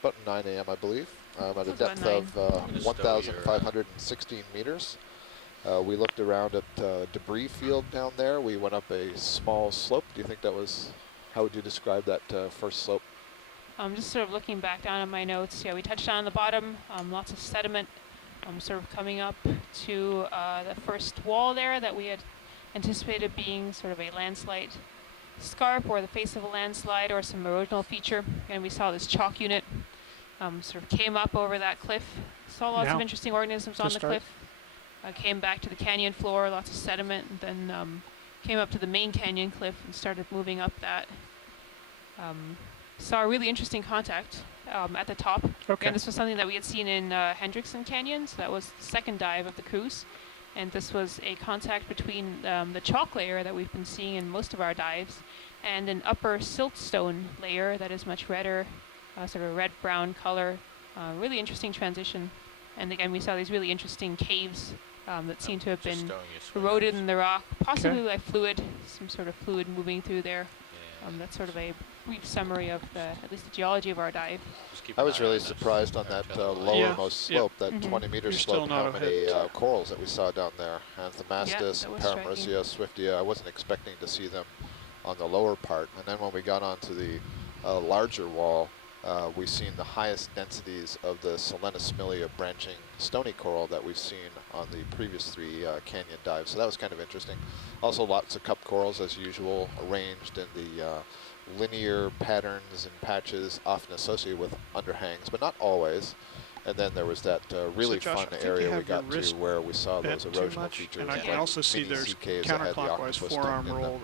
about 9 a.m. I believe, at a Sounds about depth 9. of Just stow your, 1,516 meters. We looked around at debris field down there. We went up a small slope. Do you think that was, how would you describe that first slope? Just sort of looking back down at my notes, yeah, we touched down the bottom, lots of sediment, sort of coming up to the first wall there that we had anticipated being sort of a landslide scarp or the face of a landslide or some erosional feature. And we saw this chalk unit sort of came up over that cliff, saw lots of Now, interesting organisms to on the start. cliff, came back to the canyon floor, lots of sediment, and then came up to the main canyon cliff and started moving up that. Saw a really interesting contact at the top. Okay. And this was something that we had seen in Hendrickson Canyon, so that was the second dive of the cruise. And this was a contact between the chalk layer that we've been seeing in most of our dives and an upper siltstone layer that is much redder, sort of red-brown color. Really interesting transition. And again, we saw these really interesting caves that seem to have Just been stowing your swim eroded ropes. in the rock, possibly like fluid, some sort of fluid moving through there. Yeah. That's sort of a brief summary of at least the geology of our dive. Just keep I an was eye really on those surprised on or that tether lines. lowermost Yeah. slope, that Mhm. 20-meter You're still slope, how not many ahead. corals that we saw down there. Anthemastus, that and was striking. Paramecia, Swiftia. I wasn't expecting to see them on the lower part. And then when we got onto the larger wall, we've seen the highest densities of the Selenosmilia branching stony coral that we've seen on the previous three canyon dives. So that was kind of interesting. Also lots of cup corals as usual, arranged in the linear patterns and patches often associated with underhangs, but not always. And then there was that really Josh, I fun think you area we have your got to wrist where we saw those bent too erosional much, features. and I Yeah. can like also see mini there's sea caves that had the counterclockwise octopus forearm in them. roll.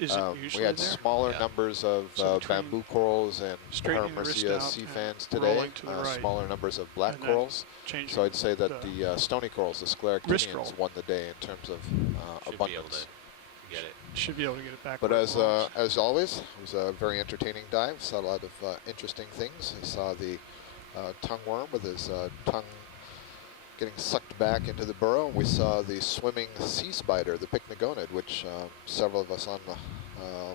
Is it usually We had there? smaller Yeah. numbers of So between bamboo corals and straightening the wrist Paramecia out sea and fans today, rolling to the right, smaller numbers of black and then corals. Change So I'd say that the the stony corals, the wrist roll. scleractinians, won the day in terms of Should be able abundance. to get it. should be able to get it back. But where it belongs. as always, it was a very entertaining dive. Saw a lot of interesting things. I saw the tongue worm with his tongue getting sucked back into the burrow. We saw the swimming sea spider, the pycnogonid, which several of us on the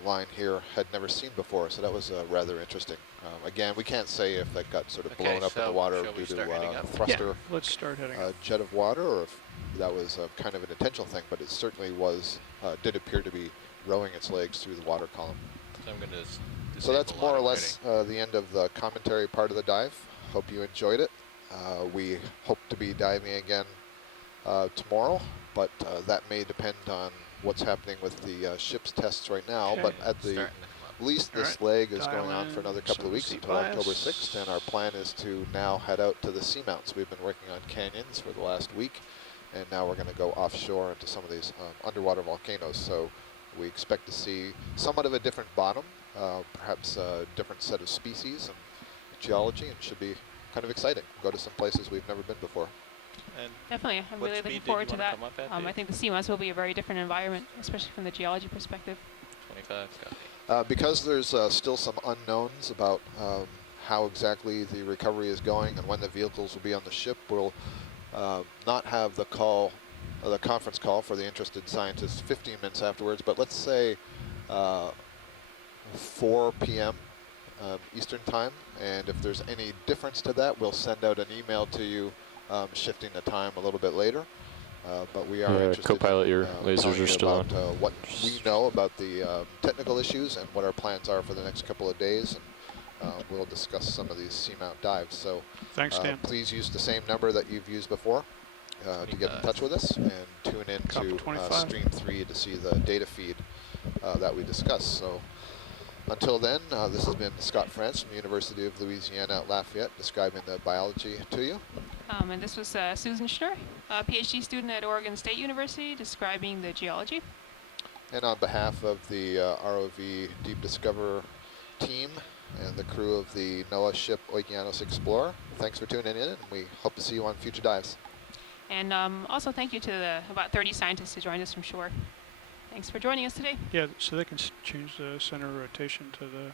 line here had never seen before, so that was rather interesting. Again, we can't say if that got sort of Okay, blown up in the so water shall we due to start heading up? thruster Let's start heading up. jet of water, or if that was kind of an intentional thing, but it certainly was, did appear to be rowing its legs through the water column. So I'm going to. So that's more or less the end of the commentary part of the dive. Hope you enjoyed it. We hope to be diving again tomorrow, but that may depend on what's happening with the ship's tests right now. Okay. But at the least, this leg is Dial going on for in another couple of some weeks until C-bias. October 6th, and our plan is to now head out to the seamounts. We've been working on canyons for the last week, and now we're going to go offshore into some of these underwater volcanoes. So we expect to see somewhat of a different bottom, perhaps a different set of species and geology, and should be kind of exciting. Go to some places we've never been before. And Definitely, I'm what really speed looking did forward you to wanna that. come up at, I Dave? think the seamounts will be a very different environment, especially from the geology perspective. 25, Scott. Because there's still some unknowns about how exactly the recovery is going and when the vehicles will be on the ship, we'll not have the call, the conference call for the interested scientists 15 minutes afterwards, but let's say 4 p.m. Eastern time, and if there's any difference to that, we'll send out an email to you shifting the time a little bit later. But we are interested co-pilot, in your telling lasers you are still about what we know about the technical issues and what our plans are for the next couple of days. And we'll discuss some of these seamount dives. So Thanks, Dan. please use the same number that you've used before to get in touch with us, and tune in Copy to 25. stream 3 to see the data feed that we discussed. So until then, this has been Scott France from the University of Louisiana at Lafayette describing the biology to you. And this was Susan Schnur, a PhD student at Oregon State University, describing the geology. And on behalf of the ROV Deep Discover team and the crew of the NOAA ship Okeanos Explorer, thanks for tuning in, and we hope to see you on future dives. And also thank you to the about 30 scientists who joined us from shore. Thanks for joining us today. Yeah, so they can change the center of rotation to the